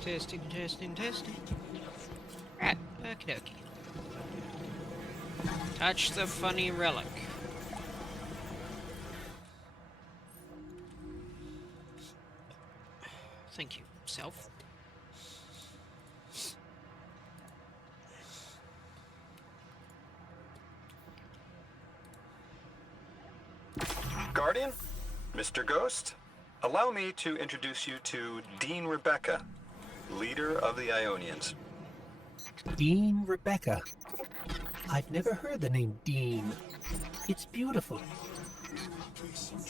Testing, testing, testing. Right, okie dokie. Touch the funny relic. Thank you, self. Guardian? Mr. Ghost? Allow me to introduce you to Dean Rebecca, leader of the Ionians. Dean Rebecca. I've never heard the name Dean. It's beautiful.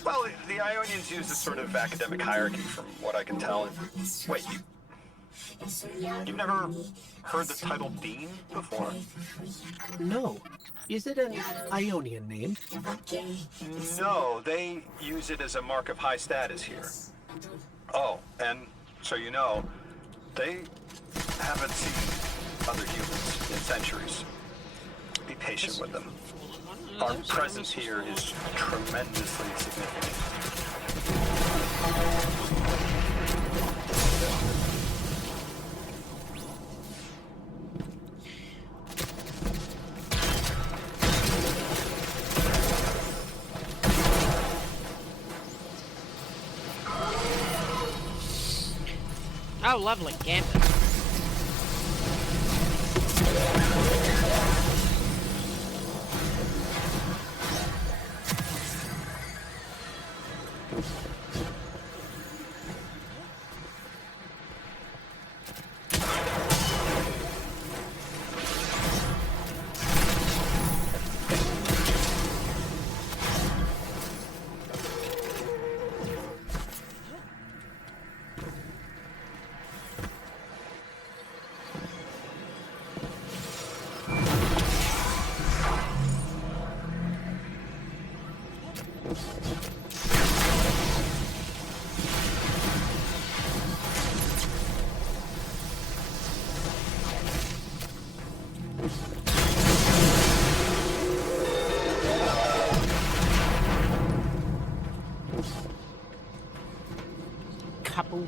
Well, the Ionians use a sort of academic hierarchy from what I can tell. Wait, you've never heard the title Dean before? No. Is it an Ionian name? No, they use it as a mark of high status here. Oh, and so you know, they haven't seen other humans in centuries. Be patient with them. Our presence here is tremendously significant. Oh, lovely, Gambit. Couple.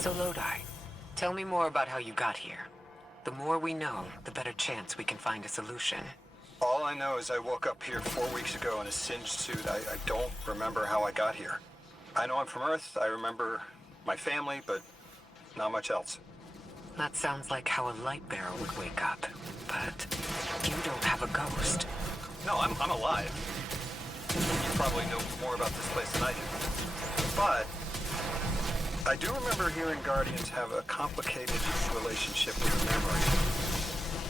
So Lodi, tell me more about how you got here. The more we know, the better chance we can find a solution. All I know is I woke up here 4 weeks ago in a singed suit. I don't remember how I got here. I know I'm from Earth. I remember my family, but not much else. That sounds like how a light bearer would wake up. But you don't have a ghost. No, I'm alive. You probably know more about this place than I do. But I do remember hearing Guardians have a complicated relationship with memory.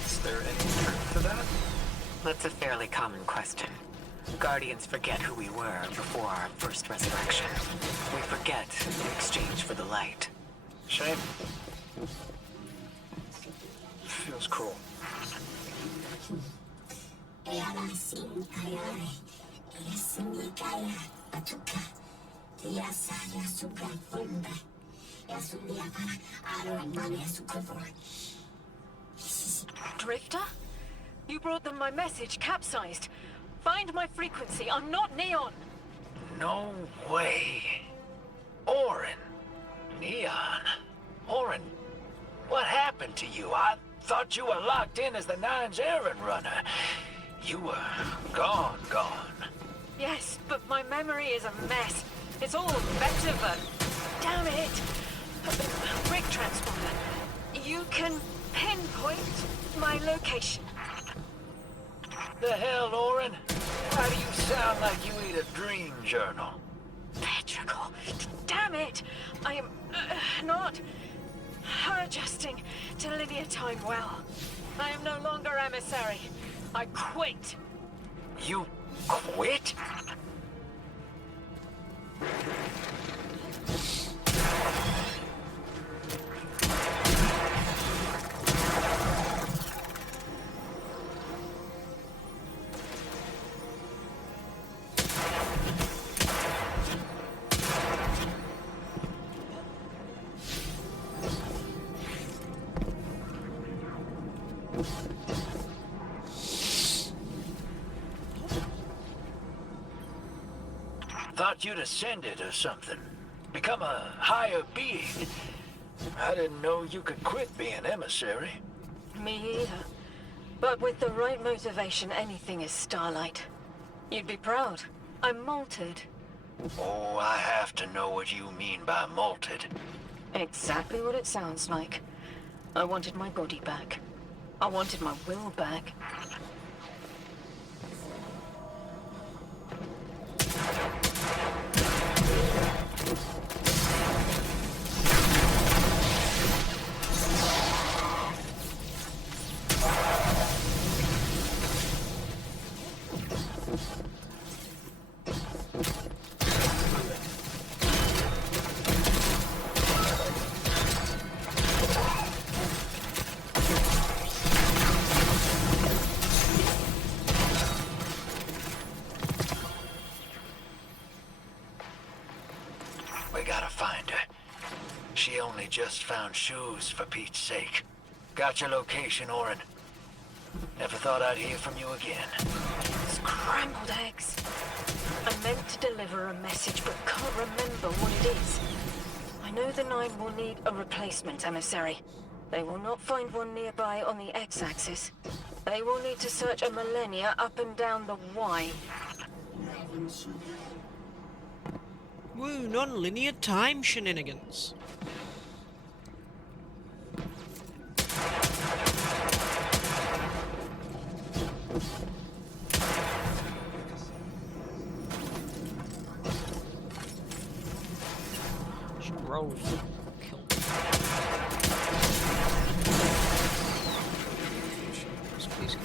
Is there any truth to that? That's a fairly common question. Guardians forget who we were before our first resurrection. We forget in exchange for the light. Shame. Feels cruel. Drifter? You brought them my message, capsized. Find my frequency, I'm not Neon. No way. Orin. Neon. Orin, what happened to you? I thought you were locked in as the Nine's errand runner. You were gone. Yes, but my memory is a mess. It's all better, but... Damn it! Rig transponder. You can pinpoint my location. The hell, Orin? Why do you sound like you eat a dream journal? Petrichor. Damn it! I am not adjusting to linear time well. I am no longer emissary. I quit. You quit? Thought you'd ascended or something. Become a higher being. I didn't know you could quit being emissary. Me either. But with the right motivation, anything is Starlight. You'd be proud. I'm malted. Oh, I have to know what you mean by malted. Exactly what it sounds like. I wanted my body back. I wanted my will back. We gotta find her. She only just found shoes, for Pete's sake. Got your location, Orin. Never thought I'd hear from you again. Scrambled eggs. I meant to deliver a message, but can't remember what it is. I know the Nine will need a replacement emissary. They will not find one nearby on the X-axis. They will need to search a millennia up and down the Y. Woo, non-linear time shenanigans. Roll. Kill. Please.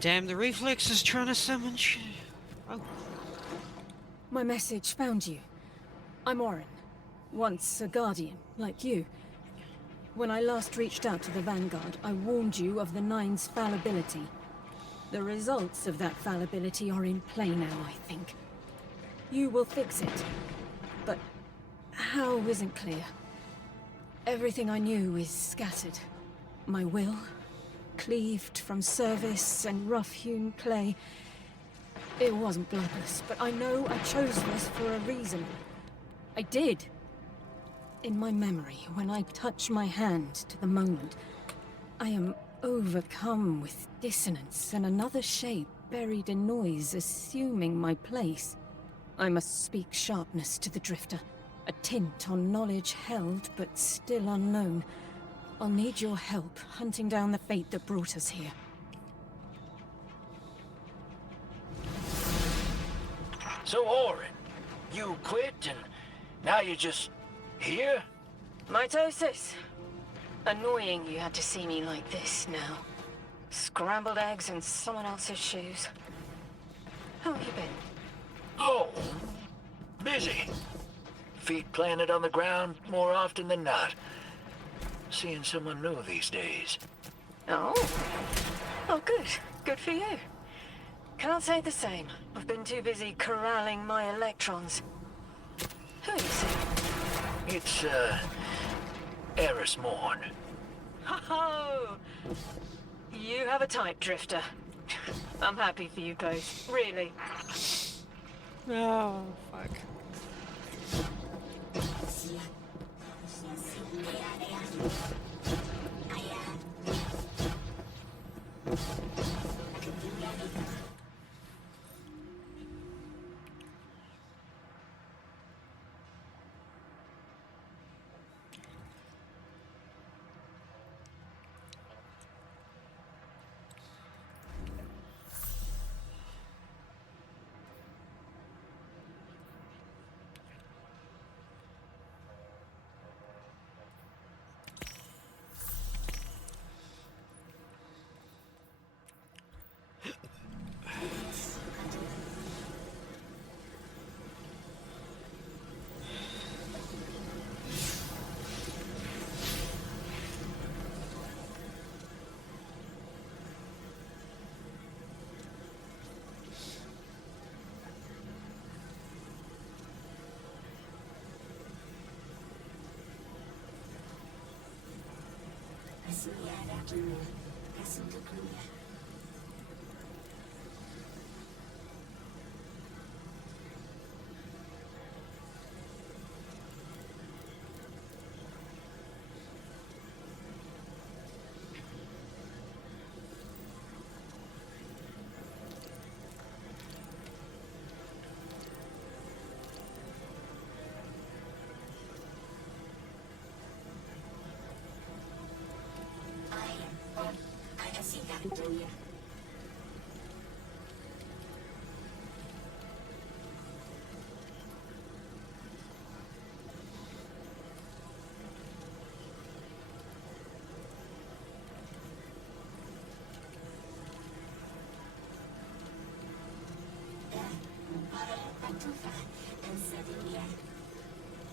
Damn, the reflex is trying to summon shit. Oh. My message found you. I'm Orin. Once a Guardian, like you. When I last reached out to the Vanguard, I warned you of the Nine's fallibility. The results of that fallibility are in play now, I think. You will fix it. But how isn't clear. Everything I knew is scattered. My will, cleaved from service and rough-hewn clay. It wasn't bloodless, but I know I chose this for a reason. I did. In my memory, when I touch my hand to the moment, I am overcome with dissonance and another shape buried in noise assuming my place. I must speak sharpness to the Drifter, a tint on knowledge held but still unknown. I'll need your help hunting down the fate that brought us here. So, Orin, you quit and now you're just here? Mitosis. Annoying you had to see me like this now. Scrambled eggs in someone else's shoes. How have you been? Oh, busy. Feet planted on the ground more often than not. Seeing someone new these days. Oh. Oh, good. Good for you. Can't say the same. I've been too busy corralling my electrons. Who are you seeing? It's, Eris Morn. Ho-ho! You have a type, Drifter. I'm happy for you both, really. Oh, fuck.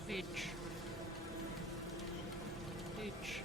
Bitch. Bitch.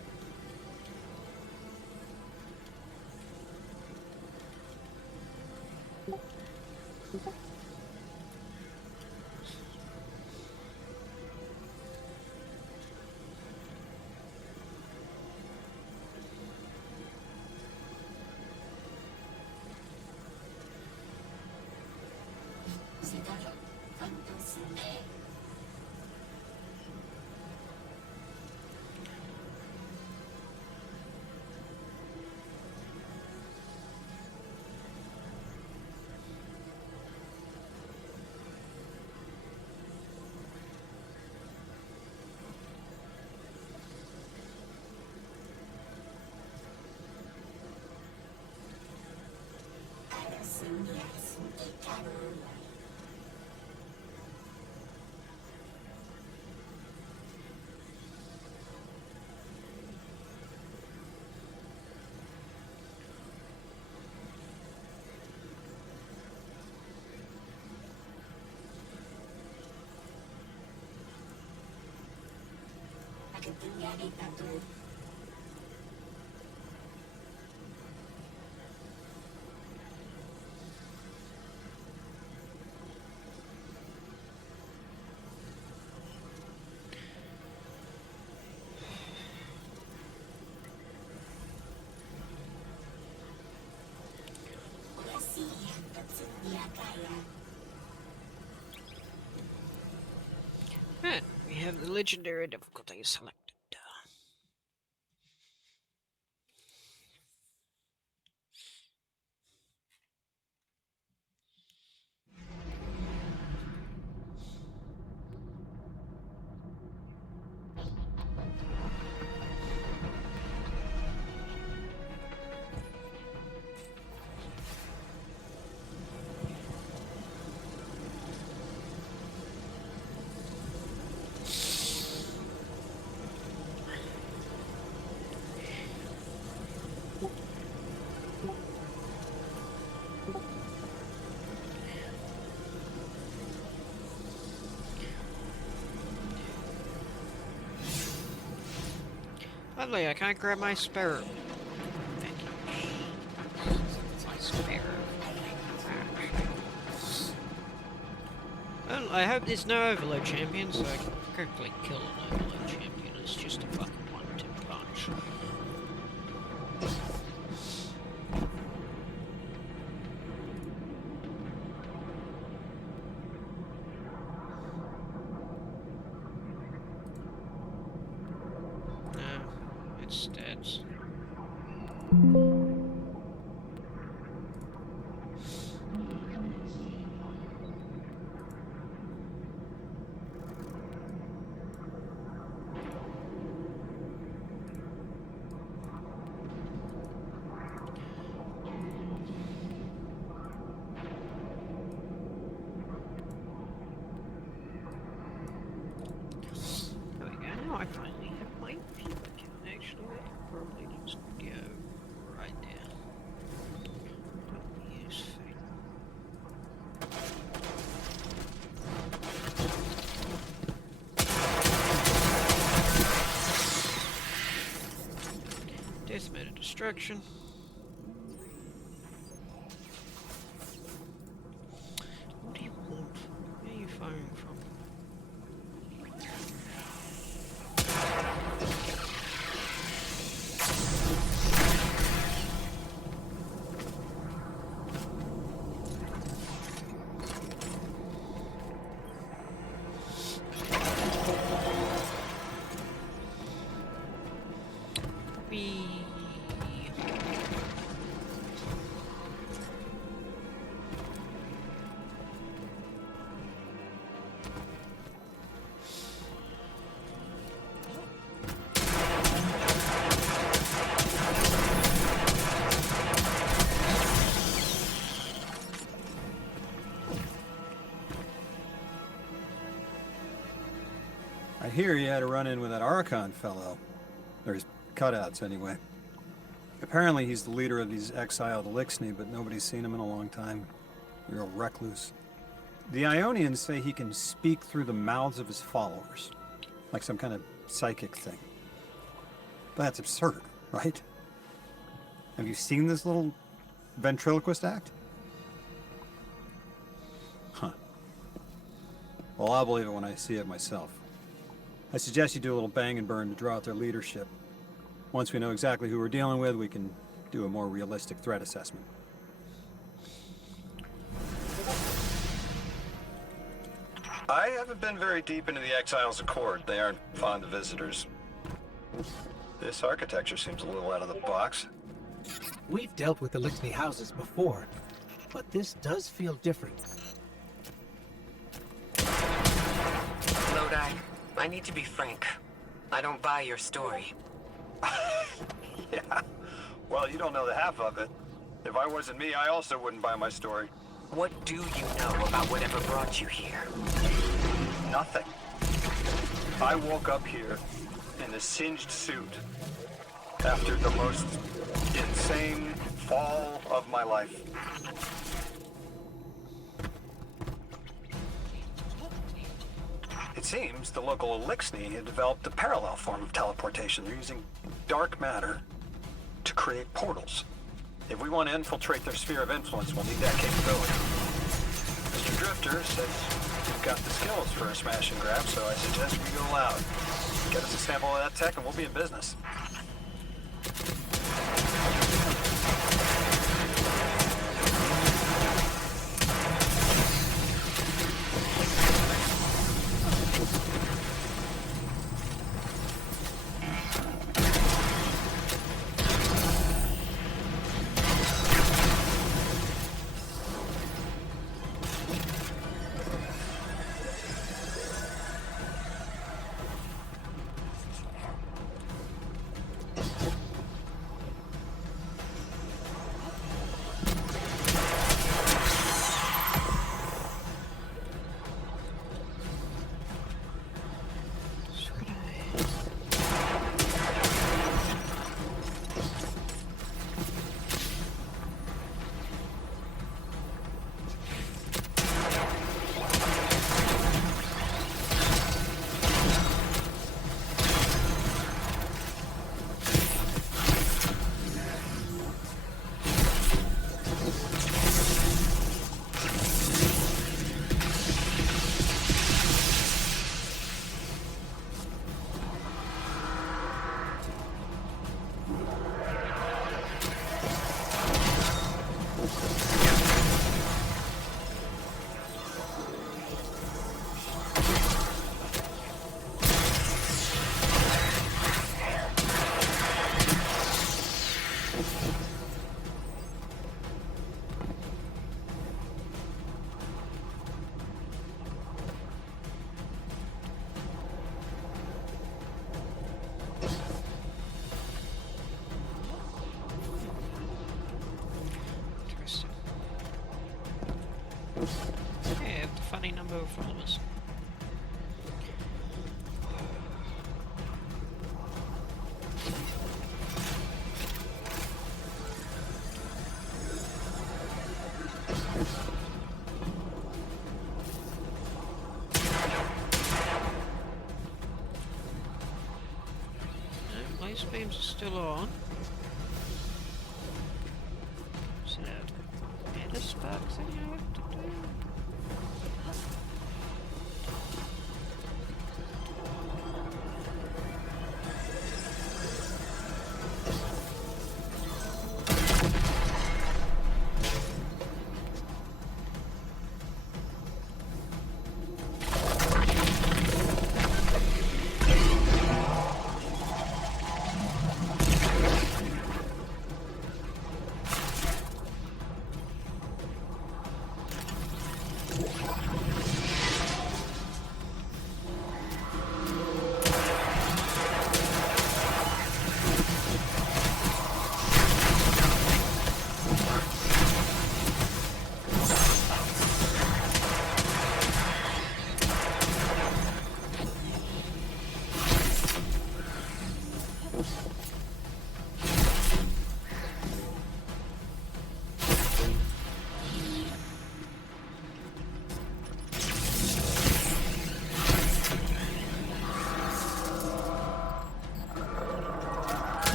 And we have the legendary difficulty selected. Oddly, I can't grab my sparrow. Thank you. My sparrow. Well, I hope there's no overload champion, so I can quickly kill an overload champion. It's just a fucking 1-2 punch. advanced stats. There we go. Now I finally have my view account. Actually, I can probably just go right there. That'll be useful. Death meta destruction. What do you want? Where are you firing from? Whee! I hear you had a run-in with that Archon fellow. Or his cutouts, anyway. Apparently he's the leader of these exiled Elixni, but nobody's seen him in a long time. You're a recluse. The Ionians say he can speak through the mouths of his followers. Like some kind of psychic thing. But that's absurd, right? Have you seen this little ventriloquist act? Huh. Well, I'll believe it when I see it myself. I suggest you do a little bang and burn to draw out their leadership. Once we know exactly who we're dealing with, we can do a more realistic threat assessment. I haven't been very deep into the Exiles Accord. They aren't fond of visitors. This architecture seems a little out of the box. We've dealt with Elixni houses before, but this does feel different. Lodi, I need to be frank. I don't buy your story. Yeah. Well, you don't know the half of it. If I wasn't me, I also wouldn't buy my story. What do you know about whatever brought you here? Nothing. I woke up here in a singed suit after the most insane fall of my life. It seems the local Elixni had developed a parallel form of teleportation. They're using dark matter to create portals. If we want to infiltrate their sphere of influence, we'll need that capability. Mr. Drifter says you've got the skills for a smash and grab, so I suggest we go loud. Get us a sample of that tech and we'll be in business. follow us. No, laser beams are still on. Is that a meta spark thing I have to do?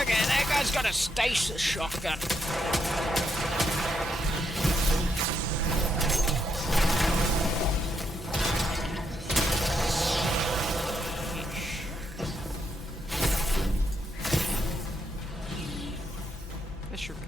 Okay, that guy's got a stasis shotgun. That should be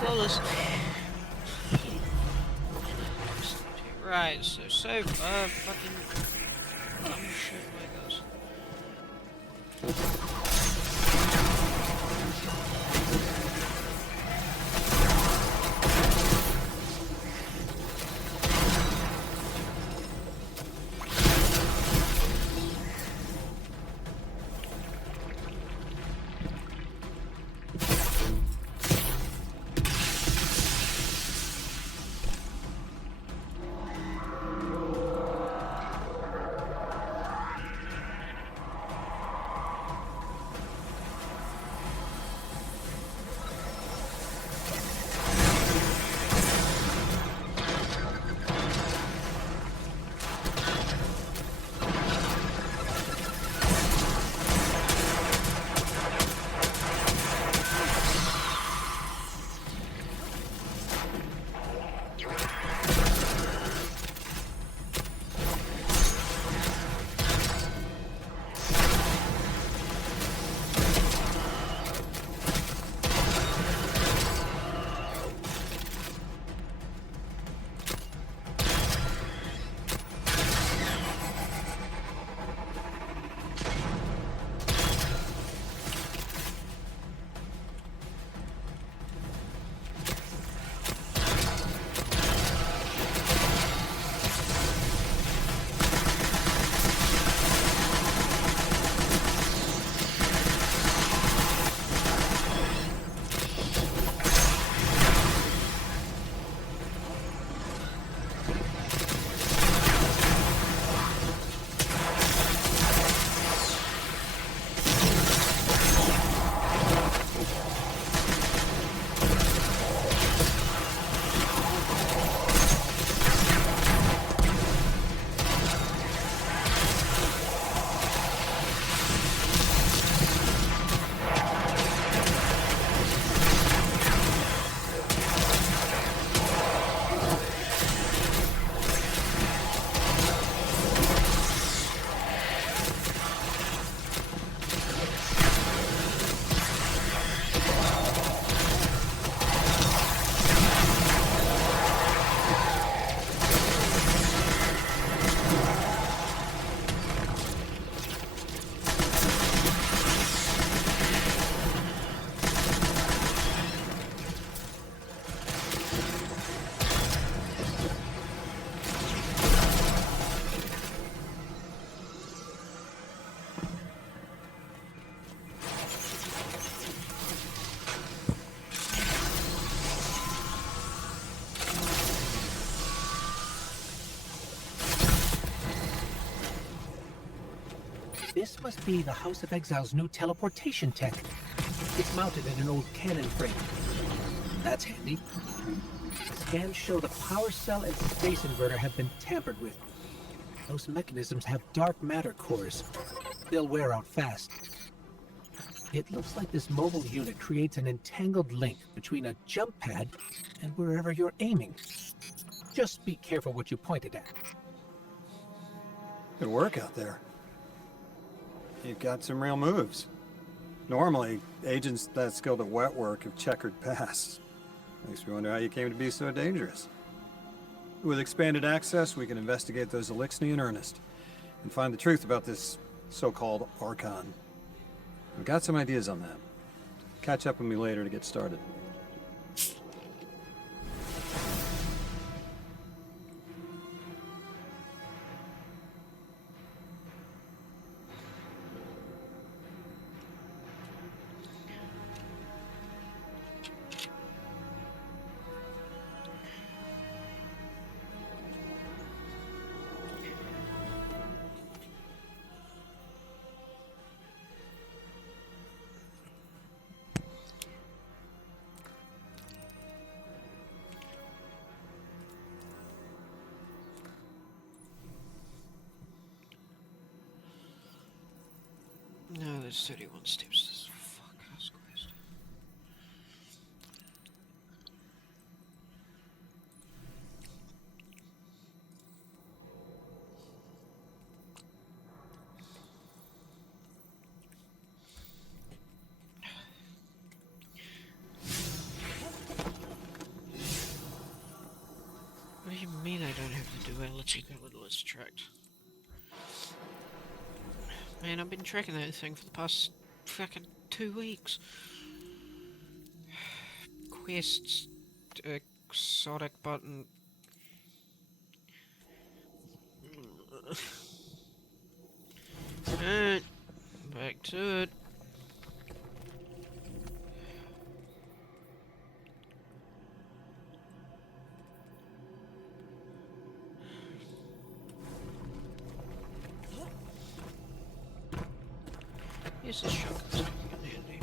flawless. Right, so fucking dumb shit like us. This must be the House of Exile's new teleportation tech. It's mounted in an old cannon frame. That's handy. Scans show the power cell and space inverter have been tampered with. Those mechanisms have dark matter cores. They'll wear out fast. It looks like this mobile unit creates an entangled link between a jump pad and wherever you're aiming. Just be careful what you pointed at. Good work out there. You've got some real moves. Normally, agents that skilled at wet work have checkered past. Makes me wonder how you came to be so dangerous. With expanded access, we can investigate those Elixni in earnest and find the truth about this so-called Archon. I've got some ideas on that. Catch up with me later to get started. No, there's 31 steps to this fuck-ass quest. What do you mean I don't have the duality list tracked? Man, I've been tracking that thing for the past fucking 2 weeks. Quests, exotic button. Alright, back to it. Here's the shotgun in handy.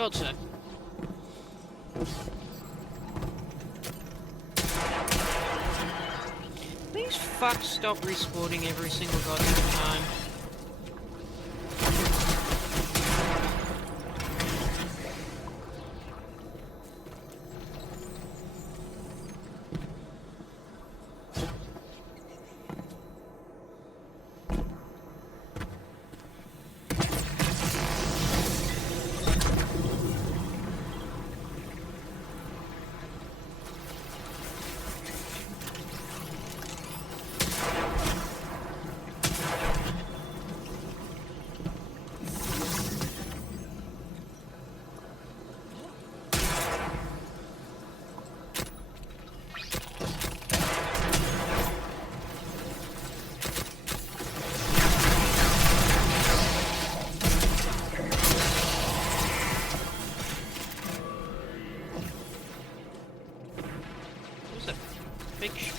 Thought so. These fucks stop respawning every single goddamn time. Big shit.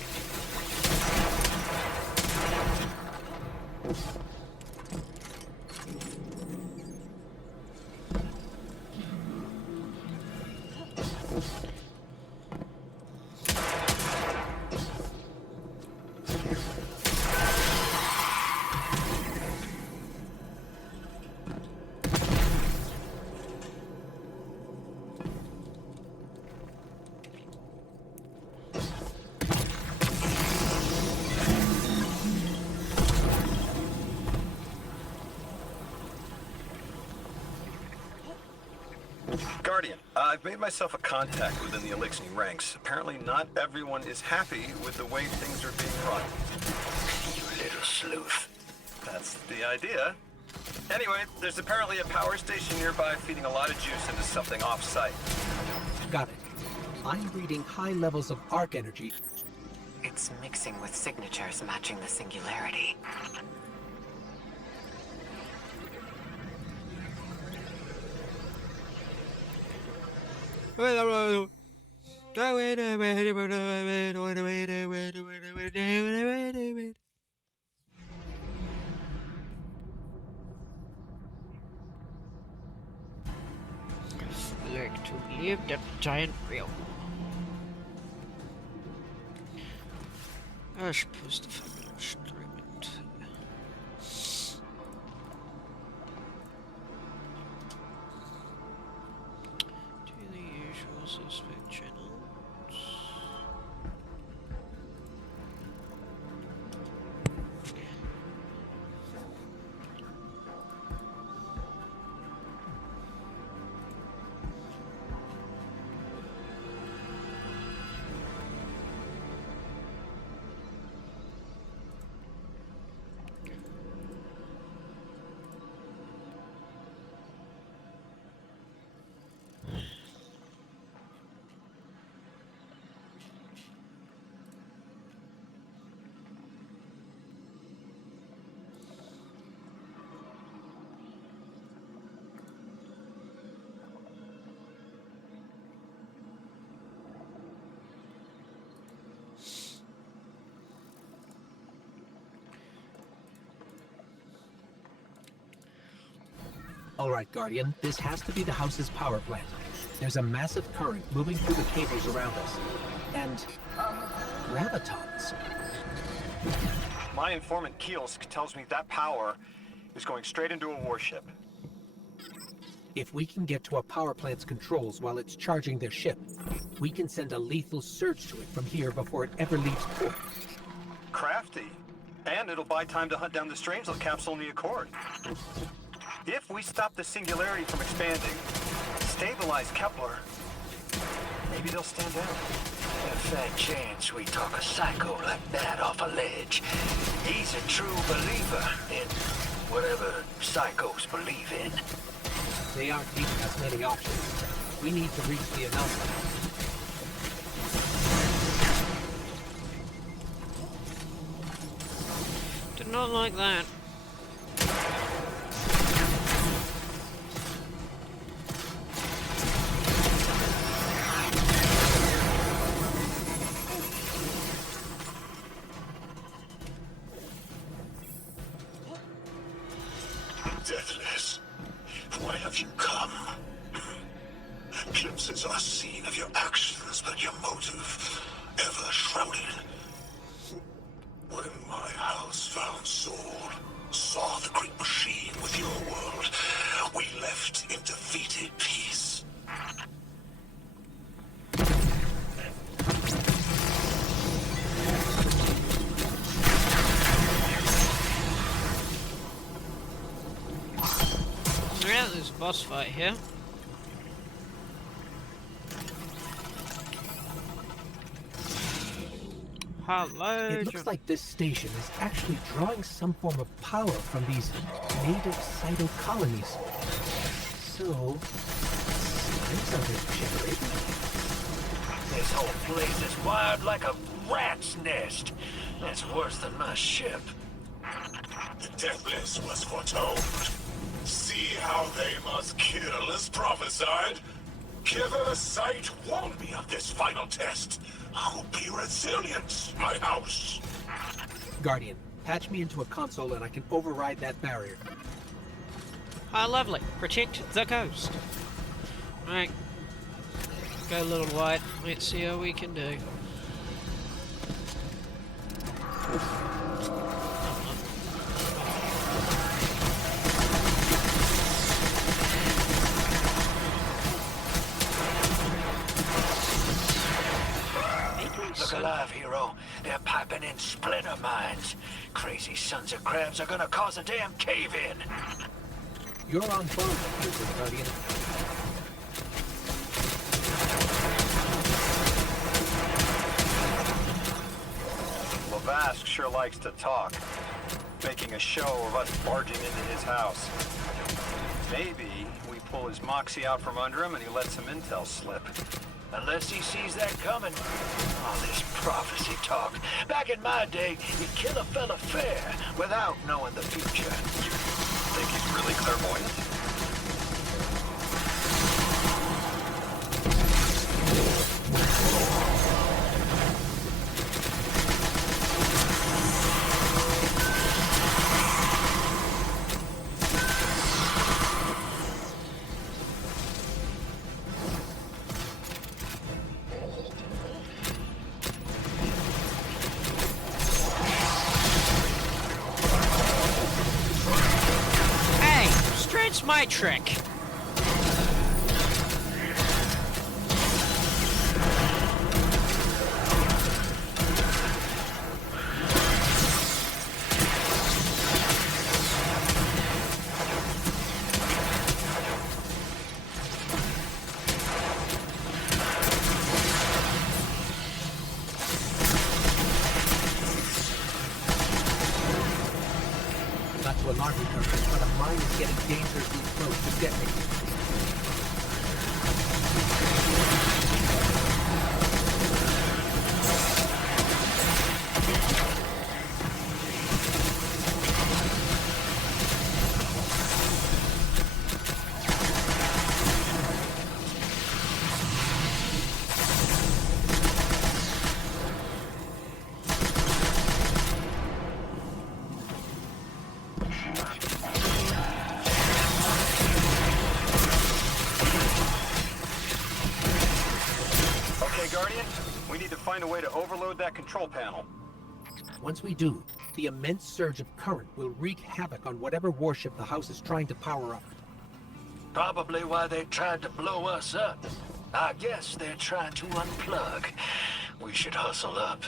Guardian, I've made myself a contact within the Elixir ranks. Apparently not everyone is happy with the way things are being run. You little sleuth. That's the idea. Anyway, there's apparently a power station nearby feeding a lot of juice into something off-site. Got it. I'm reading high levels of arc energy. It's mixing with signatures matching the singularity. Like to live that giant realm. I suppose the fucking instrument. To the usual suspect channels. All right, Guardian, this has to be the house's power plant. There's a massive current moving through the cables around us. And gravitons. My informant Kielsk tells me that power is going straight into a warship. If we can get to a power plant's controls while it's charging their ship, we can send a lethal surge to it from here before it ever leaves port. Crafty. And it'll buy time to hunt down the Strangelet capsule in the Accord. If we stop the singularity from expanding, stabilize Kepler, maybe they'll stand down. A fat chance we talk a psycho like that off a ledge. He's a true believer in whatever psychos believe in. They aren't giving us many options. We need to reach the announcement. Did not like that. Deathless, why have you come? Glimpses are seen of your actions, but your motive ever shrouded. When my house found Saul, saw the great machine with your world, we left in defeated peace. Yeah, there's a boss fight here. Hello. It looks like this station is actually drawing some form of power from these native cyto colonies. So, science are generated. This whole place is wired like a rat's nest. That's worse than my ship. The Deathless was foretold. See how they must kill as prophesied. Giver Sight warned me of this final test. I'll be resilient, my house. Guardian, patch me into a console and I can override that barrier. Ah, lovely. Protect the ghost. Right. Go a little white. Let's see how we can do. Look alive, hero. They're piping in splinter mines. Crazy sons of crabs are gonna cause a damn cave-in. You're on phone, Guardian. Lavask sure likes to talk, making a show of us barging into his house. Maybe we pull his moxie out from under him and he lets some intel slip. Unless he sees that coming. All this prophecy talk. Back in my day, you'd kill a fella fair without knowing the future. Think he's really clairvoyant? It's my trick. Not to alarm you, Guardian, but a mine is getting dangerously close to detonating. Guardian, we need to find a way to overload that control panel. Once we do, the immense surge of current will wreak havoc on whatever warship the house is trying to power up. Probably why they tried to blow us up. I guess they're trying to unplug. We should hustle up.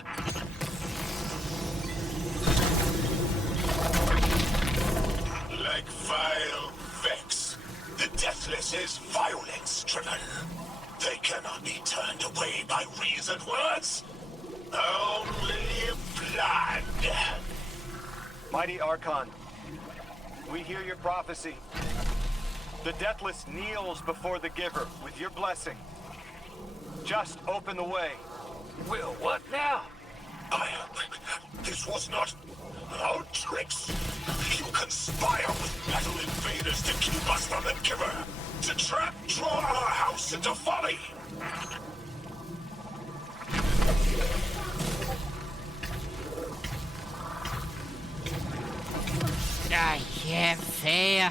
Like vile Vex, the Deathless is violence-driven. They cannot be turned away by reasoned words. Only blood. Mighty Archon, we hear your prophecy. The Deathless kneels before the Giver with your blessing. Just open the way. Will, what now? This was not our tricks. You conspire with metal invaders to keep us from the Giver. To draw our house into folly. Ah, yeah, fair.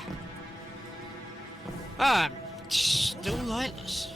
Oh, I'm still lightless.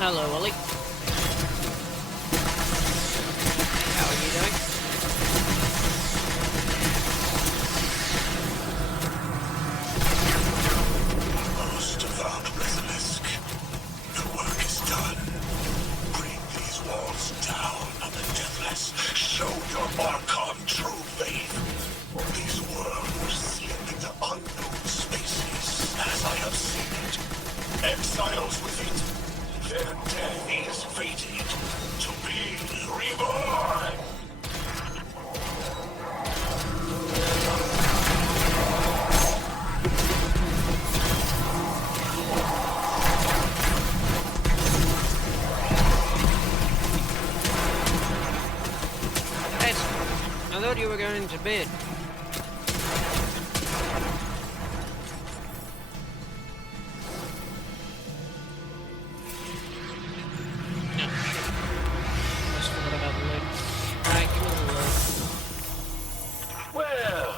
Hello, Ollie. How are you doing? Most of our basilisk. The work is done. Bring these walls down on the deathless. Show your Archon true faith. These worlds slip into unknown spaces, as I have seen it. Exiles with it. Their death is fated to be reborn! Ed, I thought you were going to bed. Well,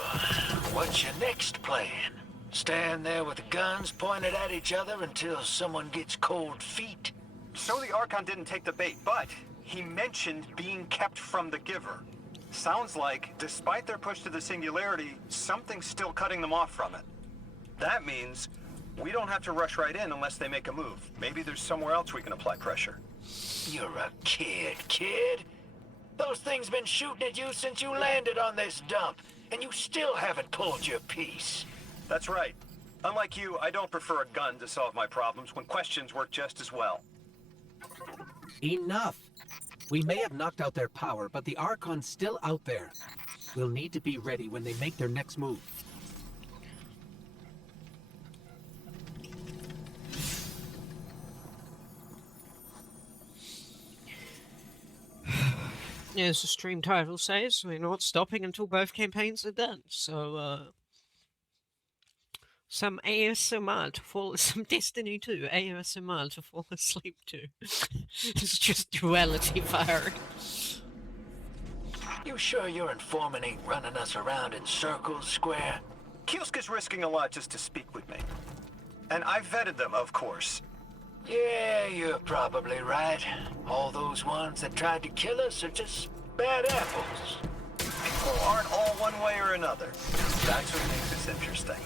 what's your next plan? Stand there with the guns pointed at each other until someone gets cold feet? So the Archon didn't take the bait, but he mentioned being kept from the Giver. Sounds like, despite their push to the Singularity, something's still cutting them off from it. That means we don't have to rush right in unless they make a move. Maybe there's somewhere else we can apply pressure. You're a kid. Those things been shooting at you since you landed on this dump, and you still haven't pulled your piece. That's right. Unlike you, I don't prefer a gun to solve my problems when questions work just as well. Enough! We may have knocked out their power, but the Archon's still out there. We'll need to be ready when they make their next move. As the stream title says, we're not stopping until both campaigns are done. So, some ASMR to fall, some Destiny 2 ASMR to fall asleep to. It's just duality firing. You sure your informant ain't running us around in circles, Square? Kielska's risking a lot just to speak with me. And I vetted them, of course. Yeah, you're probably right. All those ones that tried to kill us are just bad apples. People aren't all one way or another. That's what makes this interesting.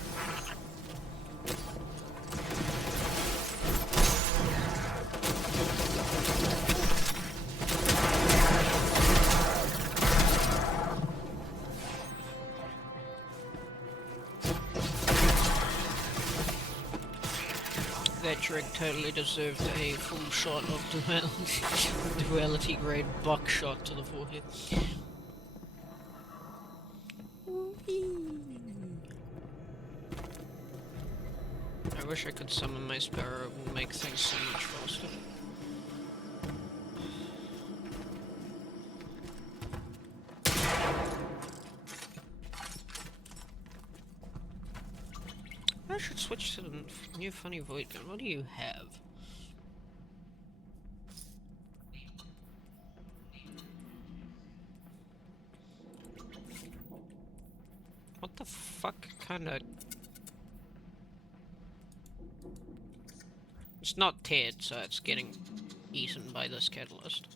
That trick totally deserved a full shot of duality grade buckshot to the forehead. I wish I could summon my sparrow, it will make things so much faster. I should switch to the new funny void gun. What do you have? What the fuck kinda... It's not Ted, so it's getting eaten by this catalyst.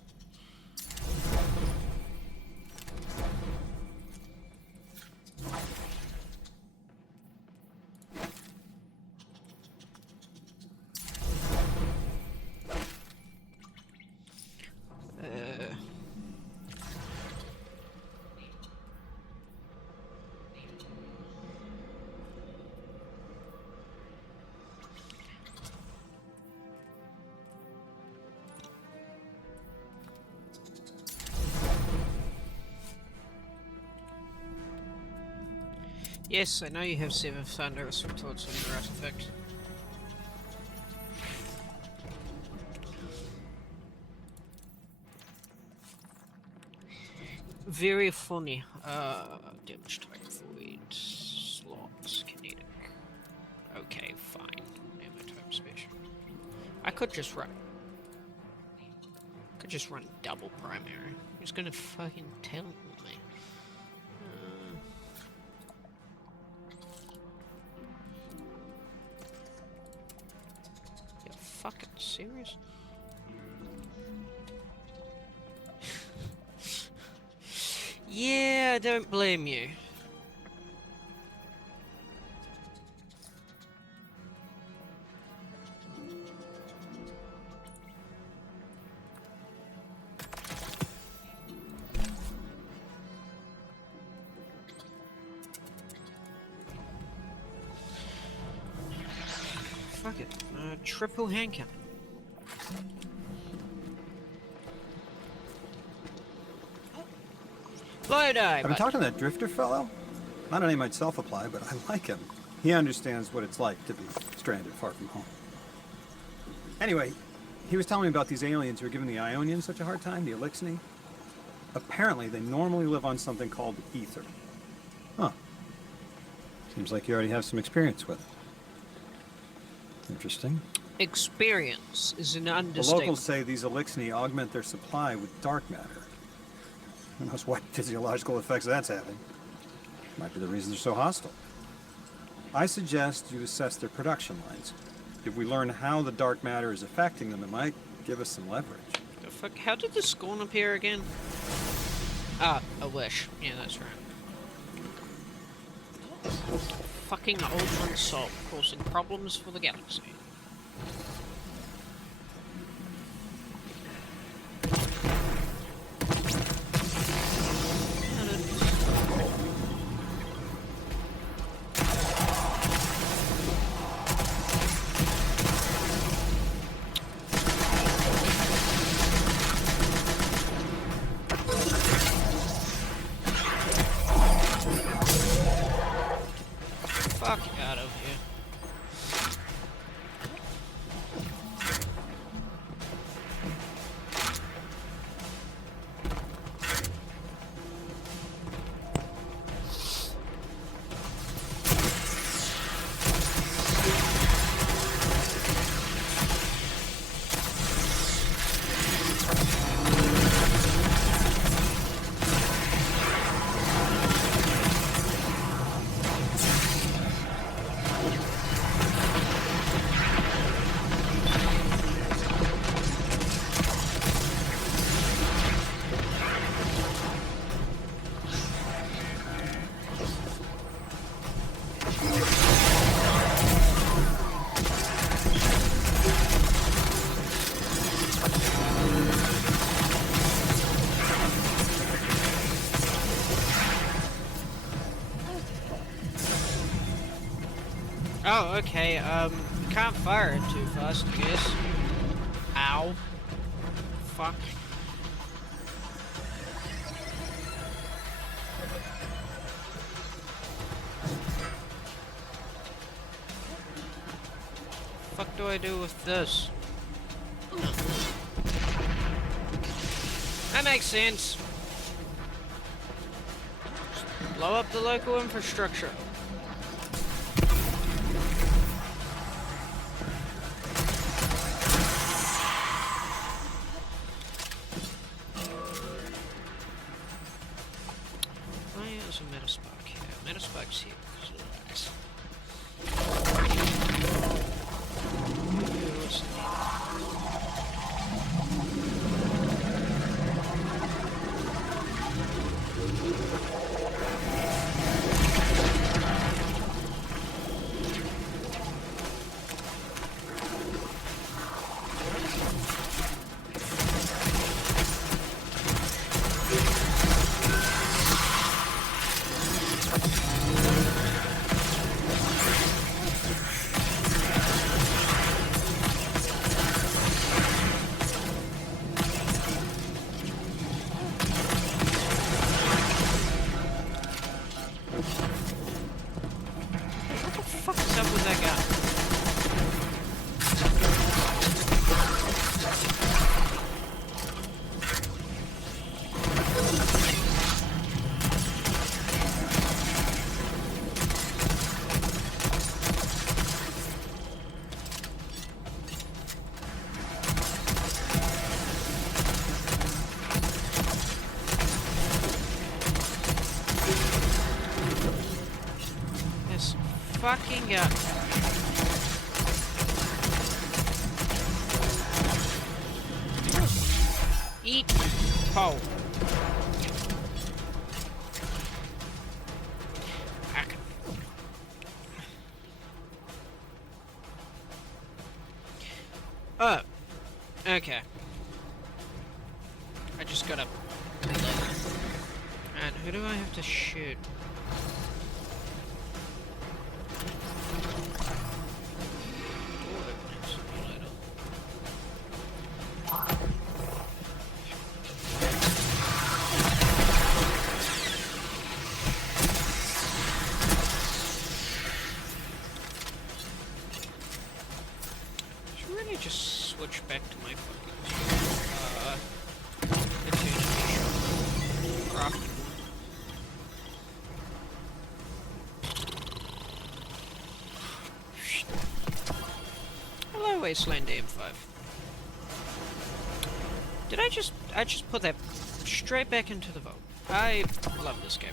Yes, I know you have 7 thunderous retorts on your artifact. Very funny. Damage type void. Slots. Kinetic. Okay, fine. Ammo type special. I could just run. Double primary. Who's gonna fucking tell me? You fucking serious? Yeah, I don't blame you. Fuck it. Triple hand cannon. Load I've been talking to that drifter fellow. Not a name I'd self-apply, but I like him. He understands what it's like to be stranded far from home. Anyway, he was telling me about these aliens who are giving the Ionians such a hard time, the Elixni. Apparently, they normally live on something called ether. Huh. Seems like you already have some experience with it. Interesting. Experience is an The understatement. locals say these Elixni augment their supply with dark matter. Who knows what physiological effects that's having? Might be the reason they're so hostile. I suggest you assess their production lines. If we learn how the dark matter is affecting them, it might give us some leverage. The fuck? How did the Scorn appear again? Ah, a wish. Yeah, that's right. Fucking Ultron Assault, causing problems for the galaxy. Fuck out of here. Oh, okay, can't fire it too fast, I guess. Ow. Fuck. Fuck do I do with this? That makes sense. Blow up the local infrastructure. There's a Metaspark here. Metaspark's here because of that. What's up with that guy? Yeah. Eat pole. Back. Oh. Okay. I just gotta... And who do I have to shoot? Should really just switch back to my fucking crafting. Hello, Wasteland AM5. Did I just put that straight back into the vault. I love this game.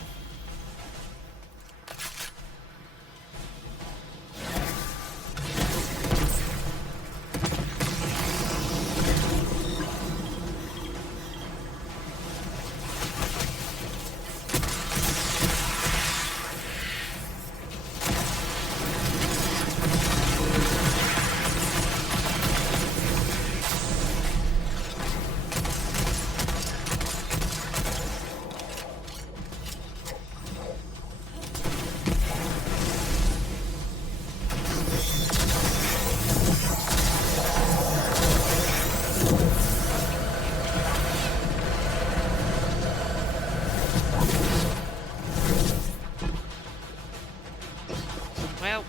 Well,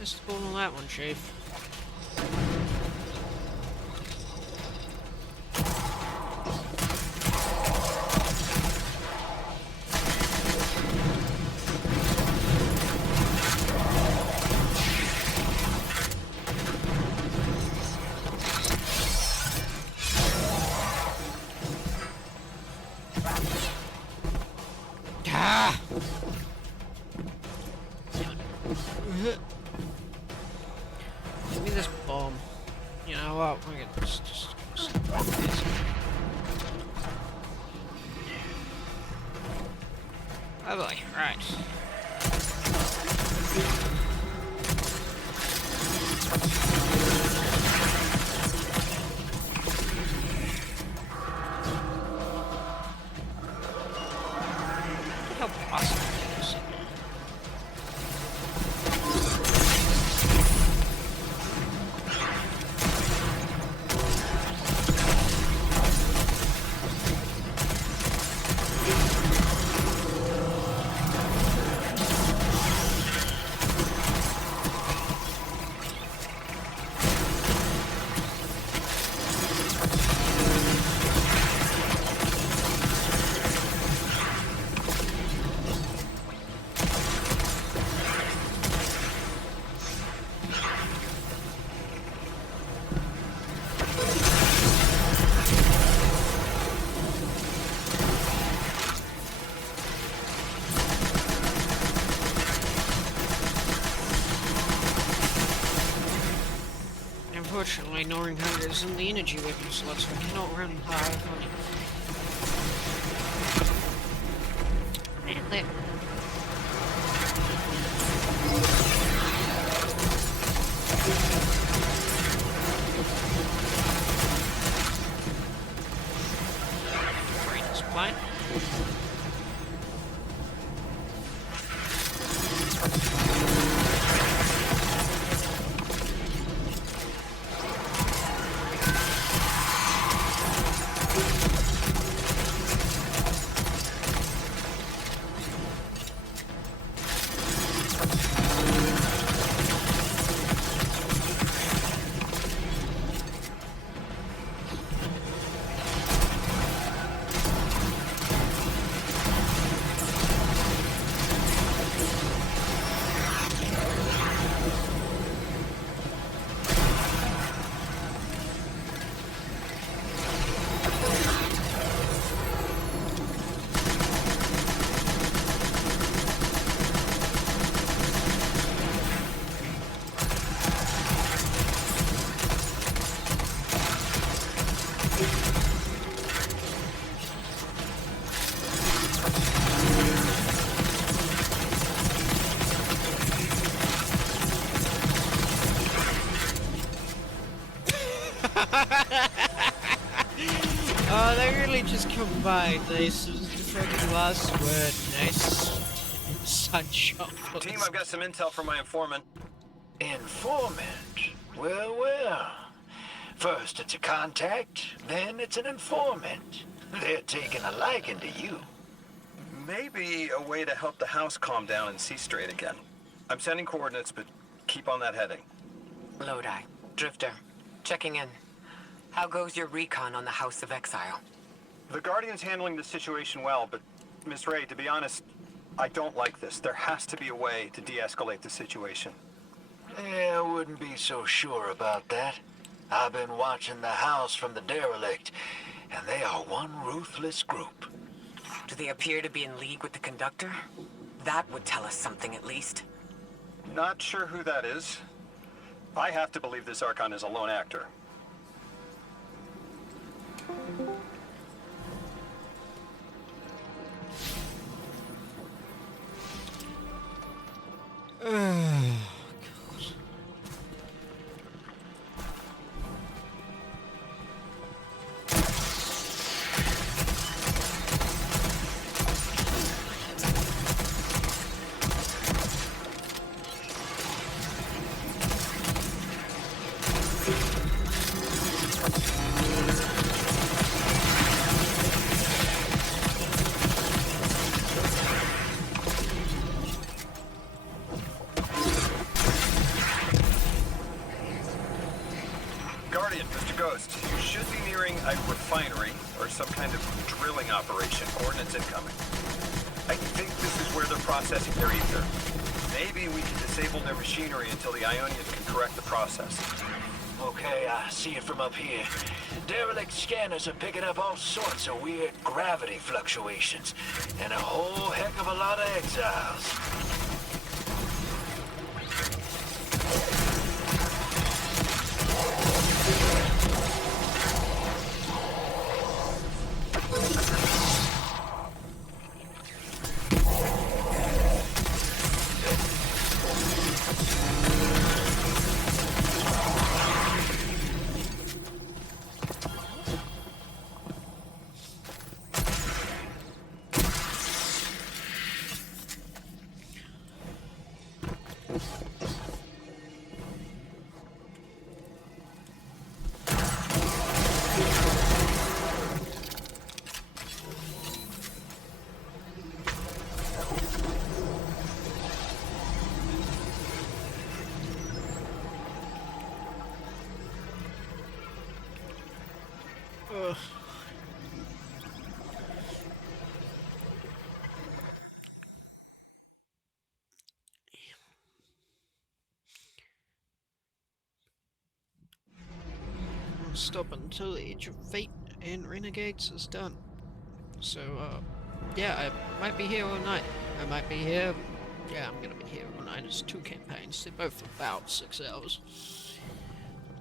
missed the ball on that one, Chief. Ah! Give me this bomb. You know what? We're gonna just this. Lovely. Right. Look how awesome it is. Unfortunately, ignoring hunger isn't the energy weapon slot, so I cannot run high on it. Man, that... Brain is blind. Oh, they really just combined this was the fucking last word. Nice sunshine. Team, I've got some intel from my informant. Informant? Well, well. First it's a contact, then it's an informant. They're taking a liking to you. Maybe a way to help the house calm down and see straight again. I'm sending coordinates, but keep on that heading. Lodi, Drifter, checking in. How goes your recon on the House of Exile? The Guardian's handling the situation well, but Miss Ray, to be honest, I don't like this. There has to be a way to de-escalate the situation. Yeah, I wouldn't be so sure about that. I've been watching the house from the derelict, and they are one ruthless group. Do they appear to be in league with the conductor? That would tell us something at least. Not sure who that is. I have to believe this Archon is a lone actor. Guardian, Mr. Ghost, you should be nearing a refinery or some kind of drilling operation. Coordinates incoming. I think this is where they're processing their ether. Maybe we can disable their machinery until the Ionians can correct the process. Okay, I see it from up here. Derelict scanners are picking up all sorts of weird gravity fluctuations, and a whole heck of a lot of exiles. Stop until the Age of Fate and Renegades is done. So, yeah, I might be here all night. I might be here. Yeah, I'm gonna be here all night. It's 2 campaigns. They're both about 6 hours.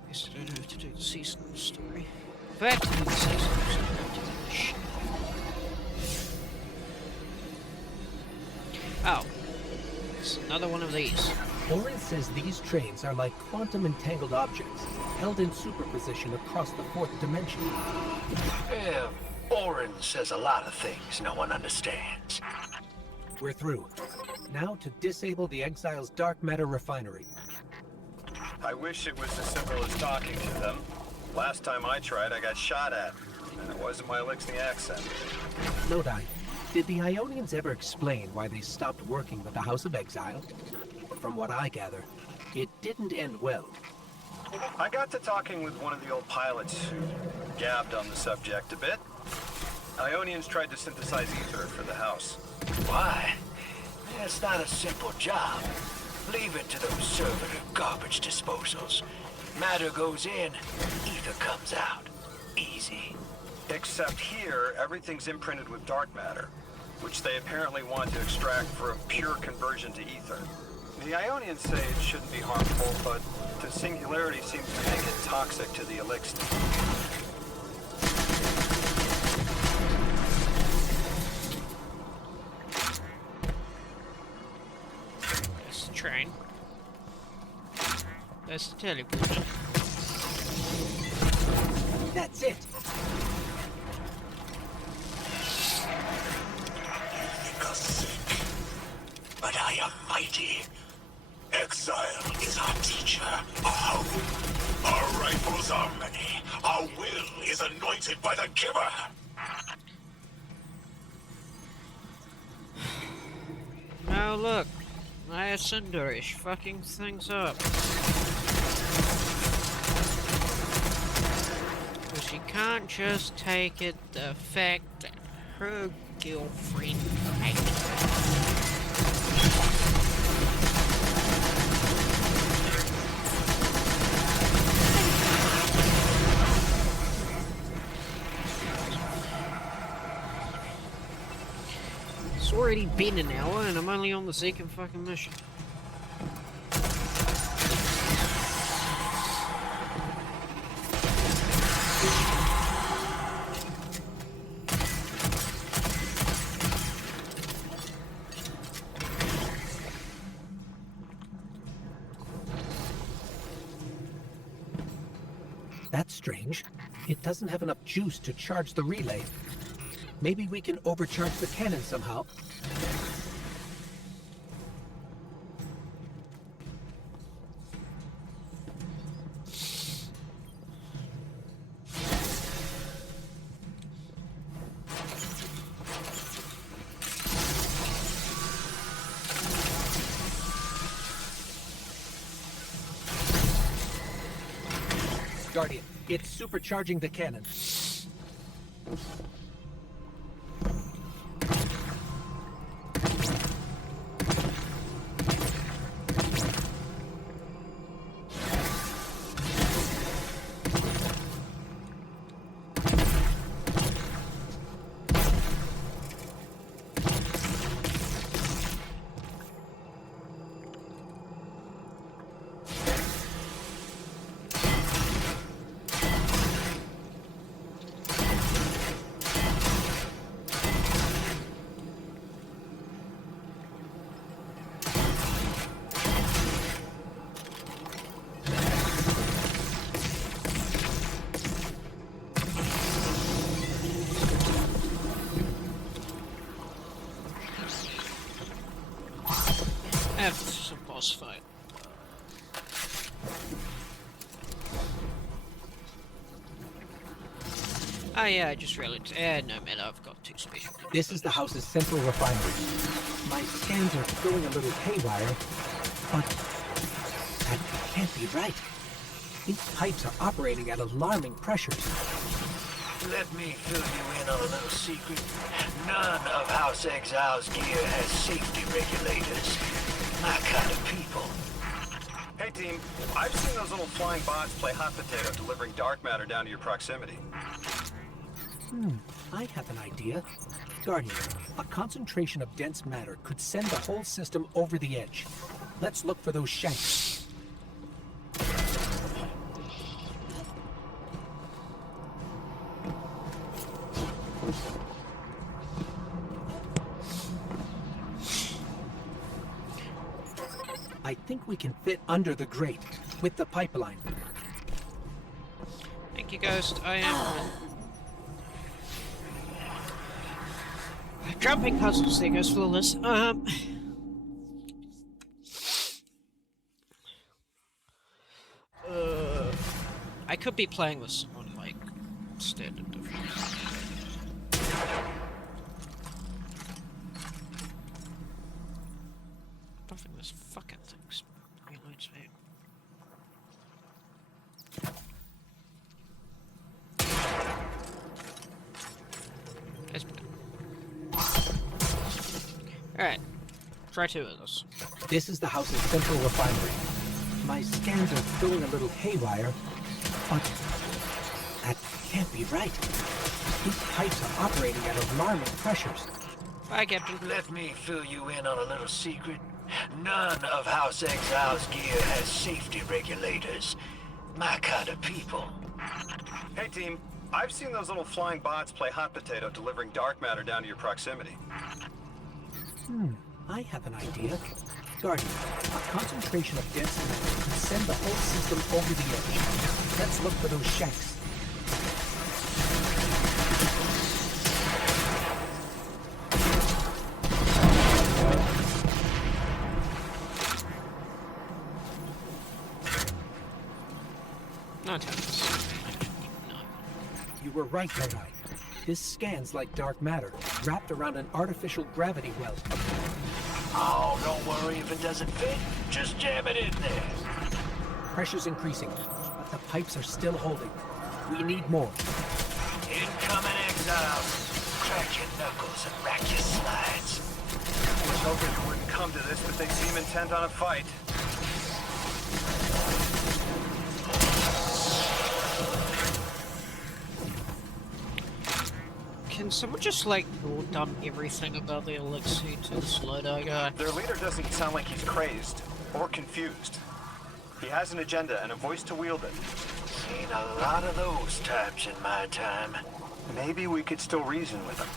At least I don't have to do the seasonal story. If I have to do the seasonal story, I have to do this shit. Oh. It's another one of these. Orin says these trains are like quantum entangled objects, held in superposition across the 4th dimension. Yeah, Orin says a lot of things no one understands. We're through. Now to disable the Exile's dark matter refinery. I wish it was as simple as talking to them. Last time I tried, I got shot at. And it wasn't my Elixir accent. Lodi, did the Ionians ever explain why they stopped working with the House of Exile? From what I gather, it didn't end well. I got to talking with one of the old pilots who gabbed on the subject a bit. Ionians tried to synthesize ether for the house. Why? It's not a simple job. Leave it to those servitor garbage disposals. Matter goes in, ether comes out. Easy. Except here, everything's imprinted with dark matter, which they apparently want to extract for a pure conversion to ether. The Ionians say it shouldn't be harmful, but the singularity seems to make it toxic to the elixir. There's the train. There's the teleporter. That's it. Think us sick, but I am mighty. Exile is our teacher, our hope. Our rifles are many. Our will is anointed by the giver. Now look, Maya Cinder is fucking things up. But she can't just take it the fact that her girlfriend hates her. It's already been an hour and I'm only on the second fucking mission. That's strange. It doesn't have enough juice to charge the relay. Maybe we can overcharge the cannon somehow. Guardian, it's supercharging the cannon. That's a boss fight. Oh yeah, I just realized. No matter, I've got two special. This is the house's central refinery. My scans are going a little haywire, but that can't be right. These pipes are operating at alarming pressures. Let me fill you in on a little secret. None of House Exile's gear has safety regulators. My kind of people. Hey team, I've seen those little flying bots play hot potato delivering dark matter down to your proximity. I have an idea. Guardian, a concentration of dense matter could send the whole system over the edge. Let's look for those shanks. I think we can fit under the grate with the pipeline. Thank you, Ghost. I am jumping puzzles. There goes flawless. I could be playing with someone like standard difficulty. Buffing this fucking thing's reloads me. Alright, try two of those. This is the house's central refinery. My scans are going a little haywire, but that can't be right. These pipes are operating at alarming pressures. Bye, Captain. Let me fill you in on a little secret. None of House Exile's gear has safety regulators. My kind of people. Hey team, I've seen those little flying bots play hot potato delivering dark matter down to your proximity. I have an idea. Guardian, a concentration of dense matter could send the whole system over the edge. Let's look for those shanks. Not Thomas. No. You were right, Lodi. This scan's like dark matter, wrapped around an artificial gravity well. Oh, don't worry if it doesn't fit. Just jam it in there. Pressure's increasing, but the pipes are still holding. We need more. Incoming exiles. Crack your knuckles and rack your slides. I was hoping it wouldn't come to this, but they seem intent on a fight. Can someone just, like, dump everything about the elixir to this Lodi guy? Their leader doesn't sound like he's crazed or confused. He has an agenda and a voice to wield it. Seen a lot of those types in my time. Maybe we could still reason with him.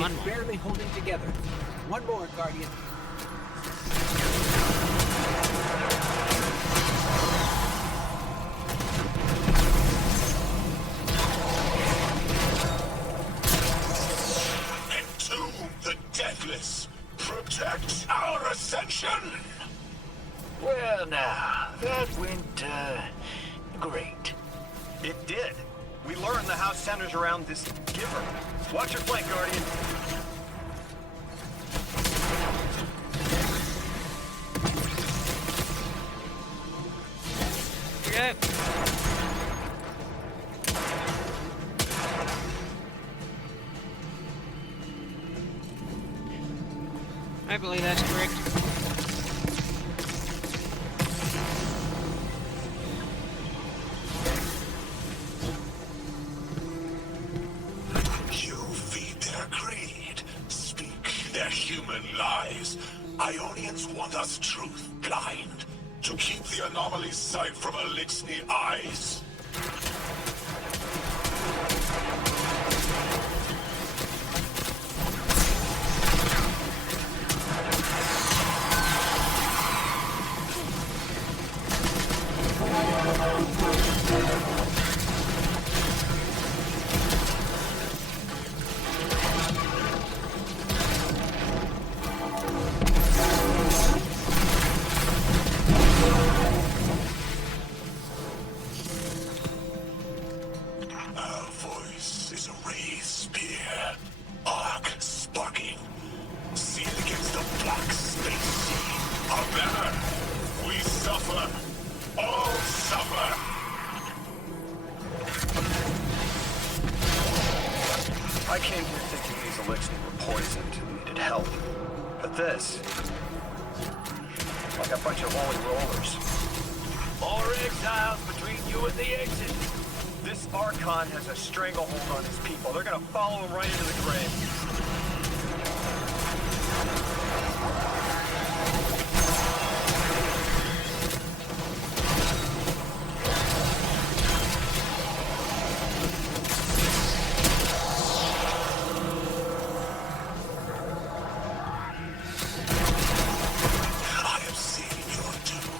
It's barely holding together. One more, Guardian. Entomb the deathless. Protect our ascension. Well, now, that went, great. It did. We learned the house centers around this giver. Watch your flank, Guardian. Okay. I believe that's correct. You feed their greed, speak their human lies. Ionians want us truth blind, to keep the anomaly's sight from Elixni eyes. Our voice is a raised spear, arc sparking, sealed against the black space sea. Our banner, we suffer, all suffer. I came here thinking these elixirs were poisoned and needed help. But this, like a bunch of holy rollers. More exiles between you and the exit. This Archon has a stranglehold on his people. They're gonna follow him right into the grave. I have seen your doom,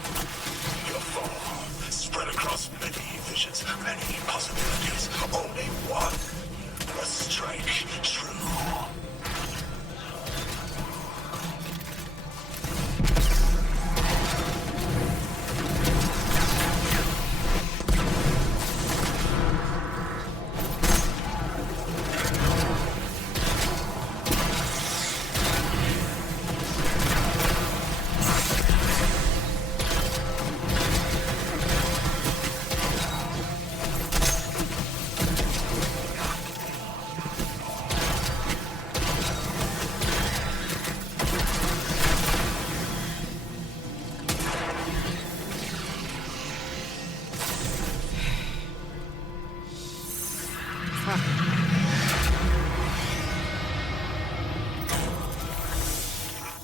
your fall, spread across many visions, many possibilities. Only one must strike true.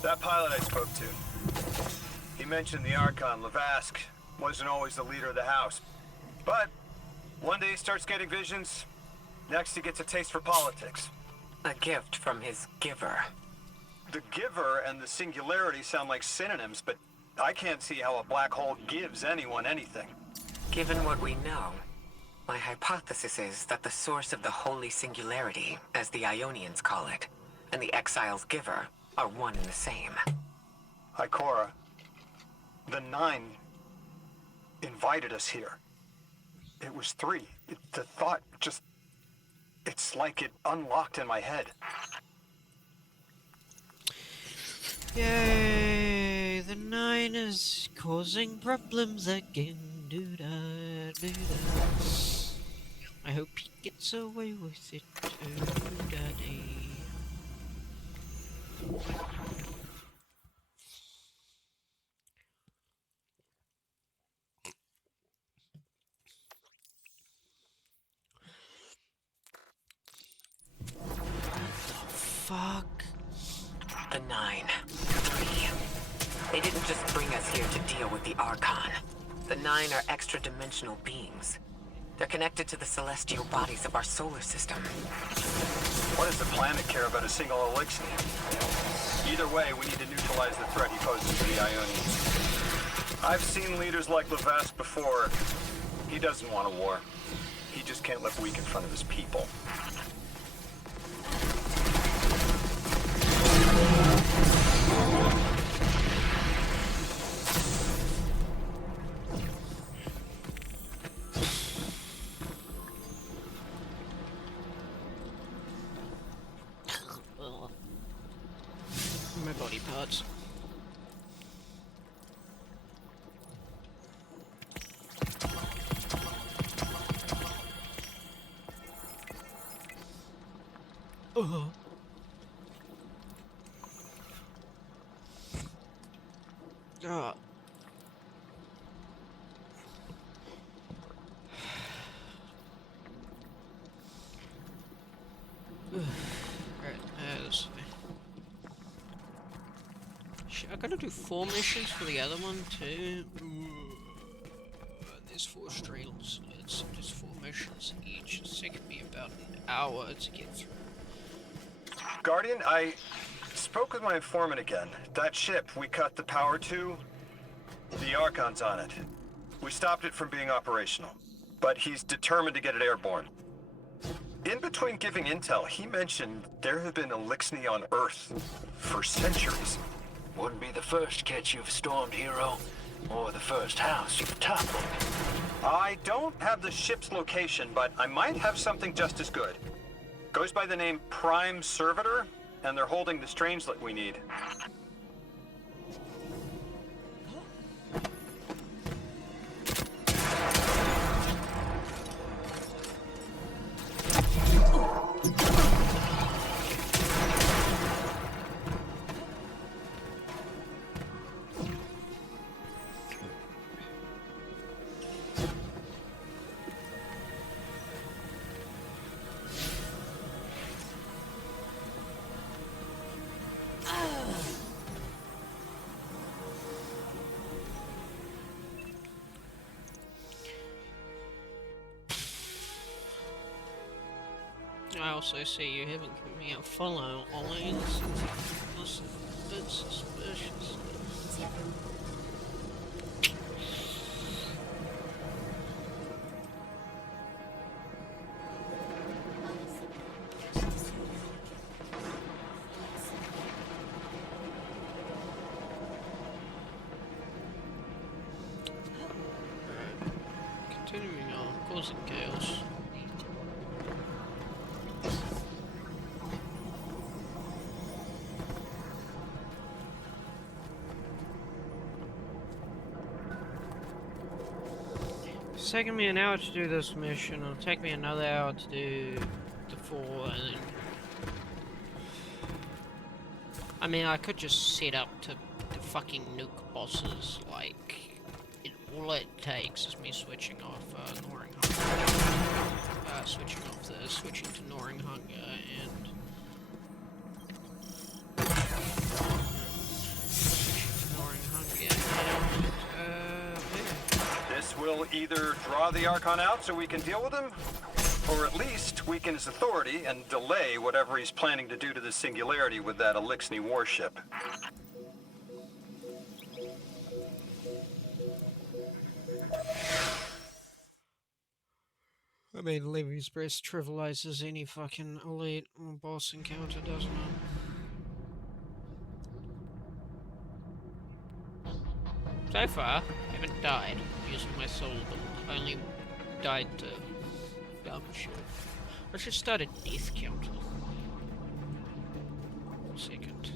That pilot I spoke to. He mentioned the Archon, Lavask, wasn't always the leader of the house. But one day he starts getting visions, next he gets a taste for politics. A gift from his giver. The giver and the singularity sound like synonyms, but I can't see how a black hole gives anyone anything. Given what we know, my hypothesis is that the source of the holy singularity, as the Ionians call it, and the exile's giver are one and the same. Ikora, the Nine invited us here. It was 3. The thought just... It's like it unlocked in my head. Yay! The 9 is causing problems again. Do-da, do-da. I hope he gets away with it. Do-da-dee. Fuck. The 9. 3. They didn't just bring us here to deal with the Archon. The 9 are extra-dimensional beings. They're connected to the celestial bodies of our solar system. What does the planet care about a single elixir? Either way, we need to neutralize the threat he poses to the Ionians. I've seen leaders like Lavask before. He doesn't want a war. He just can't look weak in front of his people. My body parts. Oh. Ah. Right, shit, I gotta do 4 missions for the other one too. There's 4 streams. It's just 4 missions each. It's taking me about an hour to get through. Guardian, I spoke with my informant again. That ship we cut the power to, the Archon's on it. We stopped it from being operational, but he's determined to get it airborne. In between giving intel, he mentioned there have been Elixni on Earth for centuries. Wouldn't be the first catch you've stormed, hero, or the first house you've toppled. I don't have the ship's location, but I might have something just as good. Goes by the name Prime Servitor, and they're holding the strangelet we need. I also see you haven't given me a follow, Ollie. This is a bit suspicious. Continuing on, causing chaos. It's taking me an hour to do this mission, it'll take me another hour to do the 4, and then... I mean, I could just set up to fucking nuke bosses, like... all it takes is me switching off Gnawing Hunger. Switching to Gnawing Hunger, and... Either draw the Archon out so we can deal with him, or at least weaken his authority and delay whatever he's planning to do to the Singularity with that Elixni warship. I mean, Levy's Breast trivializes any fucking elite or boss encounter, doesn't it? So far, I haven't died using my soul build. I only died to dumb shit. I should start a death counter. Second.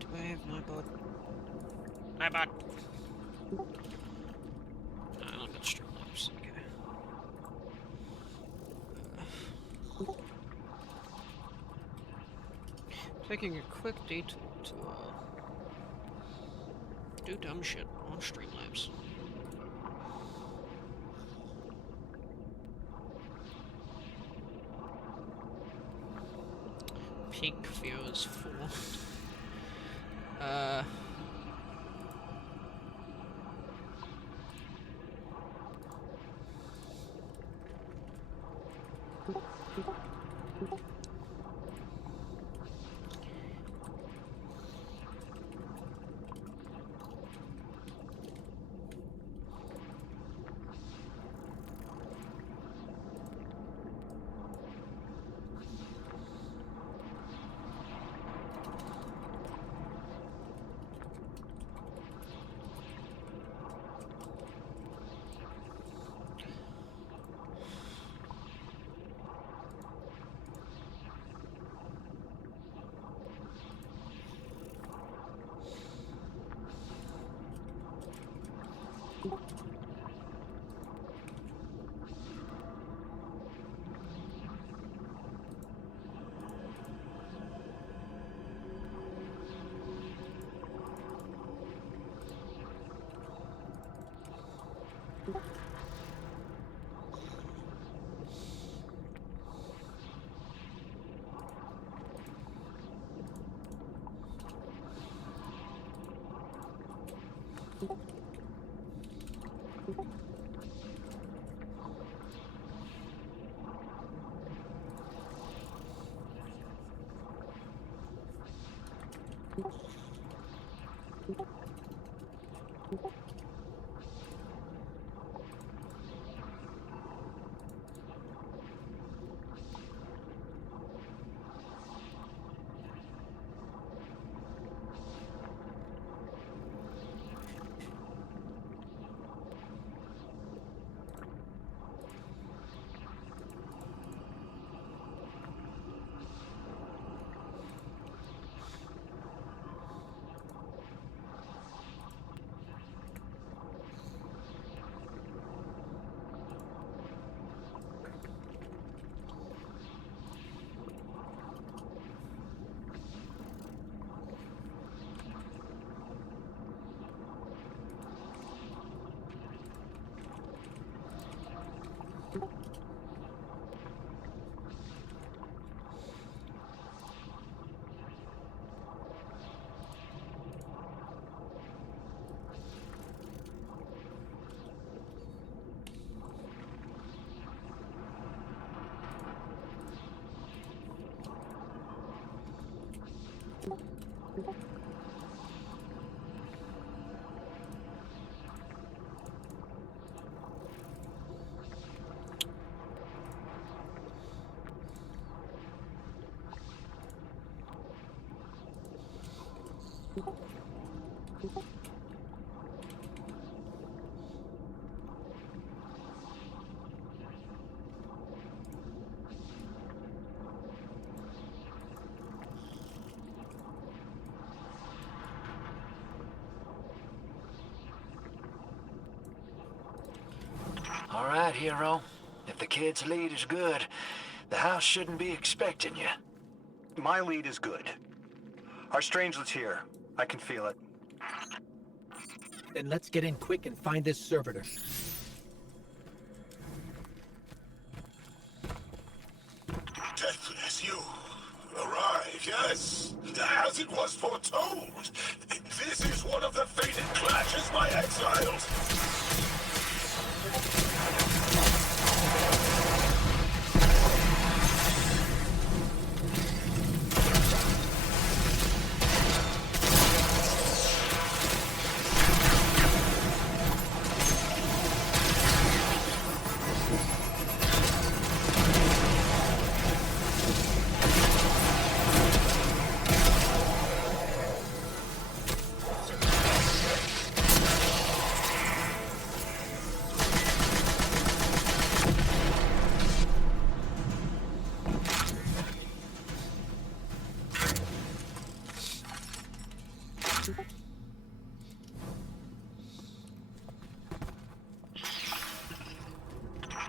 Do I have my bot? My bot! No, I don't got Streamlabs, okay. Taking a quick detour to, do dumb shit on Streamlabs. Peak viewers 4. All right, hero. If the kid's lead is good, the house shouldn't be expecting you. My lead is good. Our strangelet's here. I can feel it. Then let's get in quick and find this servitor. Deathless, you arrived, yes. As it was foretold. This is one of the fated clashes, my exiles.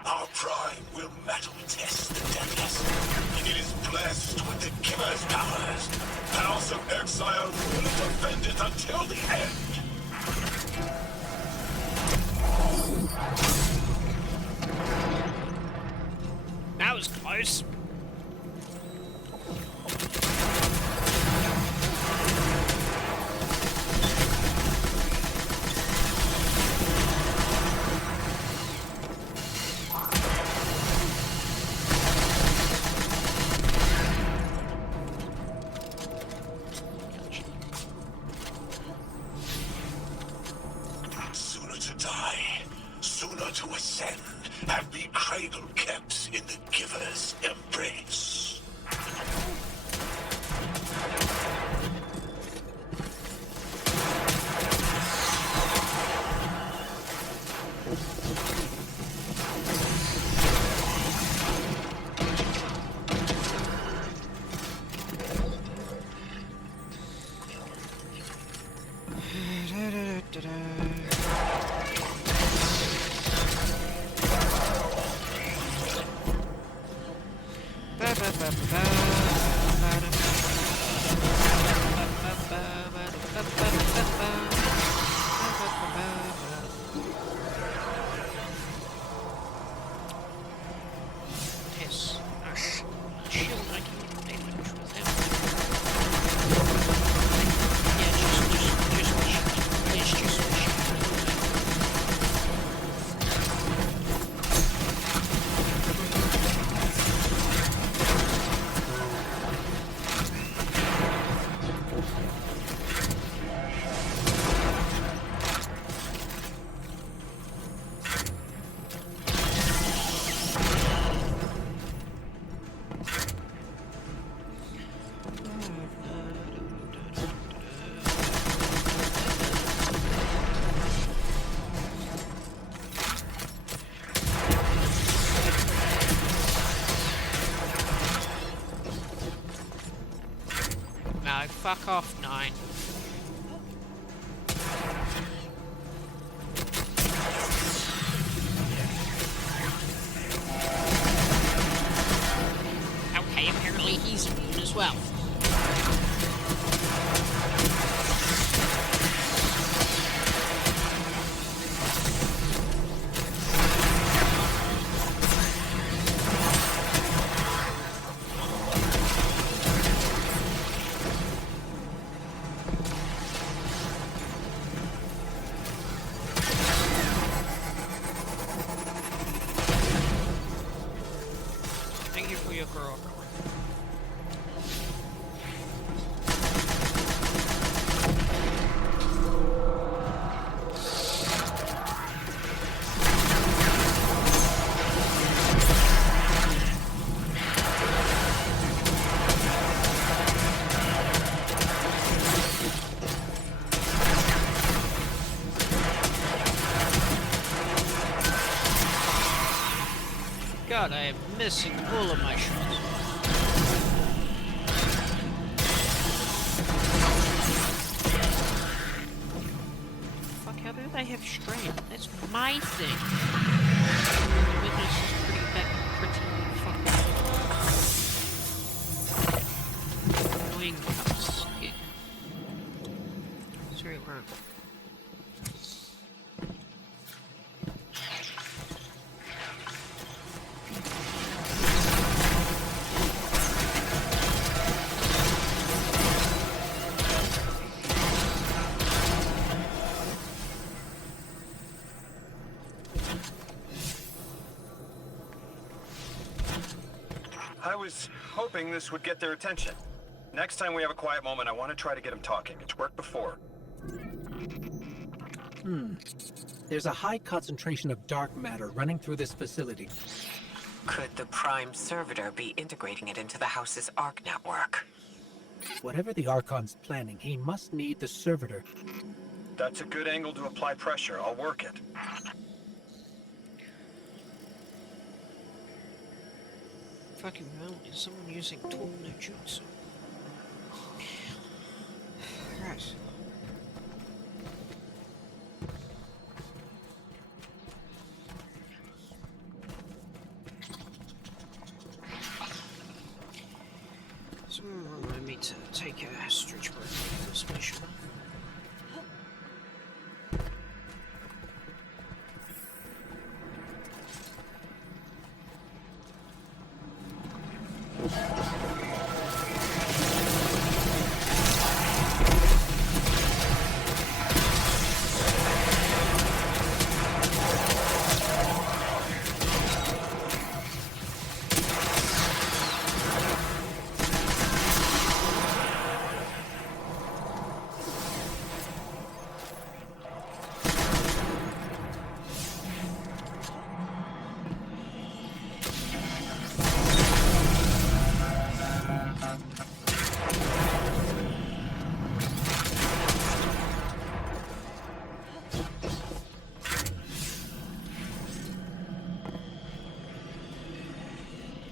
Our prime will metal test the Deathless. It is blessed with the Giver's powers. House of Exile will defend it until the end. That was close. Sooner to die, sooner to ascend, and be cradle kept in the Giver's embrace. Yes. Shield I can damage with him. Yeah, just please, just No, fuck off, 9. Okay, apparently he's immune as well. Thank you for your girl. god, I am missing all of my shots. Fuck, how do they have strength? That's my thing. The witness is pretty fucking annoying cuts. Yeah. It's very wrong. I was hoping this would get their attention. Next time we have a quiet moment, I want to try to get them talking. It's worked before. There's a high concentration of dark matter running through this facility. Could the Prime Servitor be integrating it into the house's Arc network? Whatever the Archon's planning, he must need the servitor. That's a good angle to apply pressure. I'll work it. Fucking hell, is someone using tool no jutsu? Right. Someone wanted me to take a stretch break for this mission.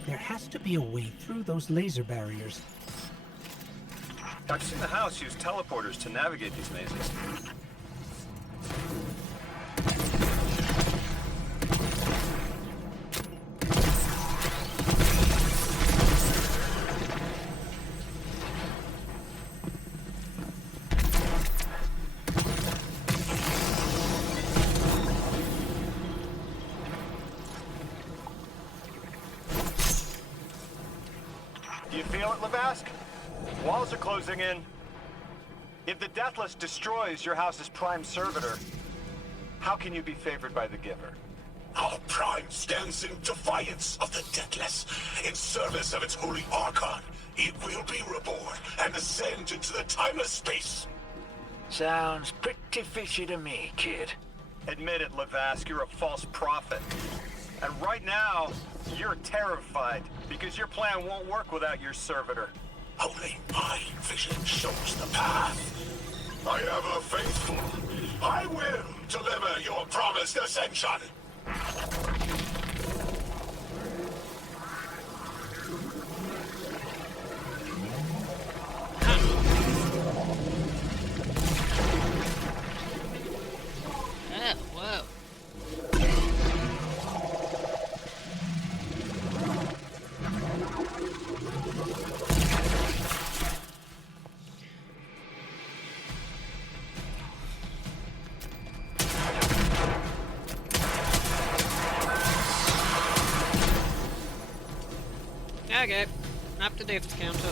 There has to be a way through those laser barriers. I've seen the house use teleporters to navigate these mazes. Do you feel it, Levask? Walls are closing in. If the Deathless destroys your house's Prime Servitor, how can you be favored by the Giver? Our Prime stands in defiance of the Deathless. In service of its holy Archon, it will be reborn and ascend into the timeless space. Sounds pretty fishy to me, kid. Admit it, Levask, you're a false prophet. And right now, you're terrified because your plan won't work without your servitor. Only my vision shows the path. I am a faithful. I will deliver your promised ascension. Ah, whoa. Okay, up to death counter.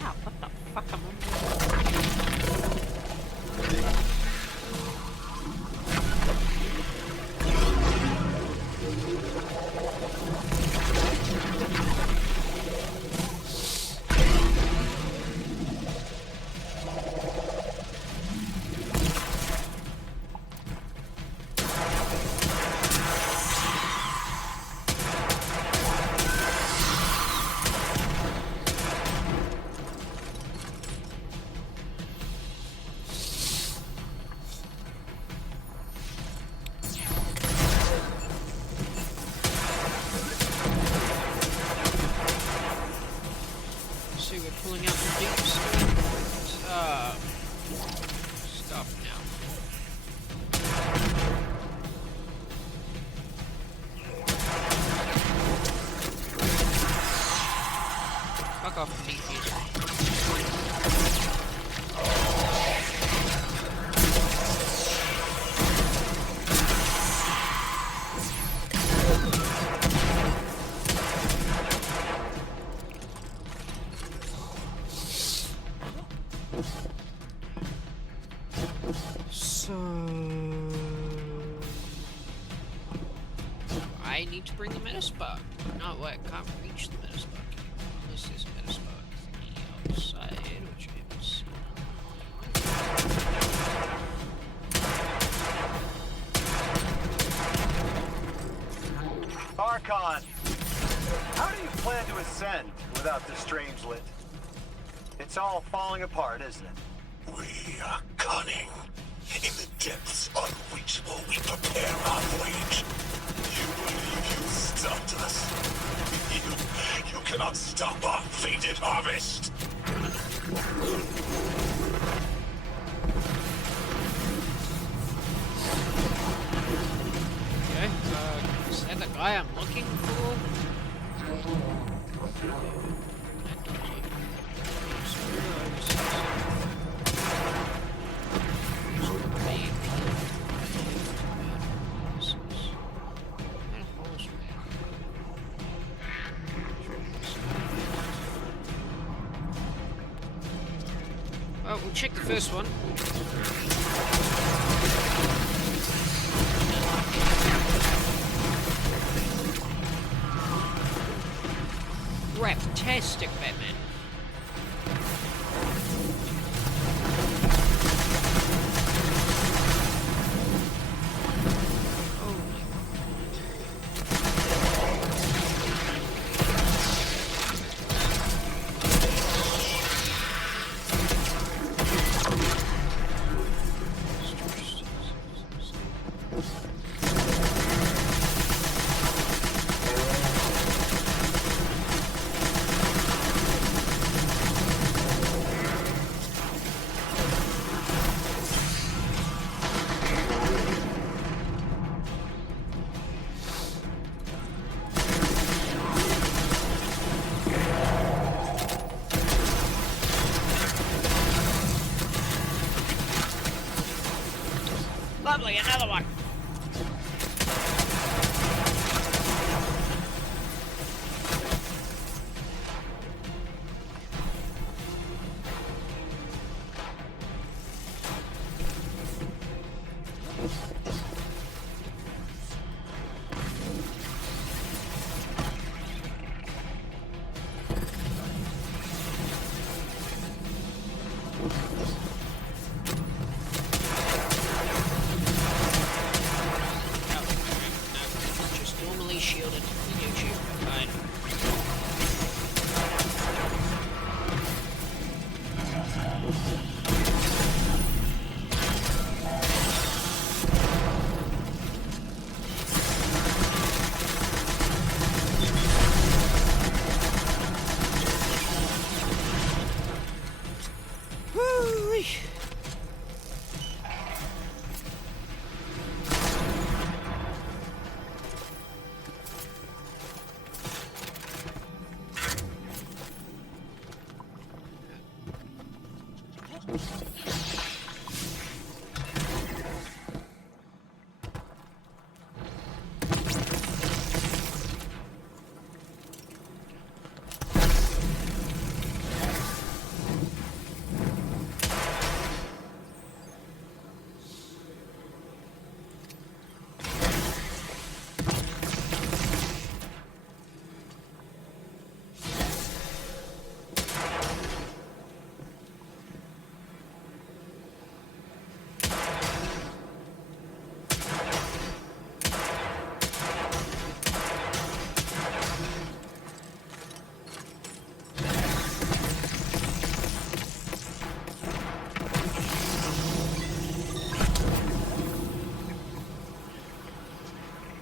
Oh, what the fuck am I doing? off the defuse. So I need to bring the metaspark. No, wait, I can't reach the metaspark unless there's a metaspark thingy outside, which I haven't seen. Archon, how do you plan to ascend without the Strangelet? It's all falling apart, isn't it? We are cunning. In the depths unreachable, we prepare our voyage. You believe you stopped us? You cannot stop our fated harvest. Okay, is that the guy I'm looking for? Oh, we'll check the first one. Fantastic, Batman. Lovely, another one. Shielded in YouTube. Fine. Woo-wee.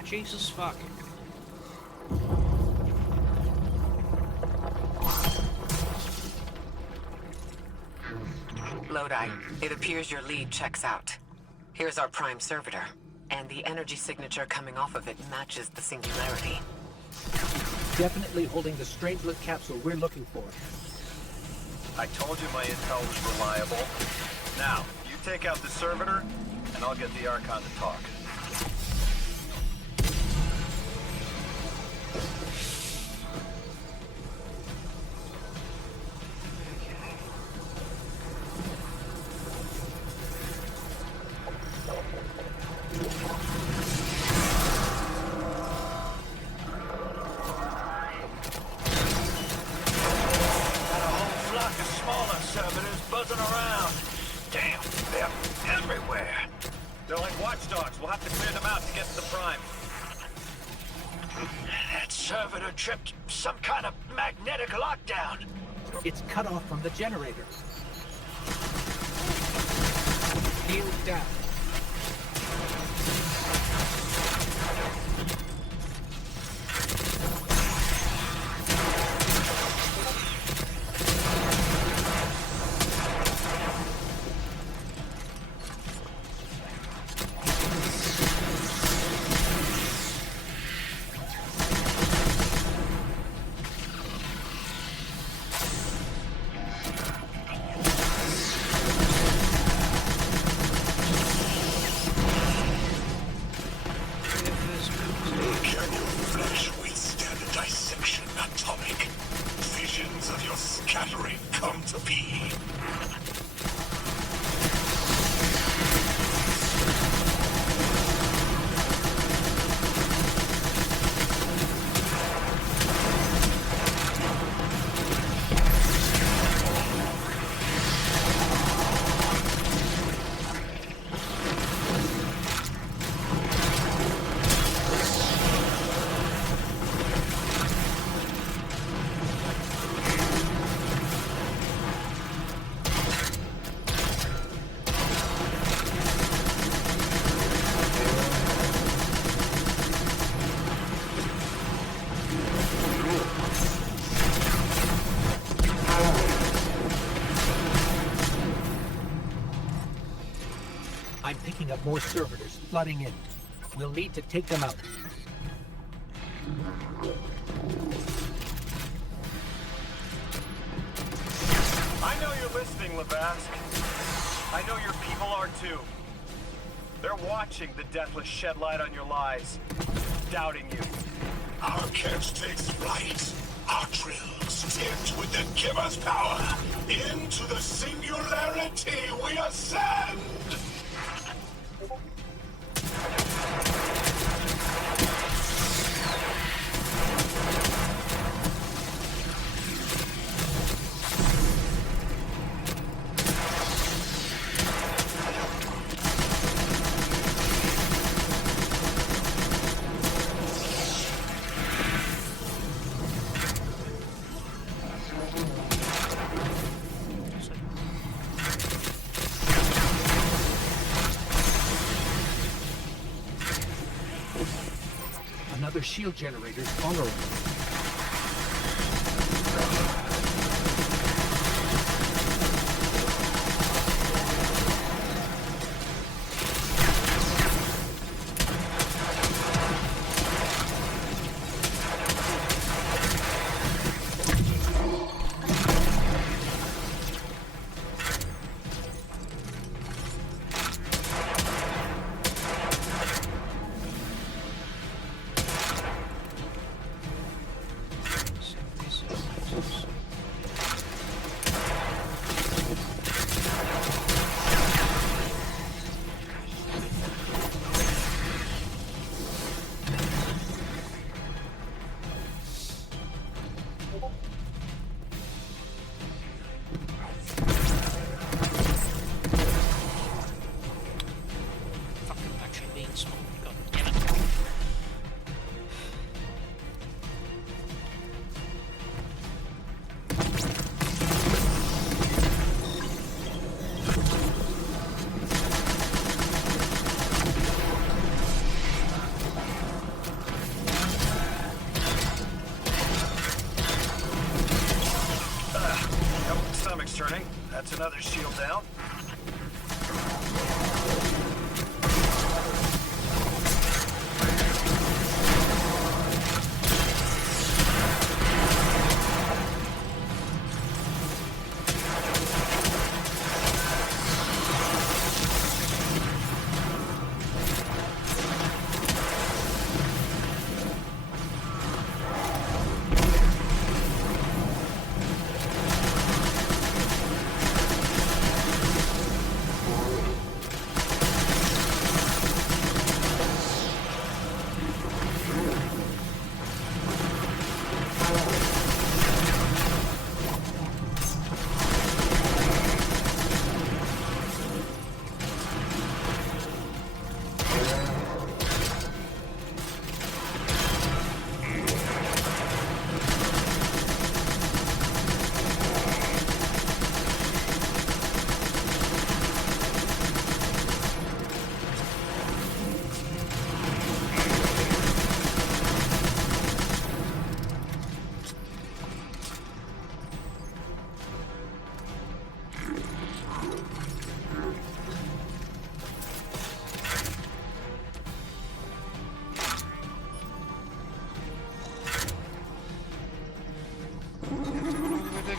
Jesus fuck. Lodi, it appears your lead checks out. Here's our prime servitor, and the energy signature coming off of it matches the singularity. definitely holding the Strangelet capsule we're looking for. I told you my intel was reliable. Now, you take out the servitor, and I'll get the Archon to talk. Buzzing around. Damn, they're everywhere. They're like watchdogs. We'll have to clear them out to get to the Prime. That servitor tripped some kind of magnetic lockdown. It's cut off from the generator. Shield down. Can your flesh withstand a dissection atomic? Visions of your scattering come to be. I'm picking up more servitors flooding in. We'll need to take them out. I know you're listening, Lavask. I know your people are too. They're watching the Deathless shed light on your lies, doubting you. Our catch takes flight. Our drills tipped with the giver's power. Into the singularity we ascend! Another shield generator's vulnerable. Turning. That's another shield down.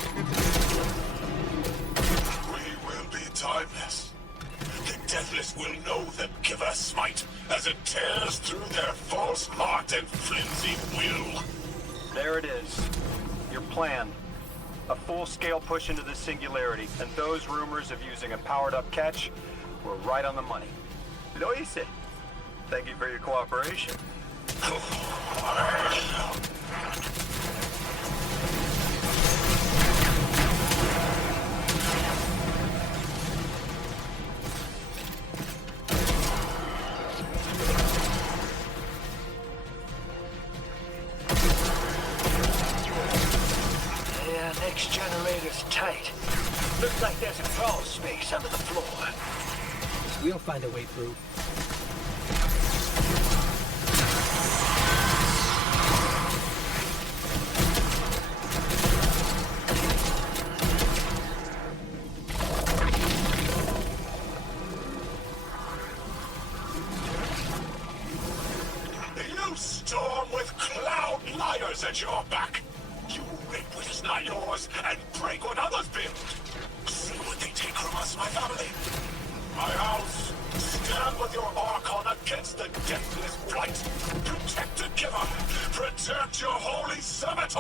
like script. We will be timeless. The Deathless will know the Giver Smite as it tears through their false heart and flimsy will. There it is. Your plan. A full-scale push into the singularity, and those rumors of using a powered-up catch were right on the money. Lo hice. Thank you for your cooperation. Yeah, next generator's tight. Looks like there's a crawl space under the floor. We'll find a way through. You storm with cloud liars at your back. You rape what is not yours and break what others build. See what they take from us, my family. My house. Stand with your Archon against the Deathless Blight. Protect the Giver. Protect your holy servitor.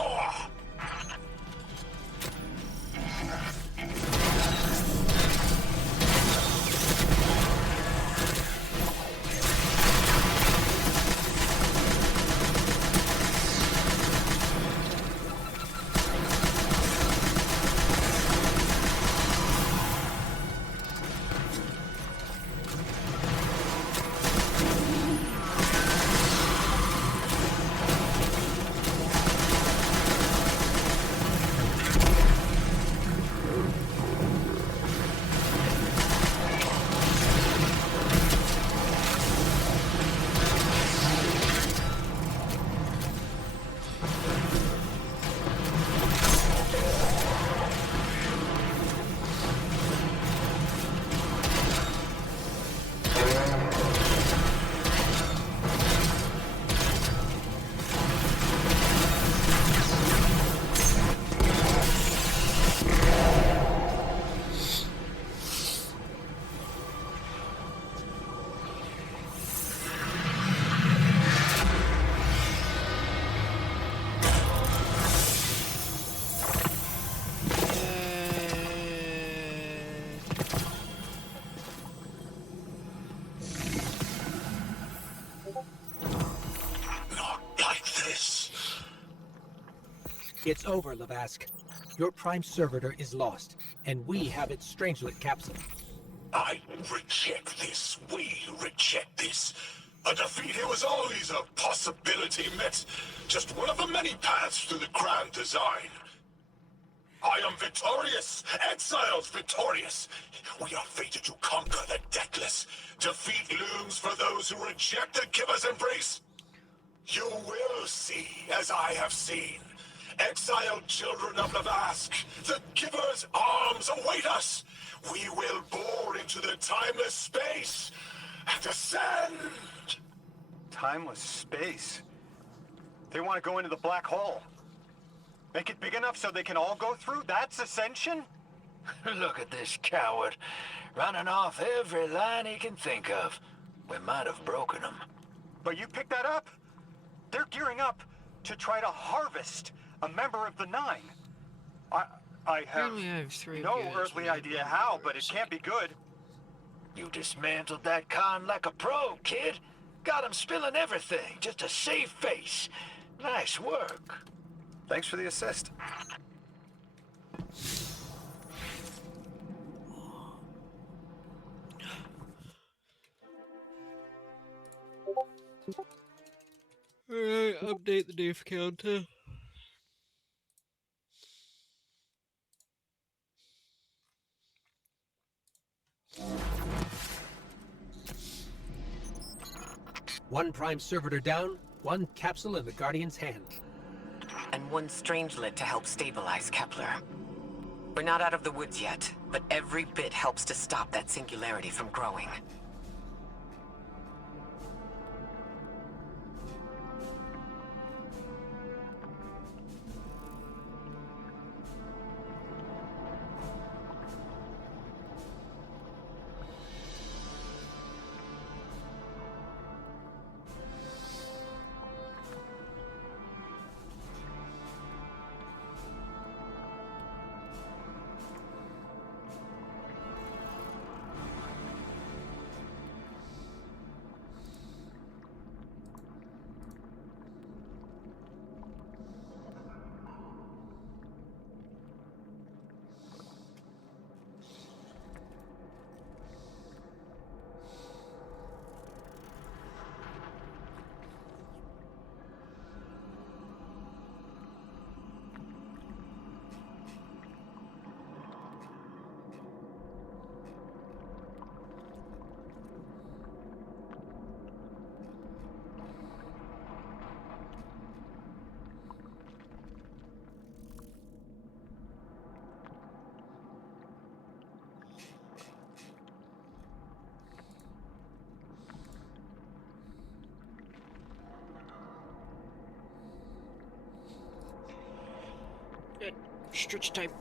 Not like this. It's over, Lavask. Your Prime Servitor is lost, and we have its Strangelet capsule. I reject this. We reject this. A defeat here was always a possibility met. Just one of the many paths to the grand design. I am victorious. Exiles victorious. We are fated to conquer the Deathless. Defeat looms for those who reject the Giver's embrace. You will see, as I have seen. Exiled children of Lavask, the Giver's arms await us. We will bore into the timeless space and ascend. Timeless space. They want to go into the black hole. Make it big enough so they can all go through? That's ascension? Look at this coward, running off every line he can think of. We might have broken him. But you picked that up? They're gearing up to try to harvest a member of the Nine. I have Apparently I have 3 no guys earthly with idea how, but it can't be good. You dismantled that con like a pro, kid. Got him spilling everything just to save face. Nice work. Thanks for the assist. Alright, update the diff counter. One Prime Servitor down, one capsule in the Guardian's hand. And one Strangelet to help stabilize Kepler. We're not out of the woods yet, but every bit helps to stop that singularity from growing. Stretch tape.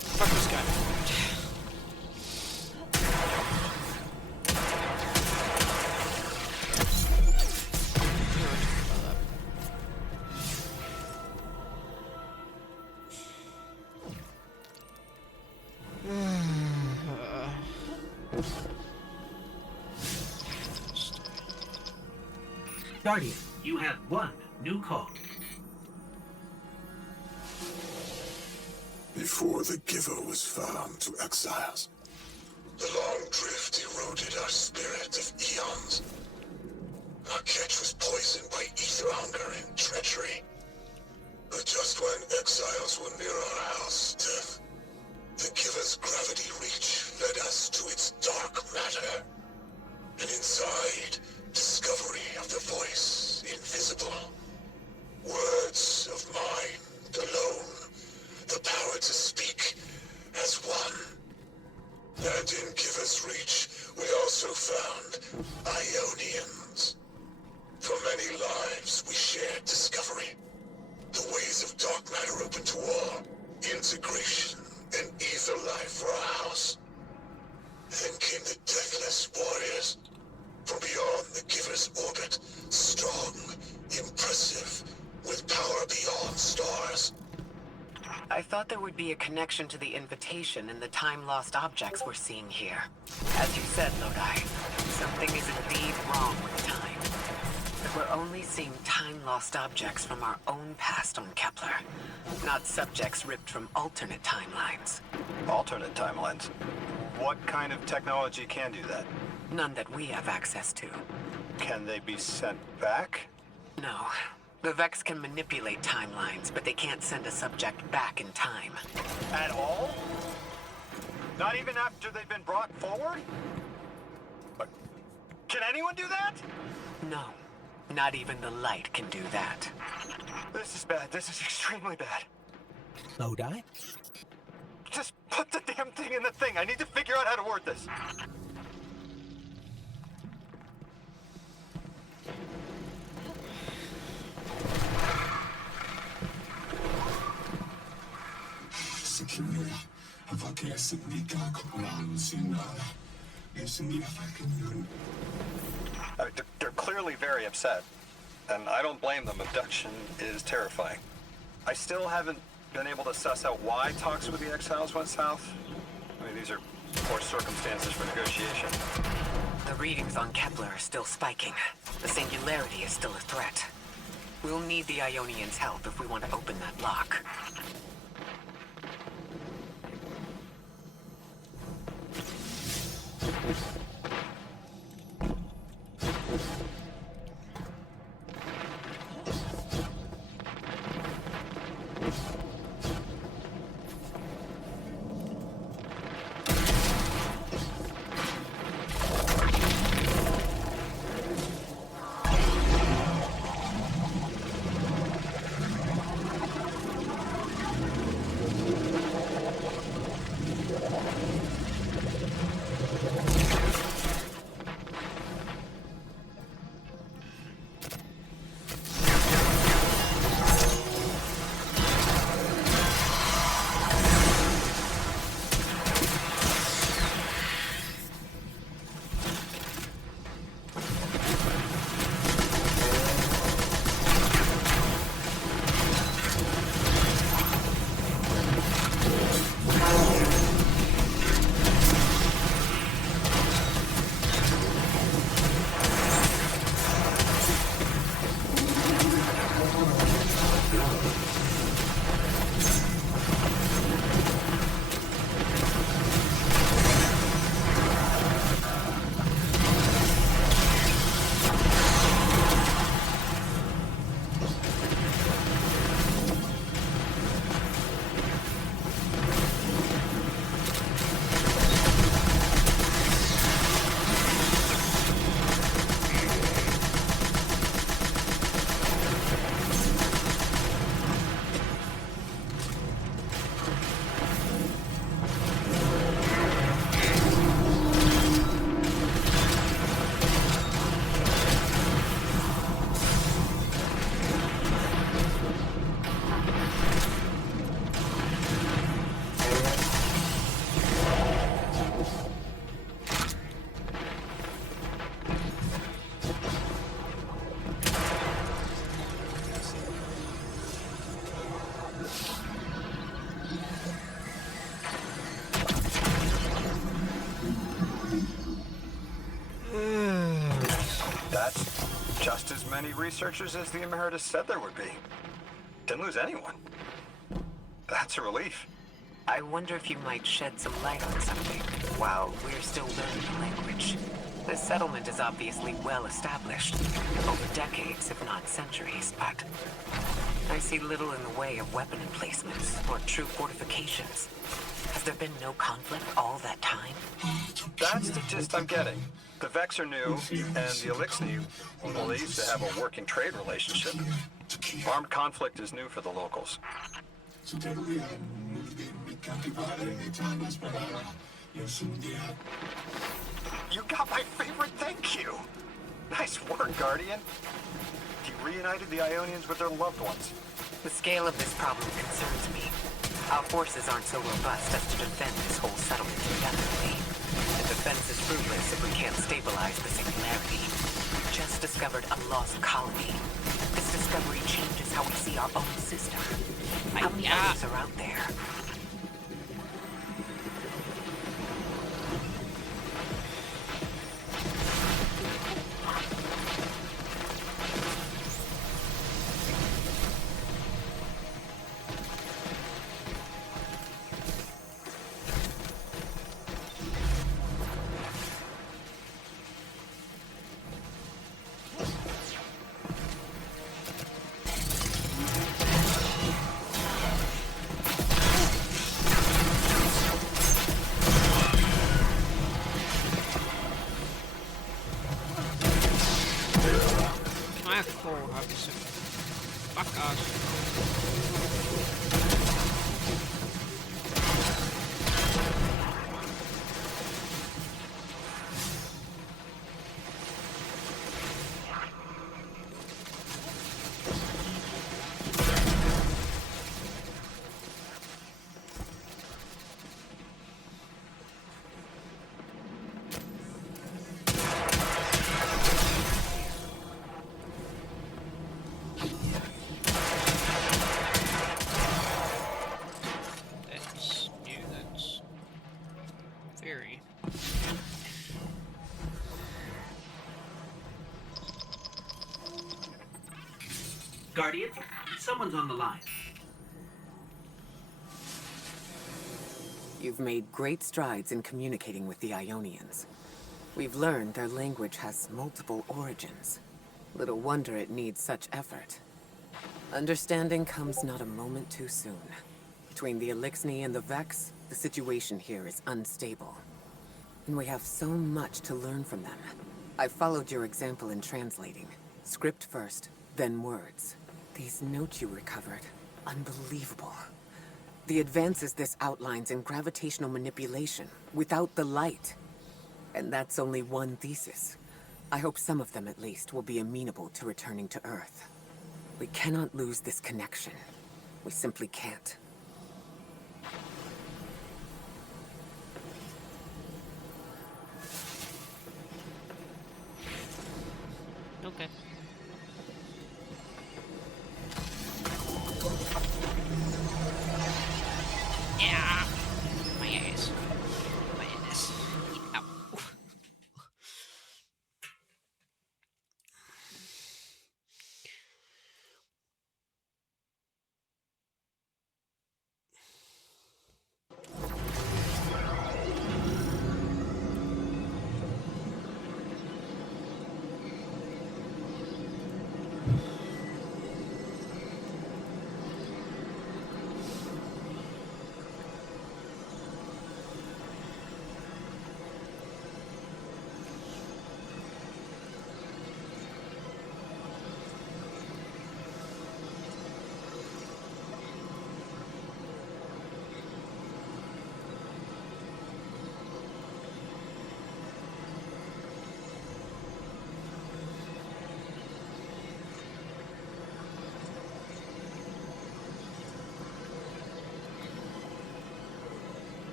Fuck this guy. Guardian, you have one new call. Before the Giver was found to exiles, the long drift eroded our spirit of eons. Our catch was poisoned by ether hunger and treachery. But just when exiles were near our house, death, the Giver's gravity reach led us to its dark matter. And inside, discovery of the voice invisible. Words of mind alone. The power to speak as one. And in Giver's reach, we also found Ionians. For many lives, we shared discovery. The ways of dark matter open to all. Integration and ether life for our house. Then came the Deathless Warriors. From beyond the Giver's orbit, strong, impressive, with power beyond stars. I thought there would be a connection to the invitation and the time-lost objects we're seeing here. As you said, Lodi, something is indeed wrong with time. But we're only seeing time-lost objects from our own past on Kepler, not subjects ripped from alternate timelines. Alternate timelines? What kind of technology can do that? None that we have access to. Can they be sent back? No. The Vex can manipulate timelines, but they can't send a subject back in time. At all? Not even after they've been brought forward? But can anyone do that? No. Not even the light can do that. This is bad. This is extremely bad. Lodi? Just put the damn thing in the thing. I need to figure out how to word this. They're clearly very upset, and I don't blame them. Abduction is terrifying. I still haven't been able to suss out why talks with the exiles went south. I mean, these are poor circumstances for negotiation. The readings on Kepler are still spiking. The singularity is still a threat. We'll need the Ionians' help if we want to open that lock. Just as many researchers as the Emeritus said there would be. Didn't lose anyone. That's a relief. I wonder if you might shed some light on something while we're still learning the language. This settlement is obviously well established, over decades, if not centuries, but I see little in the way of weapon emplacements or true fortifications. Has there been no conflict all that time? That's the gist I'm getting. The Vex are new, and the Elixni, well, they used to have a working trade relationship. Armed conflict is new for the locals. You got my favorite thank you! Nice work, Guardian. You reunited the Ionians with their loved ones. The scale of this problem concerns me. Our forces aren't so robust as to defend this whole settlement indefinitely. The defense is fruitless if we can't stabilize the singularity. We've just discovered a lost colony. This discovery changes how we see our own system. How many others are out there? Fuck us. Guardian, someone's on the line. You've made great strides in communicating with the Ionians. We've learned their language has multiple origins. Little wonder it needs such effort. Understanding comes not a moment too soon. Between the Elixni and the Vex, the situation here is unstable. And we have so much to learn from them. I followed your example in translating. Script first, then words. These notes you recovered, unbelievable. The advances this outlines in gravitational manipulation, without the light. And that's only one thesis. I hope some of them, at least, will be amenable to returning to Earth. We cannot lose this connection. We simply can't. Okay. Yeah. My ass. My ass. Ow.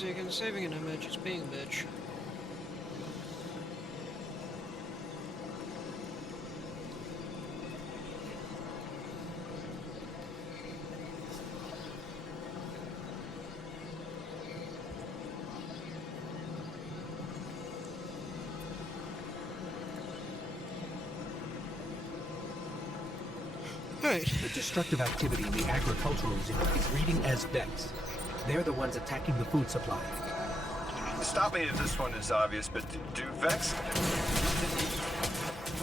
music and saving an image is being a bitch. Right. The destructive activity in the agricultural zone is reading as Vex. They're the ones attacking the food supply. Stop me if this one is obvious, but do Vex?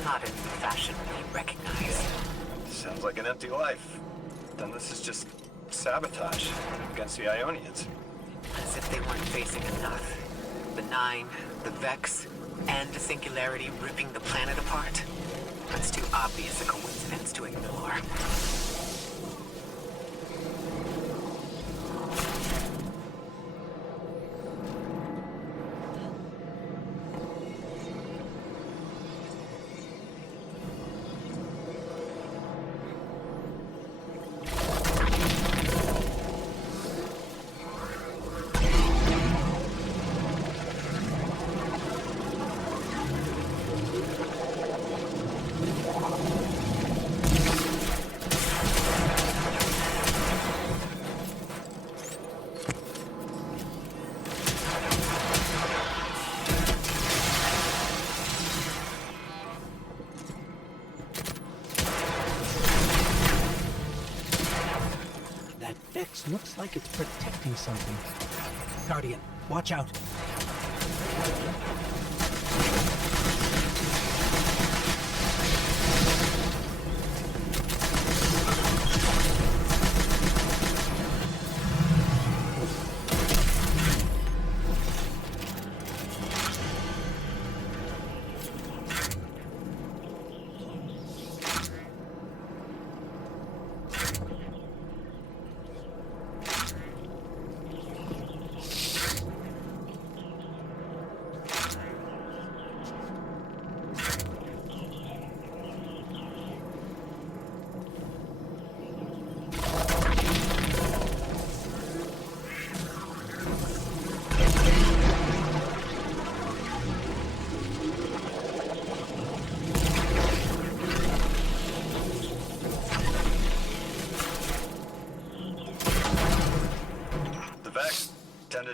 Not in the fashion we recognize. Sounds like an empty life. Then this is just sabotage against the Ionians. As if they weren't facing enough. The Nine, the Vex, and the Singularity ripping the planet apart. That's too obvious a coincidence to ignore. Vex looks like it's protecting something. Guardian, watch out.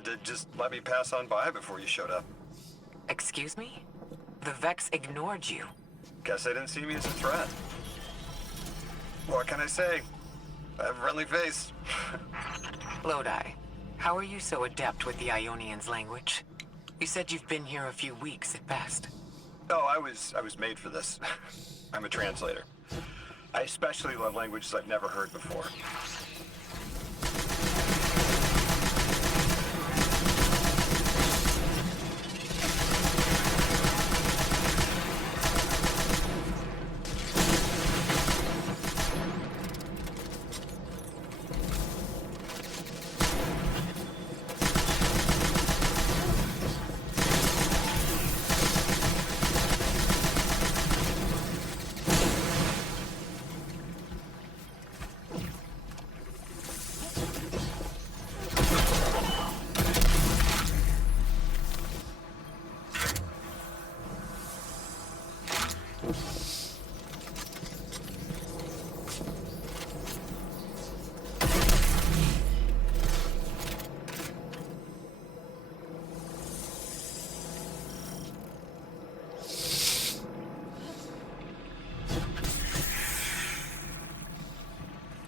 To just let me pass on by before you showed up. Excuse me? The Vex ignored you. Guess they didn't see me as a threat. What can I say? I have a friendly face. Lodi, how are you so adept with the Ionian's language? You said you've been here a few weeks at best. Oh, I was made for this. I'm a translator. I especially love languages I've never heard before.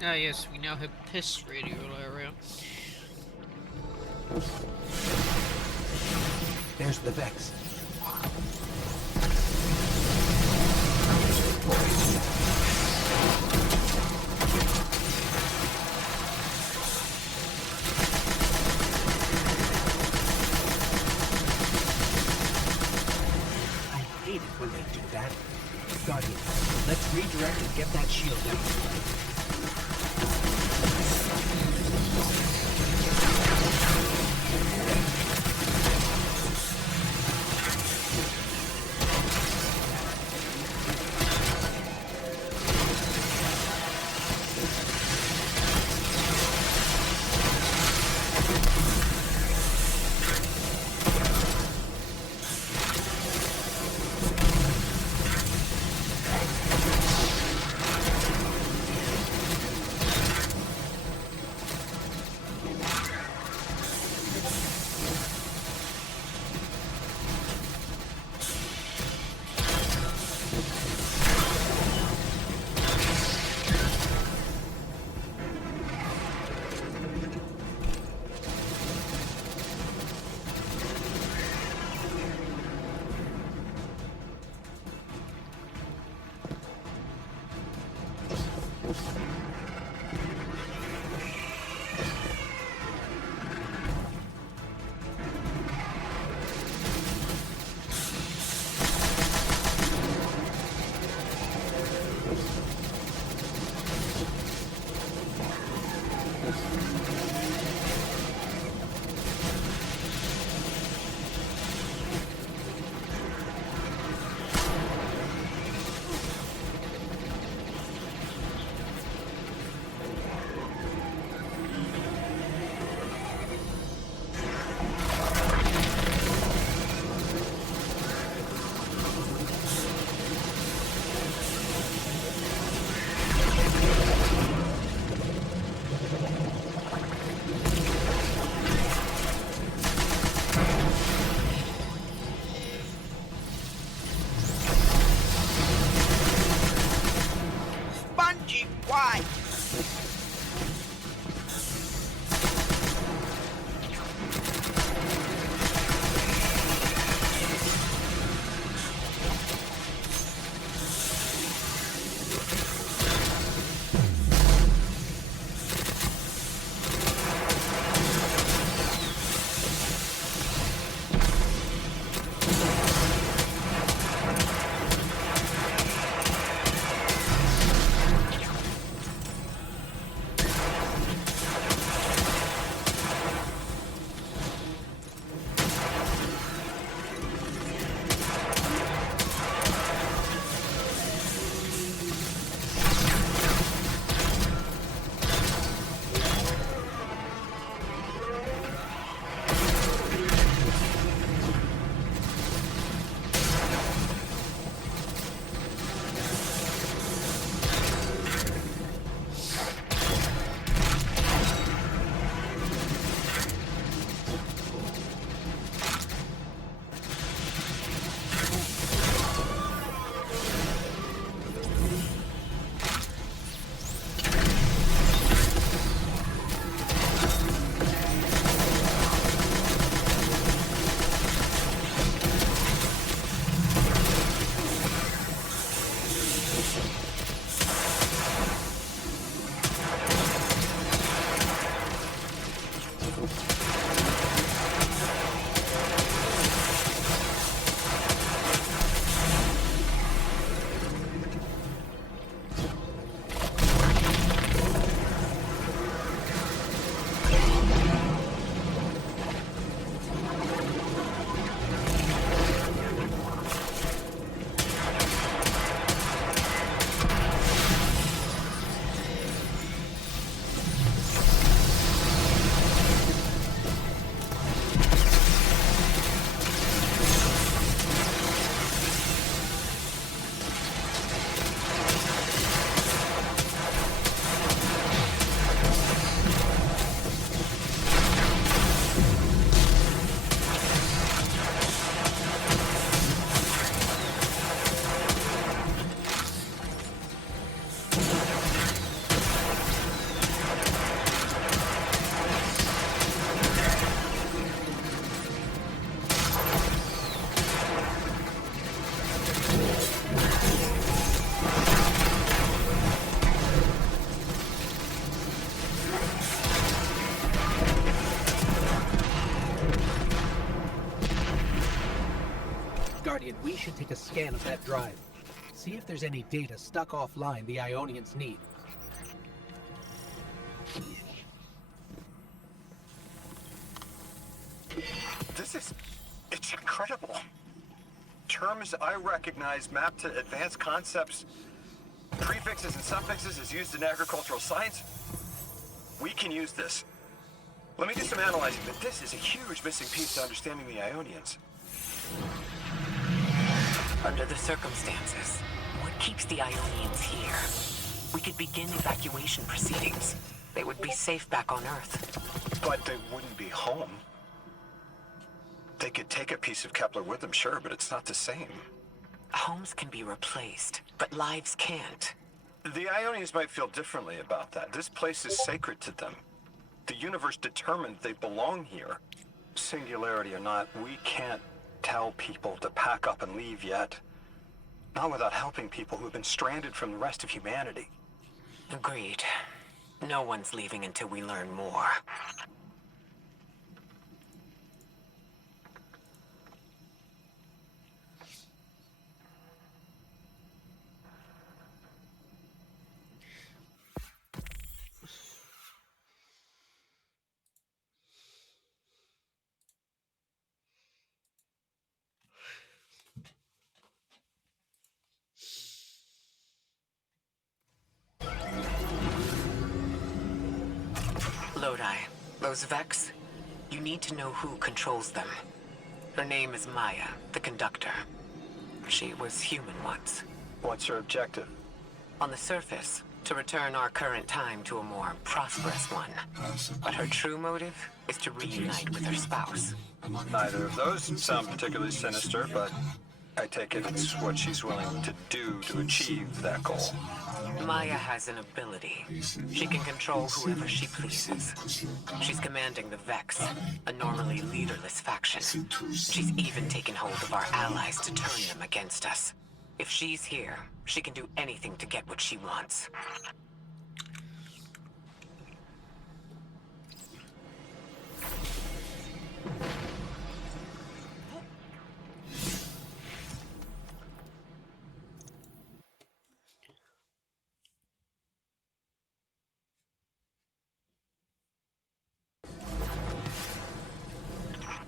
Ah yes, we now have piss radio around. There's the Vex. I hate it when they do that. Guardian, let's redirect and get that shield down. Guardian, we should take a scan of that drive. See if there's any data stuck offline the Ionians need. It's incredible. Terms I recognize mapped to advanced concepts, prefixes and suffixes as used in agricultural science. We can use this. Let me do some analyzing, but this is a huge missing piece to understanding the Ionians. Under the circumstances, what keeps the Ionians here? We could begin evacuation proceedings. They would be safe back on Earth. But they wouldn't be home. They could take a piece of Kepler with them, sure, but it's not the same. Homes can be replaced, but lives can't. The Ionians might feel differently about that. This place is sacred to them. The universe determined they belong here. Singularity or not, we can't tell people to pack up and leave yet. Not without helping people who've been stranded from the rest of humanity. Agreed. No one's leaving until we learn more. Lodi, those Vex, you need to know who controls them. Her name is Maya, the conductor. She was human once. What's her objective? On the surface, to return our current time to a more prosperous one. But her true motive is to reunite with her spouse. Neither of those sound particularly sinister, but I take it it's what she's willing to do to achieve that goal. Maya has an ability. She can control whoever she pleases. She's commanding the Vex, a normally leaderless faction. She's even taken hold of our allies to turn them against us. If she's here, she can do anything to get what she wants.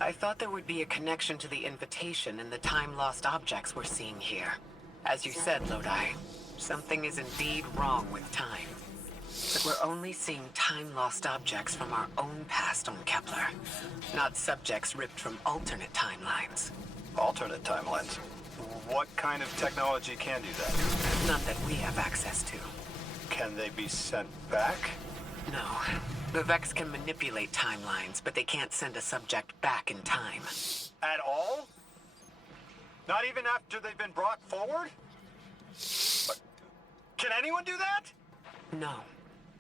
I thought there would be a connection to the invitation and the time-lost objects we're seeing here. As you said, Lodi, something is indeed wrong with time. But we're only seeing time-lost objects from our own past on Kepler, not subjects ripped from alternate timelines. Alternate timelines? What kind of technology can do that? None that we have access to. Can they be sent back? No. The Vex can manipulate timelines, but they can't send a subject back in time. At all? Not even after they've been brought forward? But can anyone do that? No.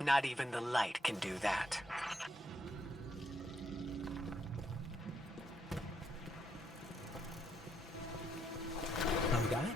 Not even the light can do that. Lodi?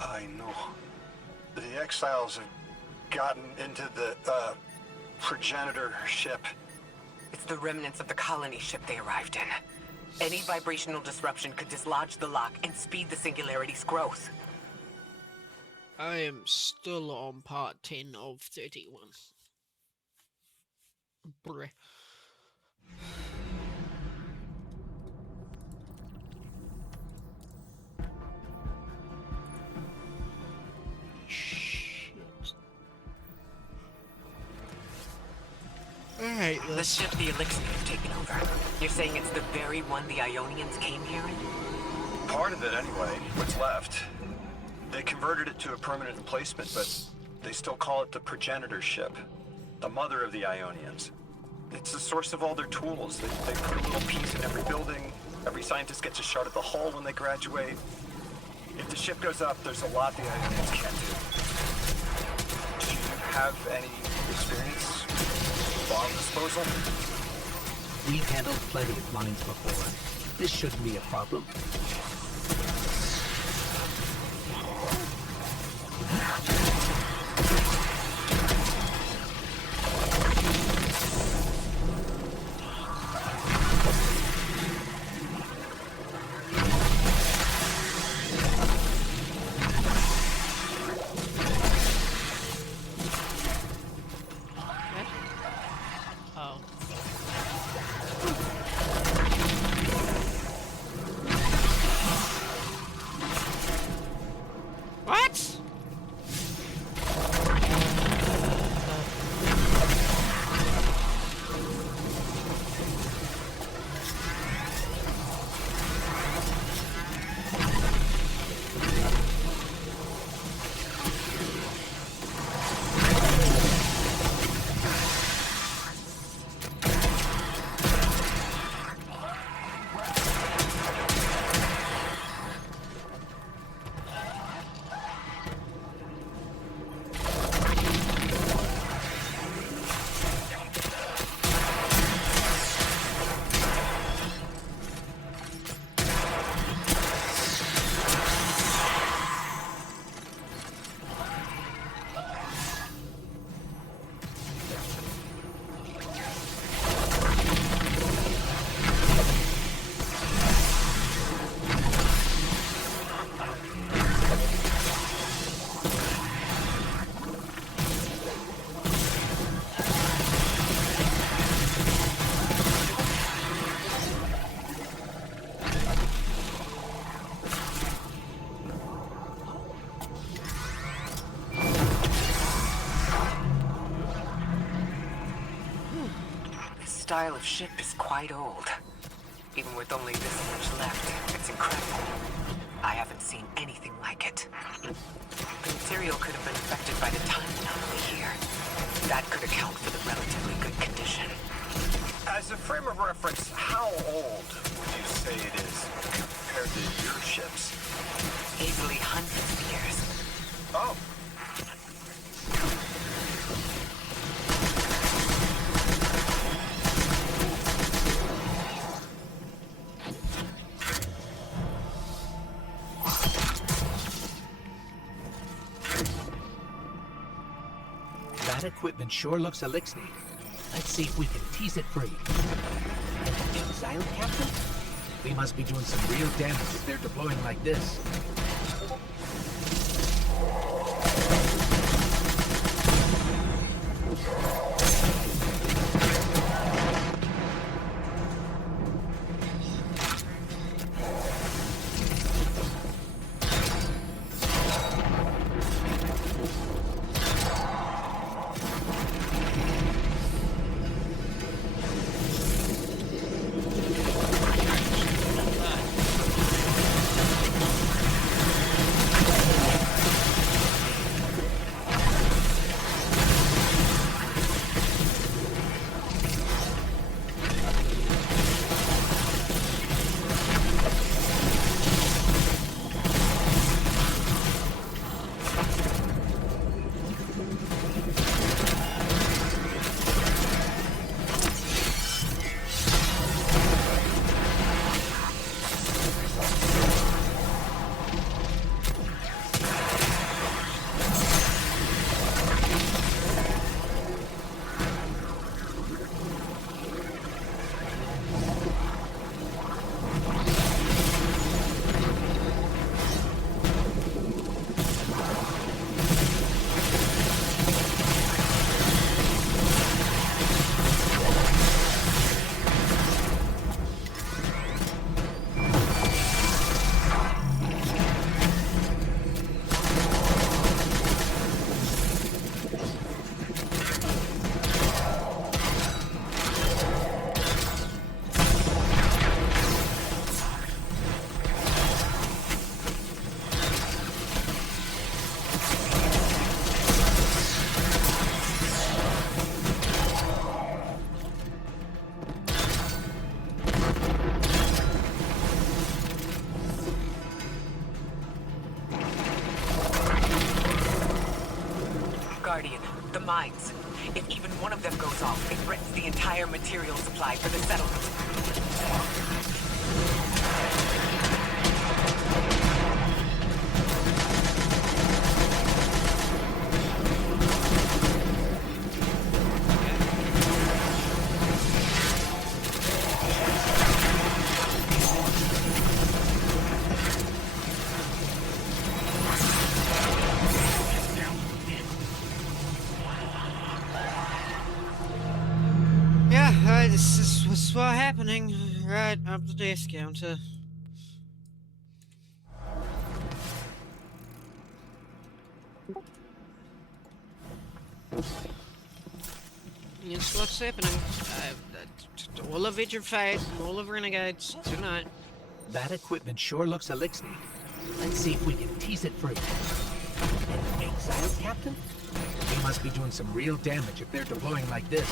I know. The exiles have gotten into the, progenitor ship. It's the remnants of the colony ship they arrived in. Any vibrational disruption could dislodge the lock and speed the singularity's growth. I am still on part 10 of 31. Bruh. hate The this. ship the Elixir have taken over. You're saying it's the very one the Ionians came here in? Part of it, anyway. What's left. They converted it to a permanent emplacement, but they still call it the progenitor ship. The mother of the Ionians. It's the source of all their tools. They put a little piece in every building. Every scientist gets a shot at the hull when they graduate. If the ship goes up, there's a lot the Ionians can't do. Do you have any experience? Bomb disposal? We've handled plenty of mines before. This shouldn't be a problem. Oh. What? Style of ship is quite old. Even with only this much left, it's incredible. I haven't seen anything like it. The material could have been affected by the time anomaly here. That could account for the relatively good condition. As a frame of reference, how old would you say it is compared to your ships? Easily hundreds of years. Oh. That equipment sure looks elixir. Let's see if we can tease it free. Silent Captain? We must be doing some real damage if they're deploying like this. mines. If even one of them goes off, it threatens the entire material supply for the settlement. Yeah, this is what's happening right up the desk counter. It's what's happening. All of Vigil Fate, all of Renegades, tonight. That equipment sure looks elixir. Let's see if we can tease it through. An exile captain? They must be doing some real damage if they're deploying like this.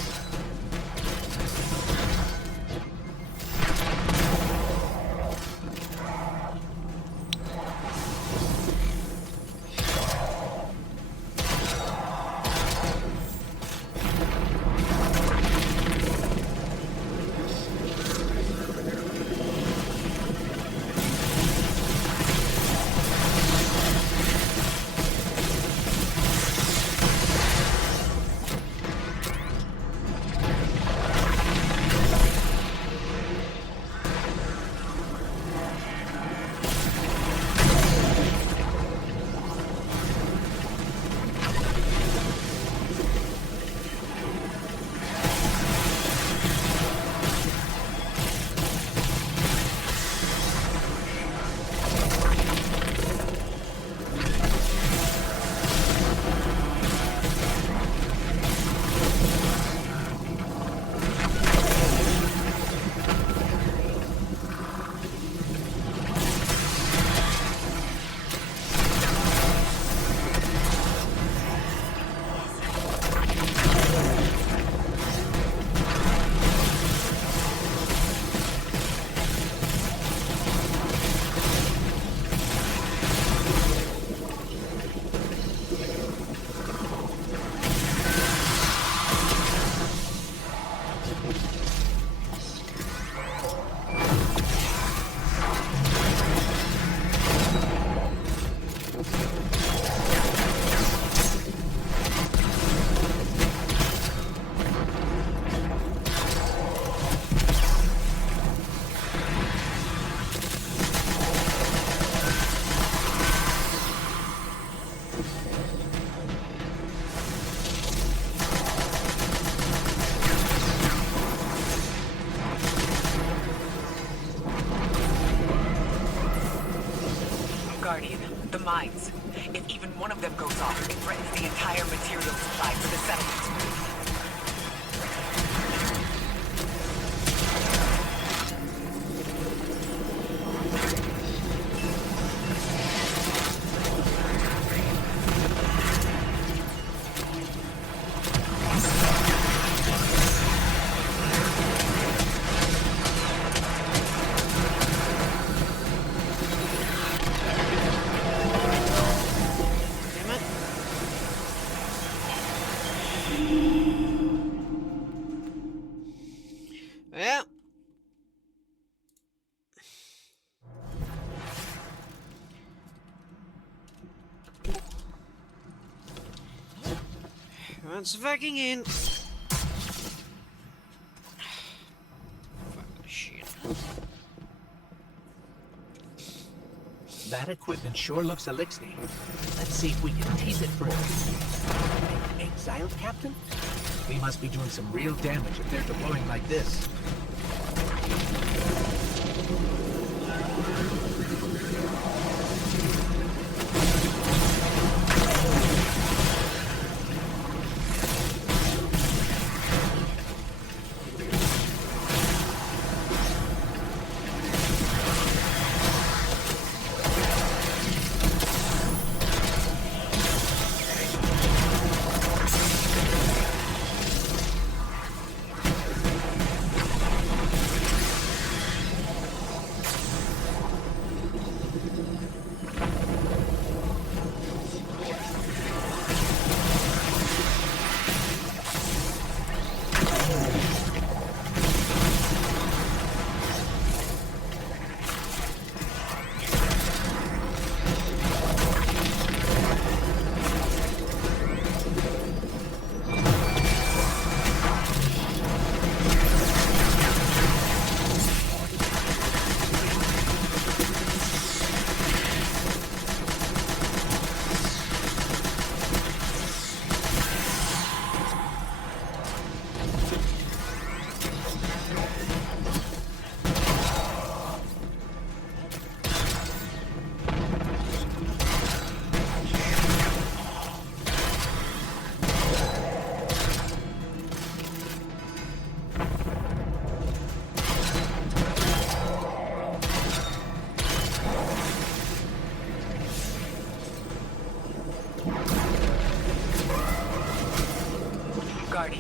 The mines. If even one of them goes off, it threatens the entire material supply for the settlement. Well, once fucking in. Fucking shit. That equipment sure looks elixir. Let's see if we can tease it through. An exile captain? They must be doing some real damage if they're deploying like this.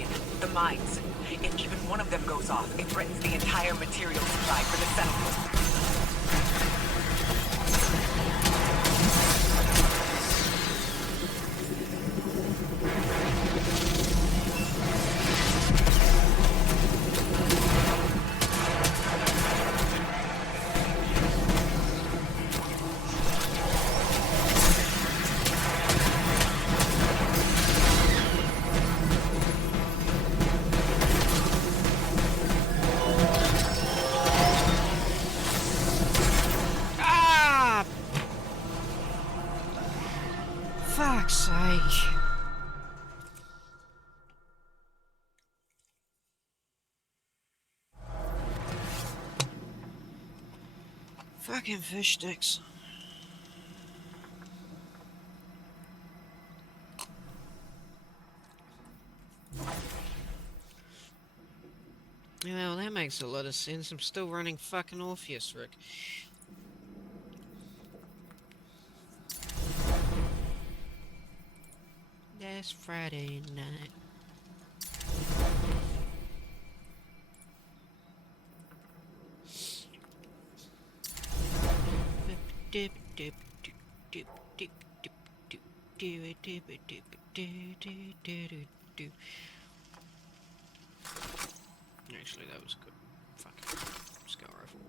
Guardian. The mines. If even one of them goes off, it threatens the entire material supply for the settlement. Fuck's sake. Fucking fish sticks. Well, that makes a lot of sense. I'm still running fucking Orpheus, Rick. Last Friday night. Actually, that was good. Fucking scout rifle.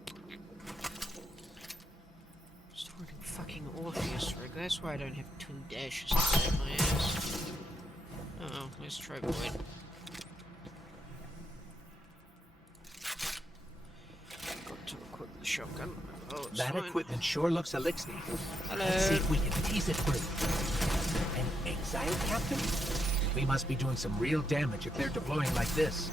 Still running fucking Orpheus, Rick. That's why I don't have 2 dashes to save my ass. Oh, let's try Void. Got to equip the shotgun. Oh, it's That fine. equipment sure looks elixir. Hello. Let's see if we can tease it through. An exile captain? We must be doing some real damage if they're deploying like this.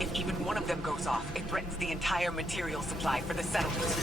If even one of them goes off, it threatens the entire material supply for the settlement.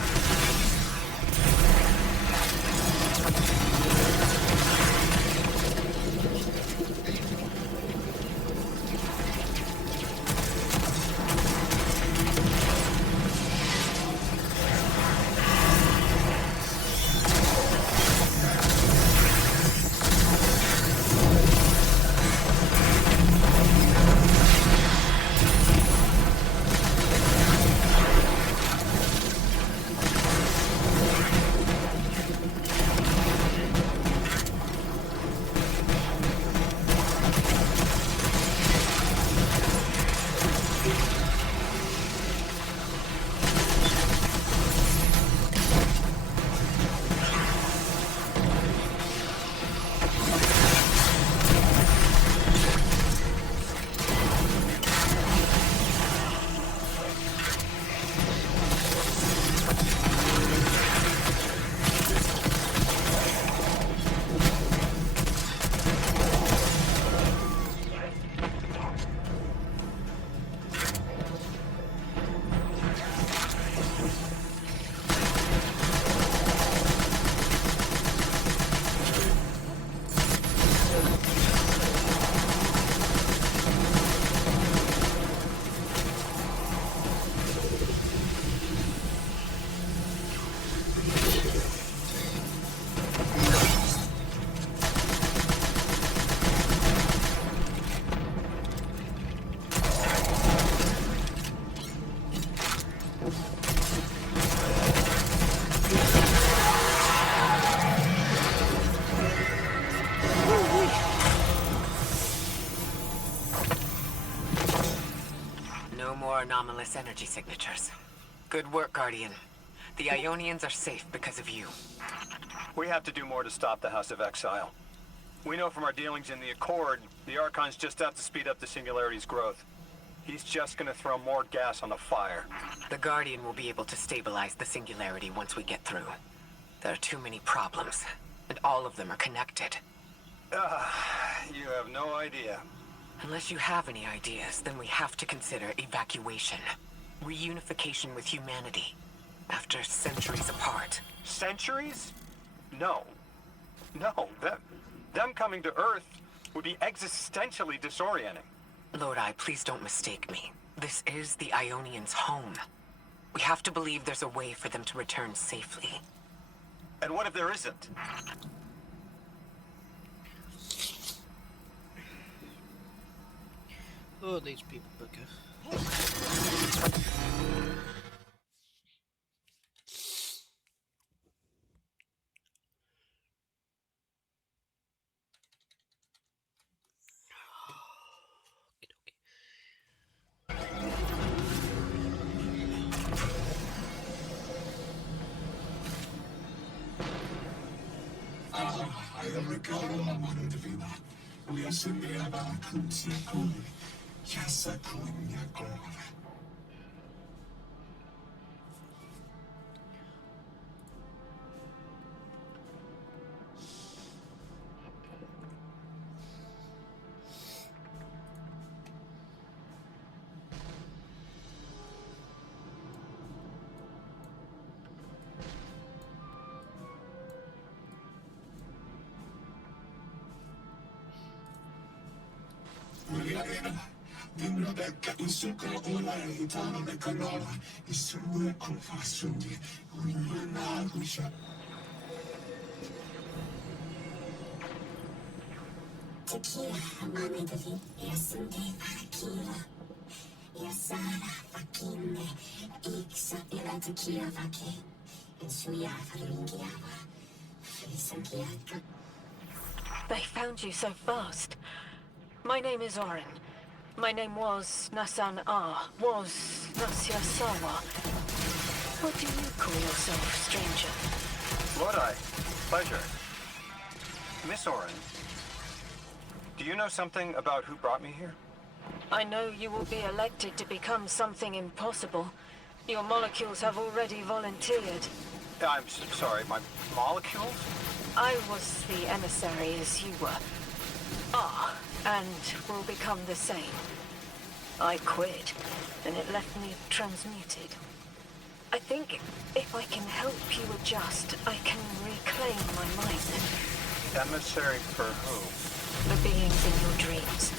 No more anomalous energy signatures. Good work, Guardian. The Ionians are safe because of you. We have to do more to stop the House of Exile. We know from our dealings in the Accord, the Archon's just out to speed up the Singularity's growth. He's just gonna throw more gas on the fire. The Guardian will be able to stabilize the Singularity once we get through. There are too many problems, and all of them are connected. You have no idea. Unless you have any ideas, then we have to consider evacuation. Reunification with humanity. After centuries apart. Centuries? No. No, them coming to Earth would be existentially disorienting. Lodi, please don't mistake me. This is the Ionians' home. We have to believe there's a way for them to return safely. And what if there isn't? Oh, these people, Booker. I am Ricardo Amano Divina. We are sending about Kuntiakuri. Yasa Kunyakora. Dimrabecca in sucra ola e hitano ne canola, e sue confassundi, unina gusha. Tequila, amame devi, yasinde akila. Yasara, akine, iksa ila tequila vake, and suya faringiava, frisangiaka. They found you so fast. My name is Oren. My name was Nasan R. Was Nasya Sawa. What do you call yourself, stranger? Lodi, pleasure. Miss Oren, do you know something about who brought me here? I know you will be elected to become something impossible. Your molecules have already volunteered. I'm sorry, my molecules? I was the emissary as you were. And will become the same. I quit, and it left me transmuted. I think if I can help you adjust, I can reclaim my mind. Emissary for who? The beings in your dreams.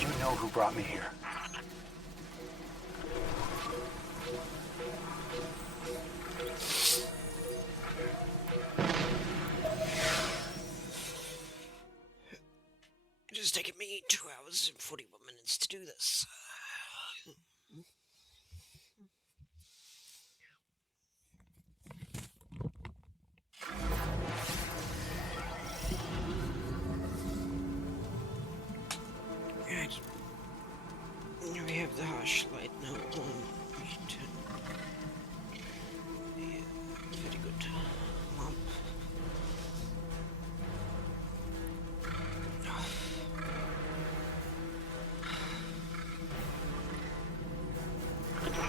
You know who brought me here. It has taken me 2 hours and 41 minutes to do this. Right. We have the harsh light now on. Yeah, very good. Mom.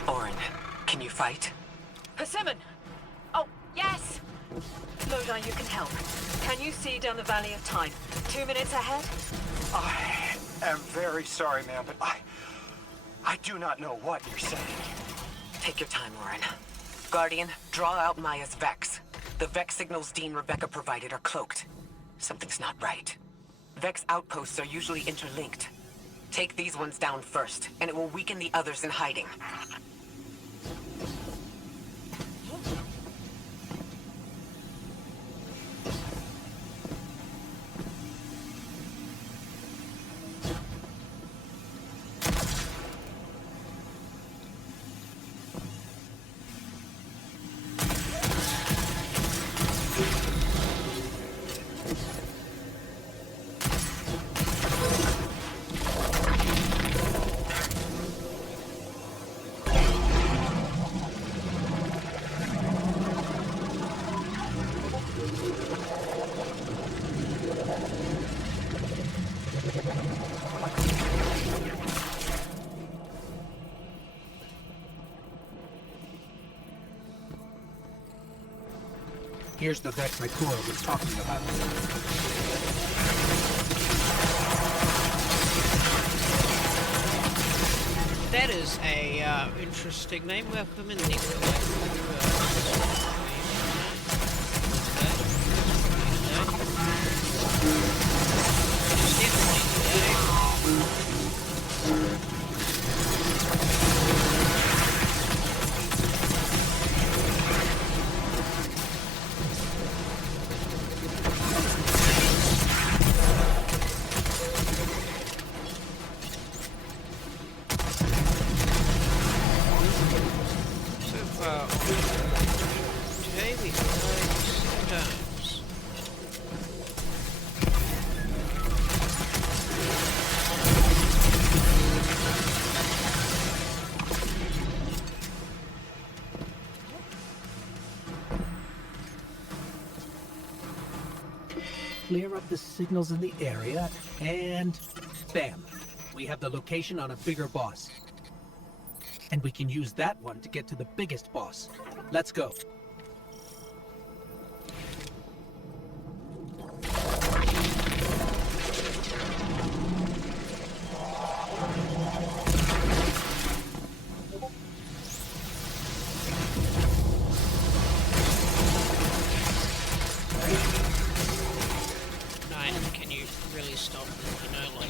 Orin, can you fight? Persimmon! Oh, yes! Lodi, you can help. Can you see down the Valley of Time? 2 minutes ahead? I am very sorry, ma'am, but I do not know what you're saying. Take your time, Orin. Guardian, draw out Maya's Vex. The Vex signals Dean Rebecca provided are cloaked. Something's not right. Vex outposts are usually interlinked. Take these ones down first, and it will weaken the others in hiding. Here's the Vex Ikora was talking about. That is a interesting name. Welcome in, Nico. Today we tried 7 times. Clear up the signals in the area, and bam! We have the location on a bigger boss. And we can use that one to get to the biggest boss. Let's go. Can you really stop, you know, like...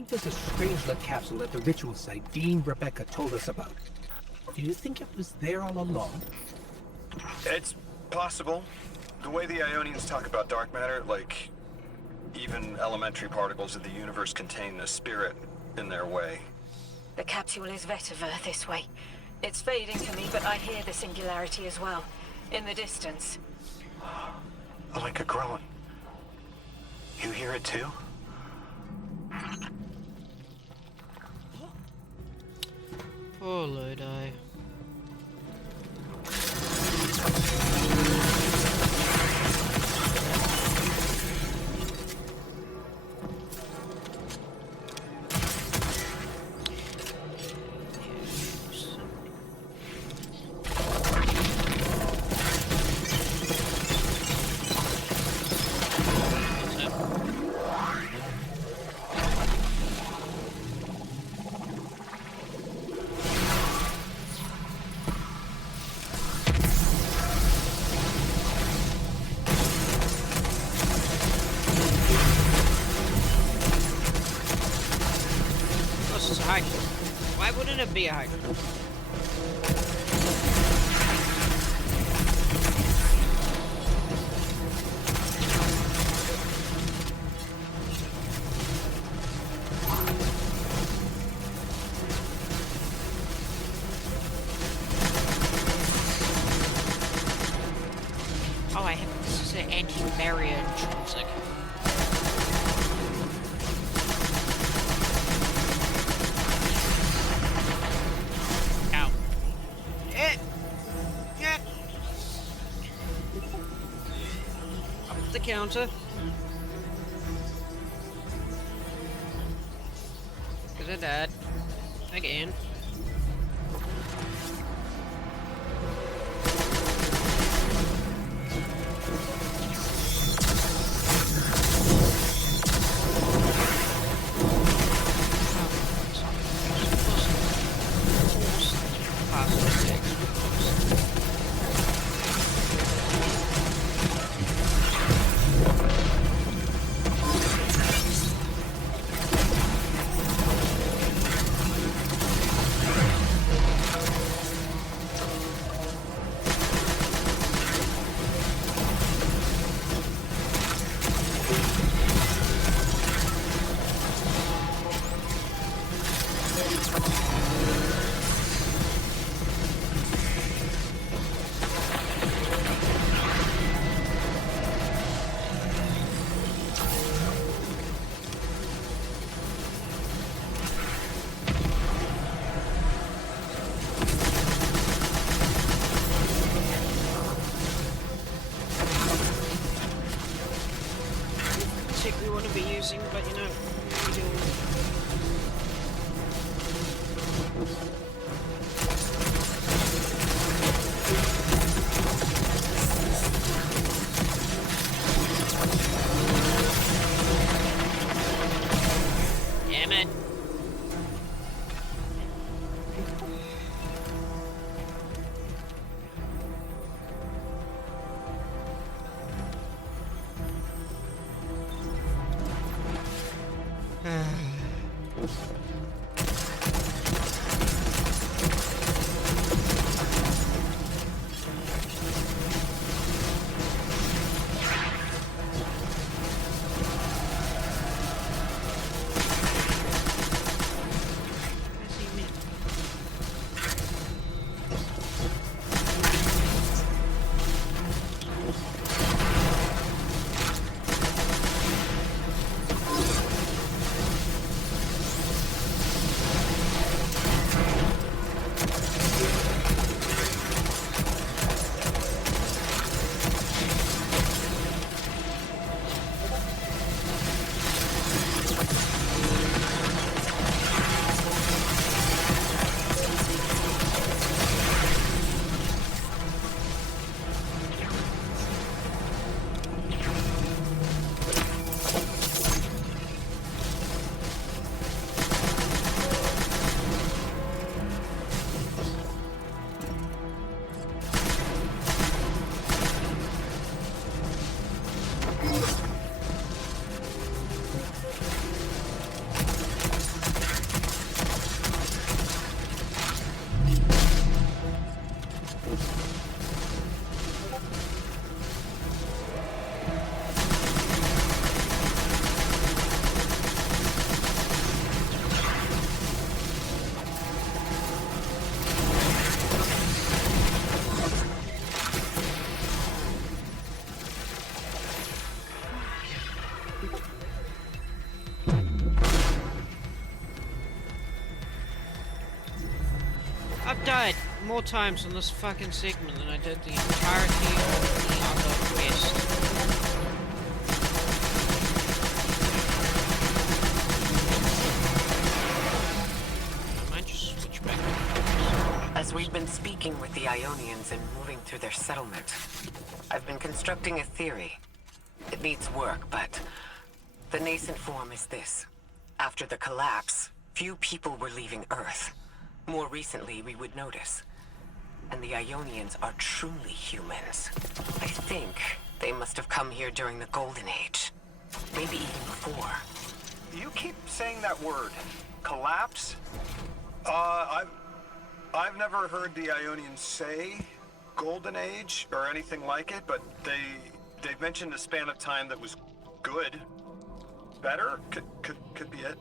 think there's a Strangelet capsule at the ritual site Dean Rebecca told us about. Do you think it was there all along? It's possible. The way the Ionians talk about dark matter, like even elementary particles of the universe contain a spirit in their way. The capsule is vetiver this way. It's fading for me, but I hear the singularity as well. In the distance. Like a groan. You hear it too? Poor Lodi. Why wouldn't it be a hydrant? Oh, I have this is an anti-barrier intrinsic. The counter. Because of that. Again. We want to be using, but you know, we do. Damn it. died more times in this fucking segment than I did the entirety of the other quest. I might just switch back. As we've been speaking with the Ionians and moving through their settlement, I've been constructing a theory. It needs work, but the nascent form is this. After the collapse, few people were leaving Earth. More recently, we would notice. And the Ionians are truly humans. I think they must have come here during the Golden Age. Maybe even before. You keep saying that word, collapse. I've never heard the Ionians say Golden Age or anything like it, but they've mentioned a span of time that was good. Better? Could be it.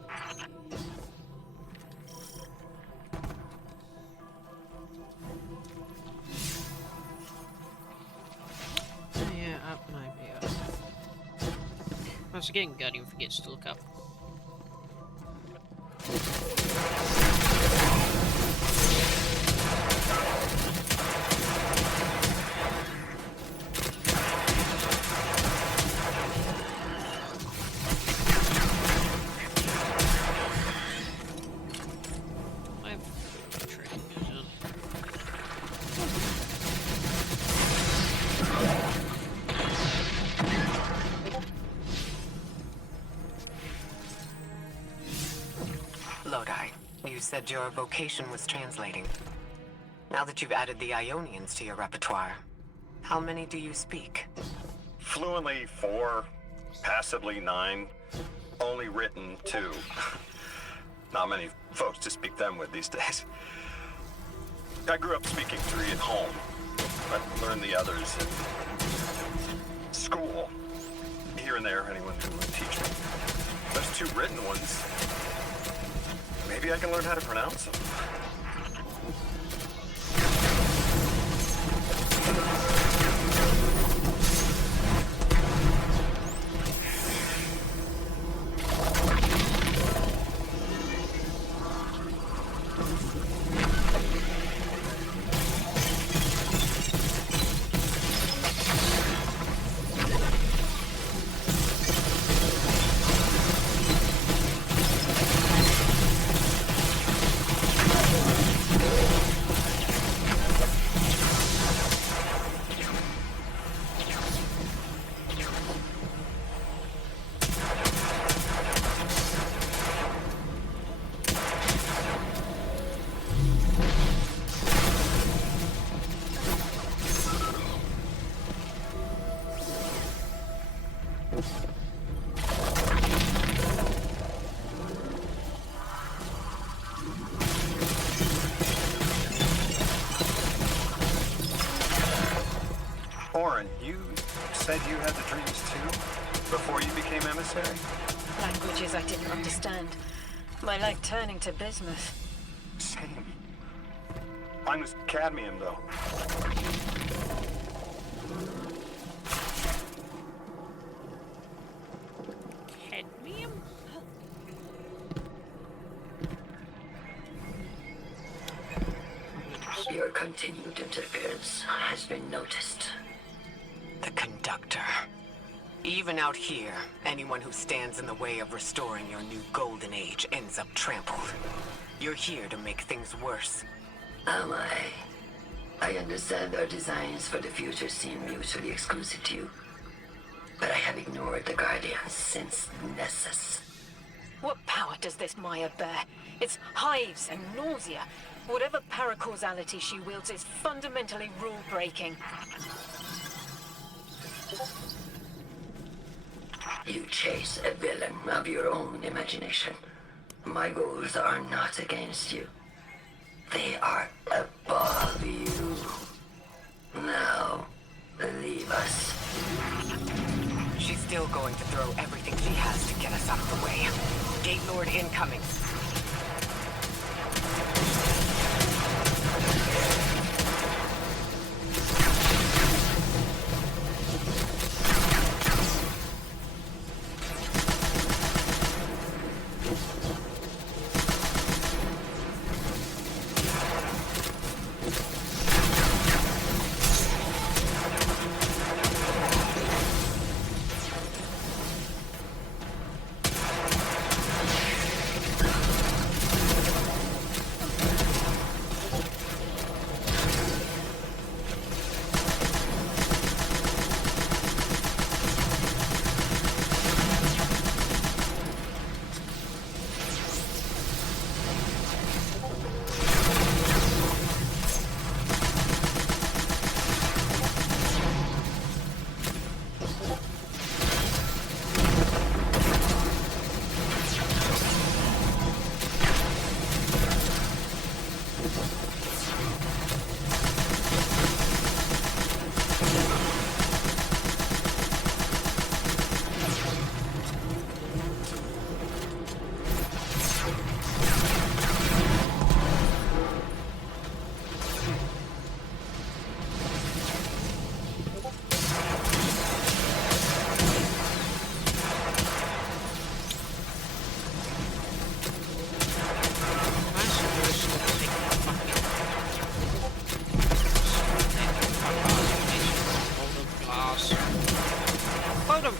Yeah, up might be up. Once again, Guardian forgets to look up. Lodi, you said your vocation was translating. Now that you've added the Ionians to your repertoire, how many do you speak? Fluently 4, passively 9, only written 2. Not many folks to speak them with these days. I grew up speaking 3 at home. I learned the others at school. Here and there, anyone who would teach me. Those 2 written ones, maybe I can learn how to pronounce them. Orin, you said you had the dreams too? Before you became emissary? Languages I didn't understand. My leg turning to bismuth. Same. Mine was cadmium, though. Cadmium? Your continued interference has been noticed. The conductor. Even out here, anyone who stands in the way of restoring your new Golden Age ends up trampled. You're here to make things worse. Am I? I understand our designs for the future seem mutually exclusive to you. But I have ignored the Guardians since Nessus. What power does this Maya bear? It's hives and nausea. Whatever paracausality she wields is fundamentally rule-breaking. You chase a villain of your own imagination. My goals are not against you. They are above you. Now, leave us. She's still going to throw everything she has to get us out of the way. Gate Lord incoming.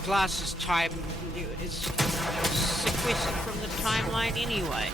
Glass's time is sequestered from the timeline anyway.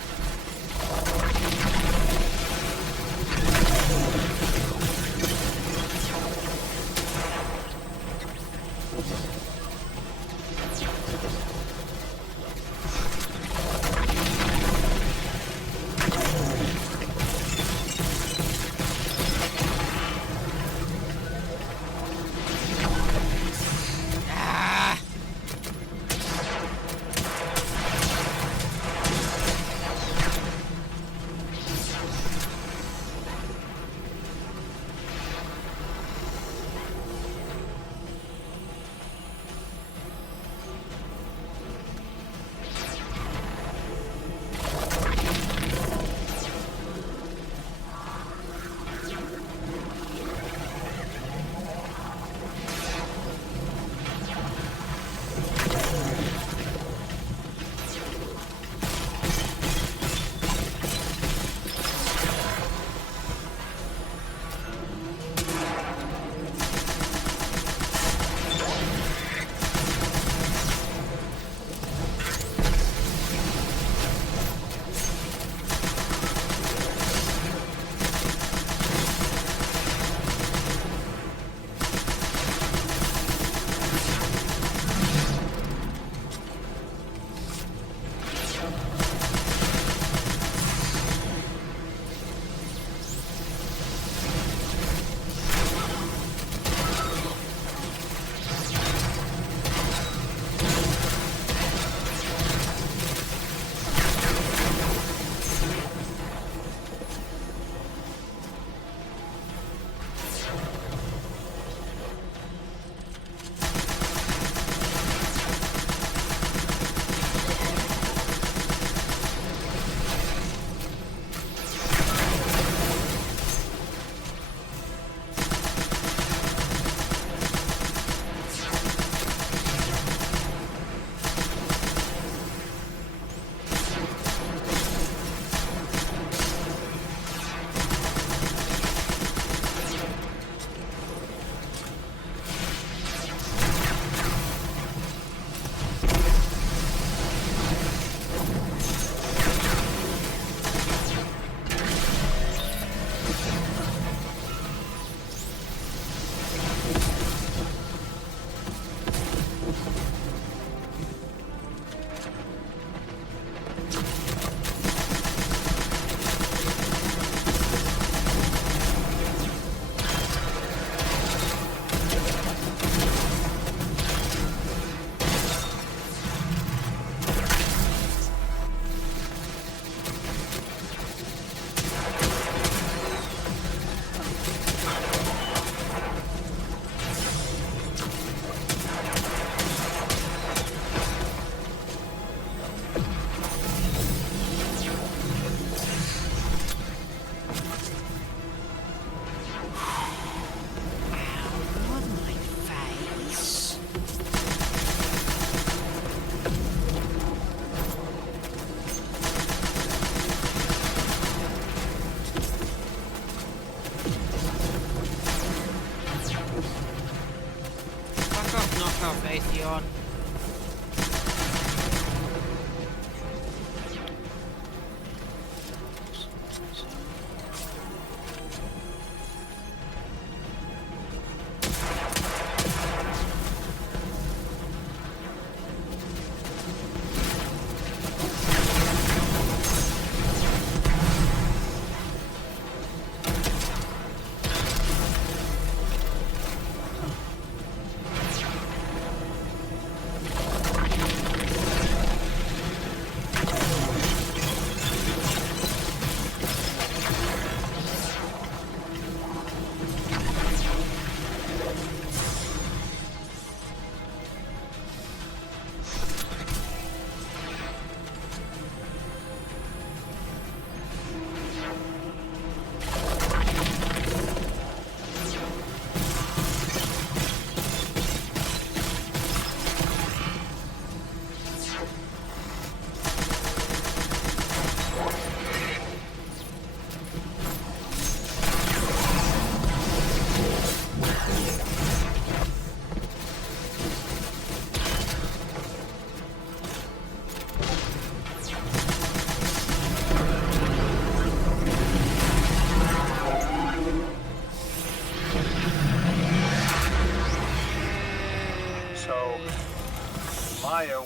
Raytheon.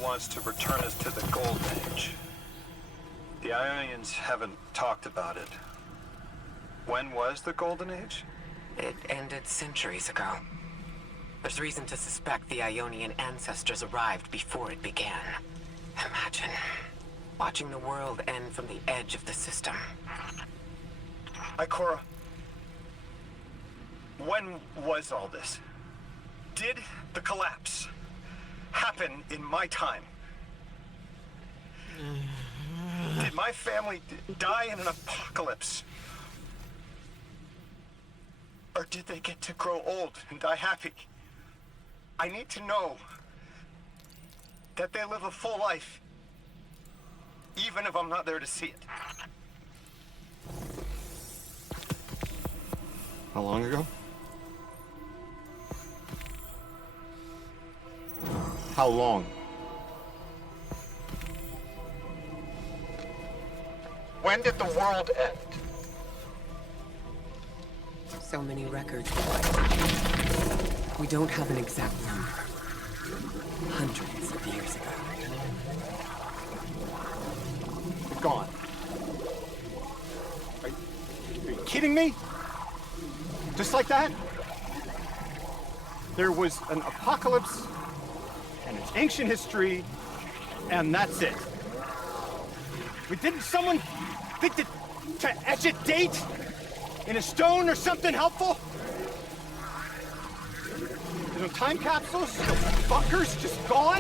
wants to return us to the Golden Age. The Ionians haven't talked about it. When was the Golden Age? It ended centuries ago. There's reason to suspect the Ionian ancestors arrived before it began. Imagine watching the world end from the edge of the system. Ikora, when was all this? Did the collapse happen in my time? Did my family die in an apocalypse? Or did they get to grow old and die happy? I need to know that they live a full life, even if I'm not there to see it. How long ago? How long? When did the world end? So many records. We don't have an exact number. Hundreds of years ago. Gone. Are you kidding me? Just like that? There was an apocalypse, and it's ancient history, and that's it. But didn't someone think that to etch a date in a stone or something helpful? You know, time capsules? The fuckers just gone?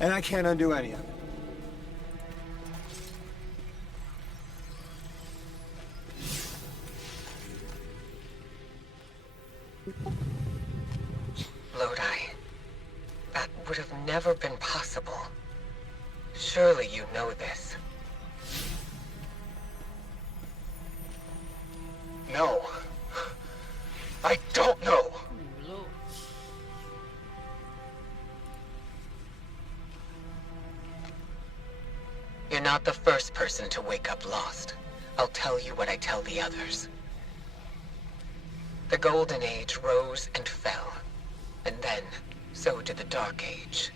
And I can't undo any of it. Lodi, that would have never been possible. Surely you know this. No. I don't know. You're not the first person to wake up lost. I'll tell you what I tell the others. The Golden Age rose and fell. And then, so did the Dark Age.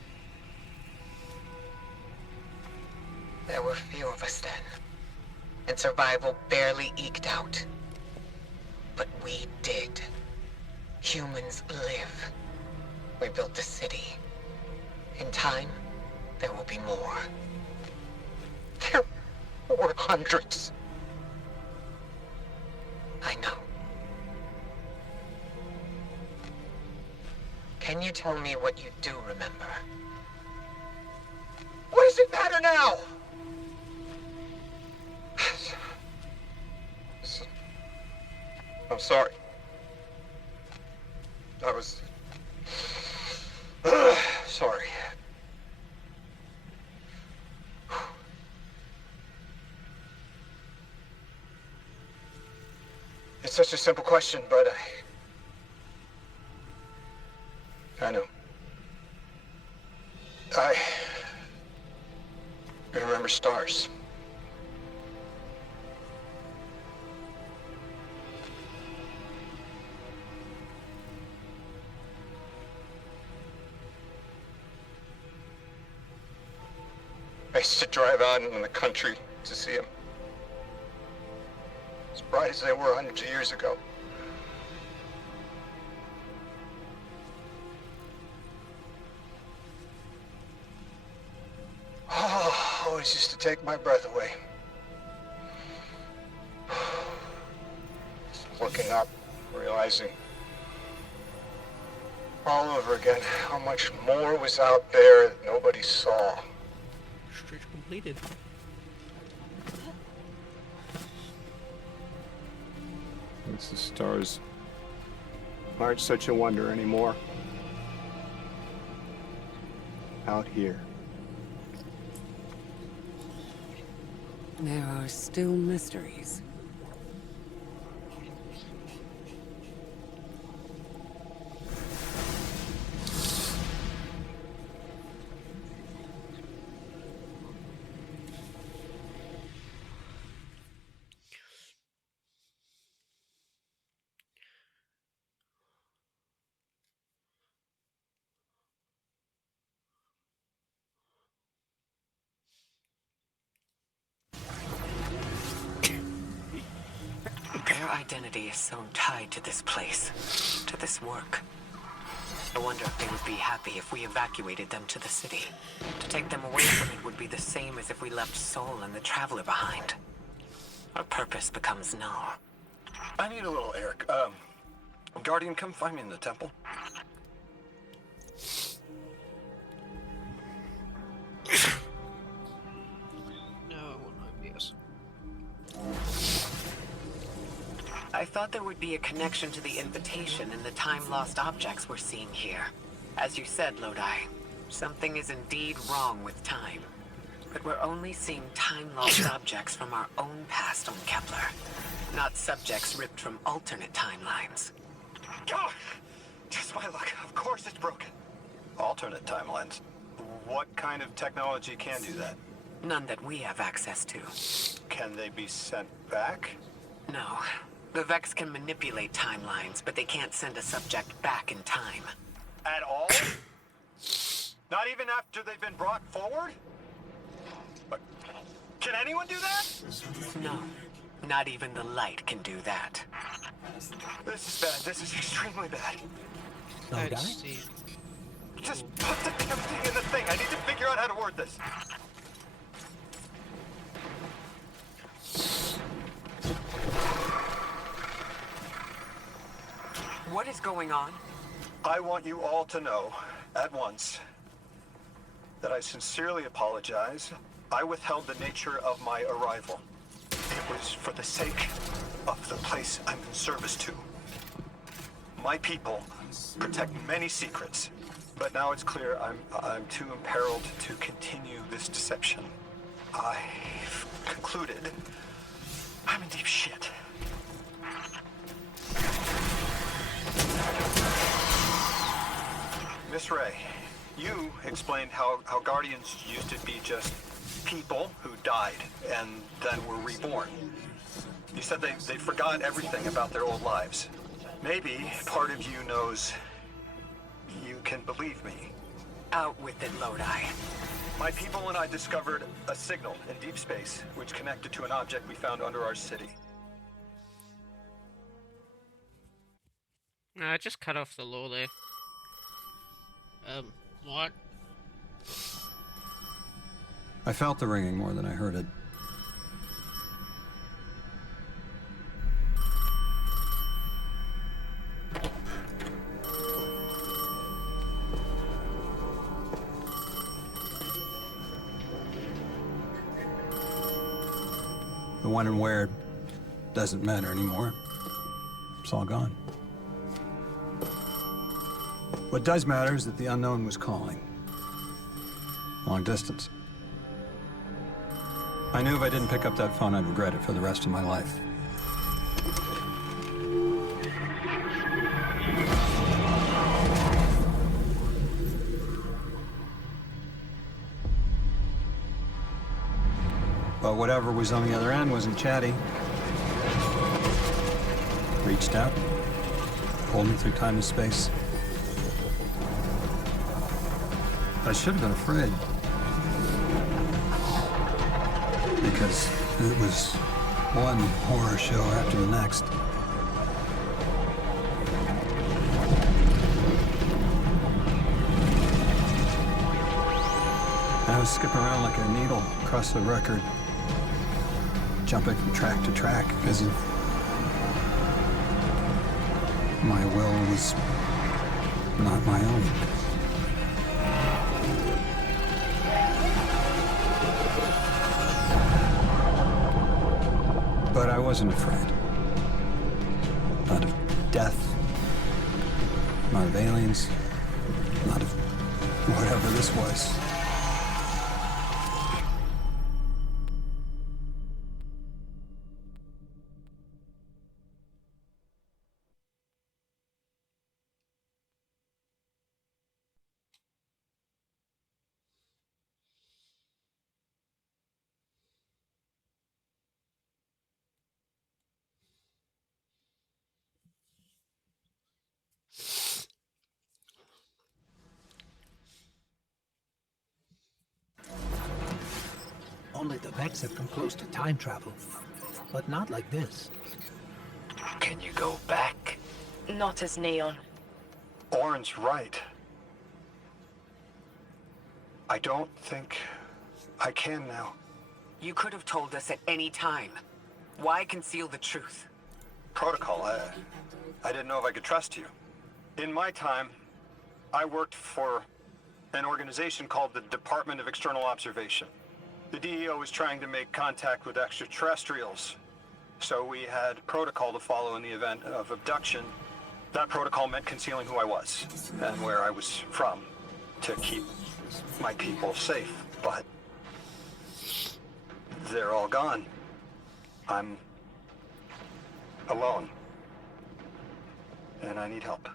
There were few of us then. And survival barely eked out. But we did. Humans live. We built the city. In time, there will be more. There were hundreds. I know. Can you tell me what you do remember? What does it matter now? I'm sorry. I was... sorry. It's such a simple question, but I know. I remember stars. I used to drive out in the country to see them. As bright as they were hundreds of years ago. Oh, always used to take my breath away. Just looking up, realizing all over again how much more was out there that nobody saw. Stretch completed. It's the stars aren't such a wonder anymore. Out here. There are still mysteries. identity is so tied to this place, to this work. I wonder if they would be happy if we evacuated them to the city. To take them away from it would be the same as if we left Soul and the Traveler behind. Our purpose becomes null. I need a little Eric. Guardian, come find me in the temple. No, I want IPS. I thought there would be a connection to the invitation and the time-lost objects we're seeing here. As you said, Lodi, something is indeed wrong with time. But we're only seeing time-lost objects from our own past on Kepler, not subjects ripped from alternate timelines. God! Just my luck. Of course it's broken. Alternate timelines? What kind of technology can do that? None that we have access to. Can they be sent back? No. The Vex can manipulate timelines, but they can't send a subject back in time. At all? Not even after they've been brought forward? But can anyone do that? No. Not even the light can do that. This is bad. This is extremely bad. I Lodi? see. Just put the damn thing in the thing. I need to figure out how to word this. What is going on? I want you all to know, at once, that I sincerely apologize. I withheld the nature of my arrival. It was for the sake of the place I'm in service to. My people protect many secrets, but now it's clear I'm too imperiled to continue this deception. I've concluded I'm in deep shit. Miss Ray, you explained how Guardians used to be just people who died and then were reborn. You said they forgot everything about their old lives. Maybe part of you knows you can believe me. Out with it, Lodi. My people and I discovered a signal in deep space which connected to an object we found under our city. No, I just cut off the law there. What? I felt the ringing more than I heard it. The when and where doesn't matter anymore. It's all gone. What does matter is that the unknown was calling. Long distance. I knew if I didn't pick up that phone, I'd regret it for the rest of my life. But whatever was on the other end wasn't chatty. Reached out, pulled me through time and space. I should have been afraid. Because it was one horror show after the next. I was skipping around like a needle across the record, jumping from track to track as if my will was not my own. But I wasn't afraid. Not of death, not of aliens, not of whatever this was. Only the Vex have come close to time travel, but not like this. Can you go back? Not as Neon. Oren's right. I don't think I can now. You could have told us at any time. Why conceal the truth? Protocol, I didn't know if I could trust you. In my time, I worked for an organization called the Department of External Observation. The DEO was trying to make contact with extraterrestrials, so we had protocol to follow in the event of abduction. That protocol meant concealing who I was and where I was from to keep my people safe, but they're all gone. I'm alone, and I need help.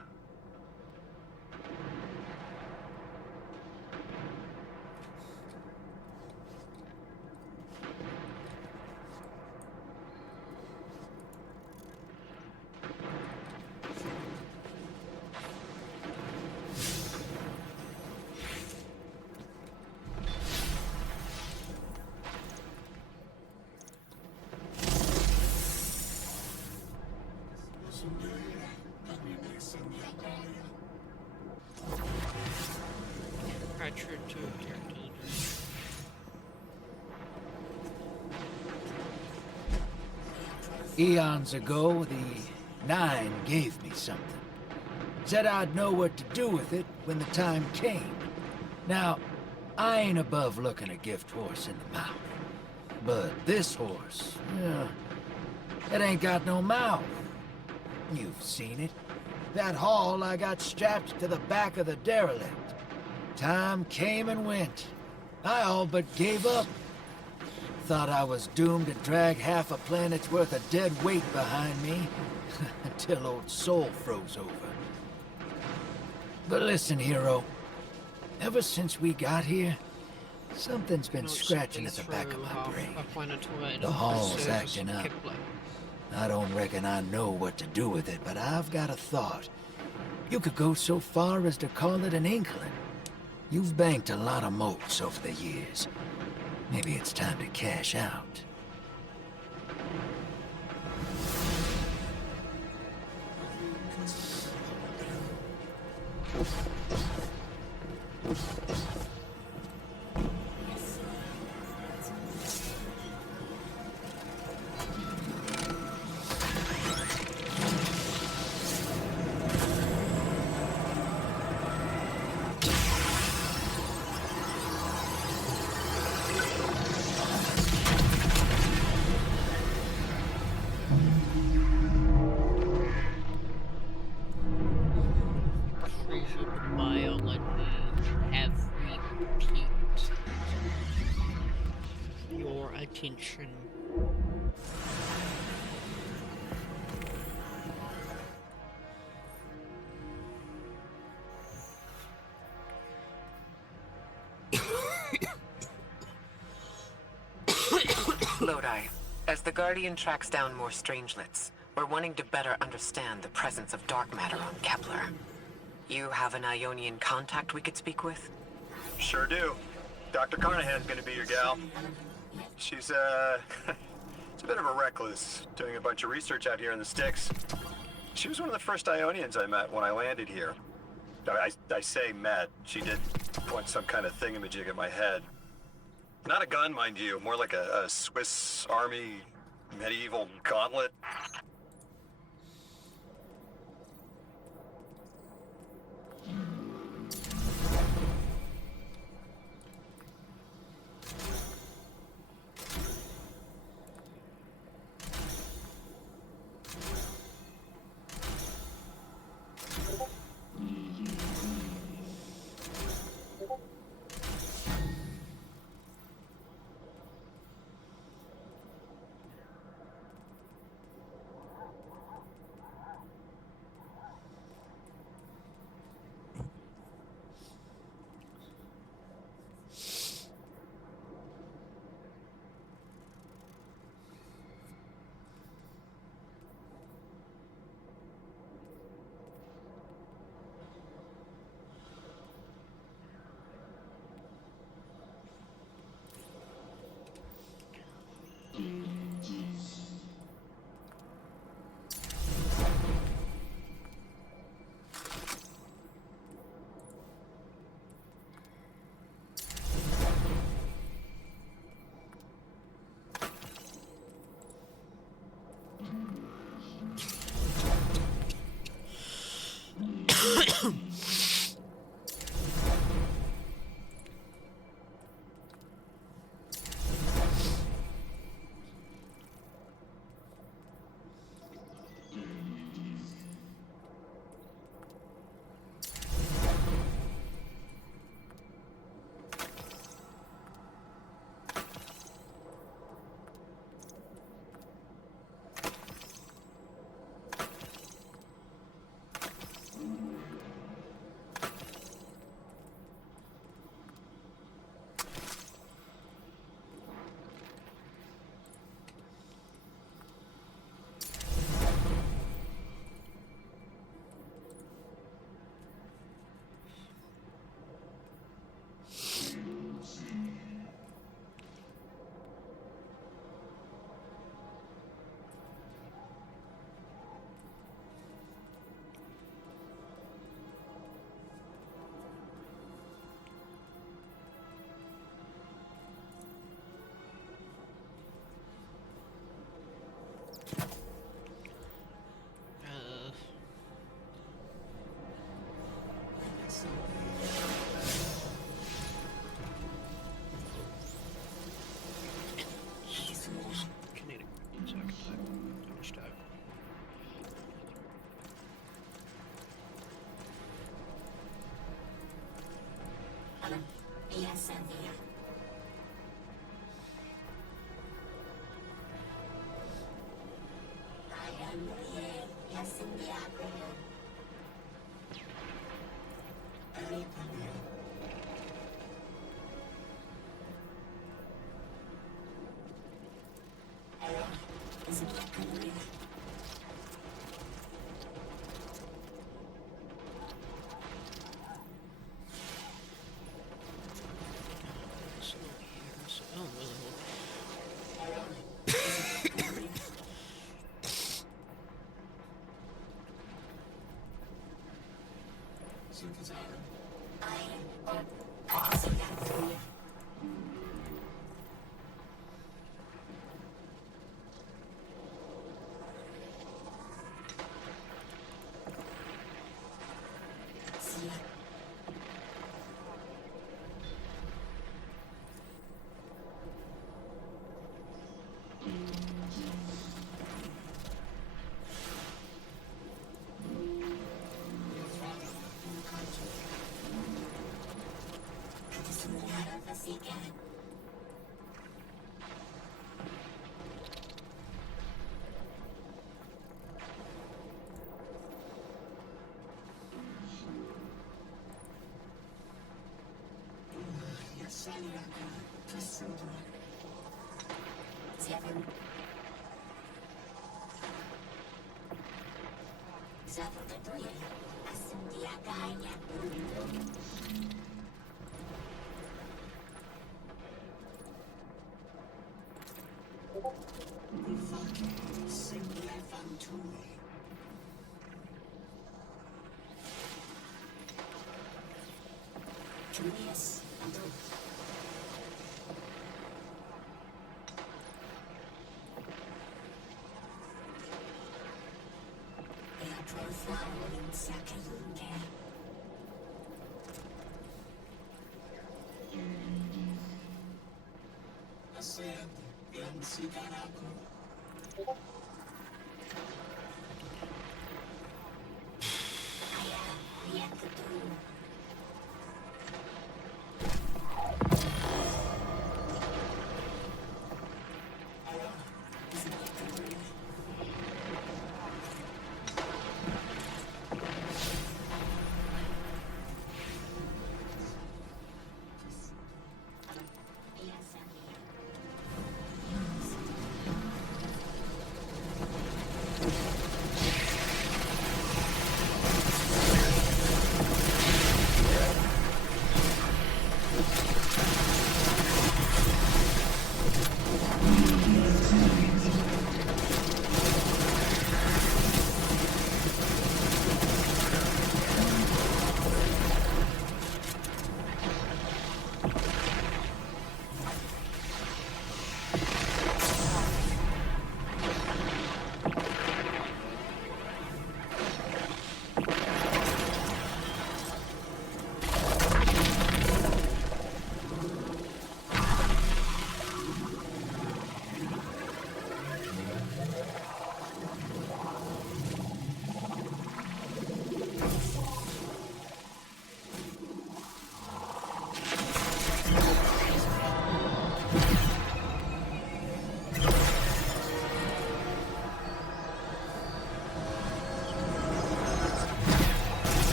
I tried to characters. Eons ago, the Nine gave me something. Said I'd know what to do with it when the time came. Now, I ain't above looking a gift horse in the mouth. But this horse, it ain't got no mouth. You've seen it. That haul I got strapped to the back of the derelict. Time came and went. I all but gave up. Thought I was doomed to drag half a planet's worth of dead weight behind me, until old Soul froze over. But listen, hero. Ever since we got here, something's been scratching at the back of my brain. The hall's acting up. I don't reckon I know what to do with it, but I've got a thought. You could go so far as to call it an inkling. You've banked a lot of motes over the years. Maybe it's time to cash out. Your attention. Lodi, as the Guardian tracks down more strangelets, we're wanting to better understand the presence of dark matter on Kepler. You have an Ionian contact we could speak with? Sure do. Dr. Carnahan's gonna be your gal. She's, she's a bit of a recluse, doing a bunch of research out here in the sticks. She was one of the first Ionians I met when I landed here. I say met. She did point some kind of thingamajig at my head. Not a gun, mind you, more like a Swiss Army medieval gauntlet. It's not here, so oh really well.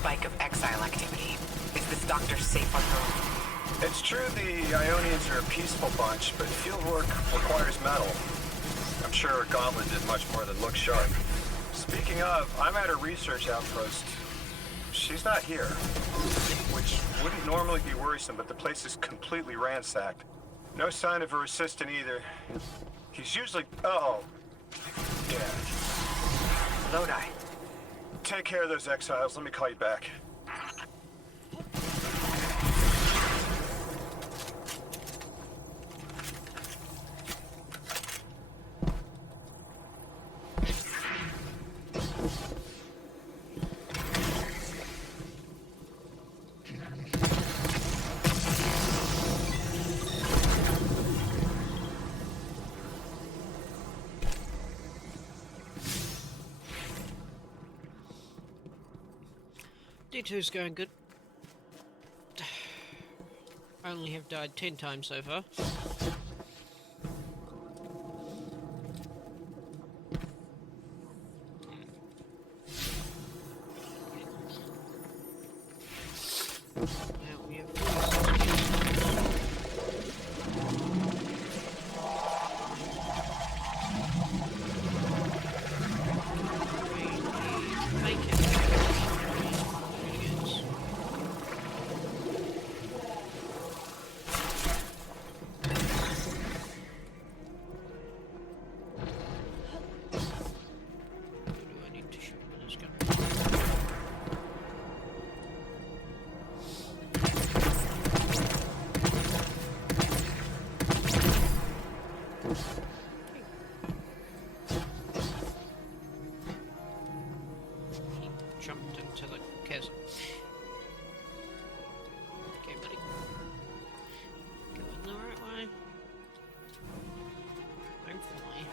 Spike of exile activity. Is this doctor safe on her own? It's true the Ionians are a peaceful bunch, but fieldwork requires metal. I'm sure Gauntlet did much more than look sharp. Speaking of, I'm at her research outpost. She's not here, which wouldn't normally be worrisome, but the place is completely ransacked. No sign of her assistant either. He's usually... Oh. Yeah. Lodi. Take care of those exiles. Let me call you back. D2's going good. I only have died 10 times so far. Now we have 46. Make it. Renegades. Who do I need to shoot with this gun? He jumped into the chasm. Okay, buddy. Going the right way. Hopefully.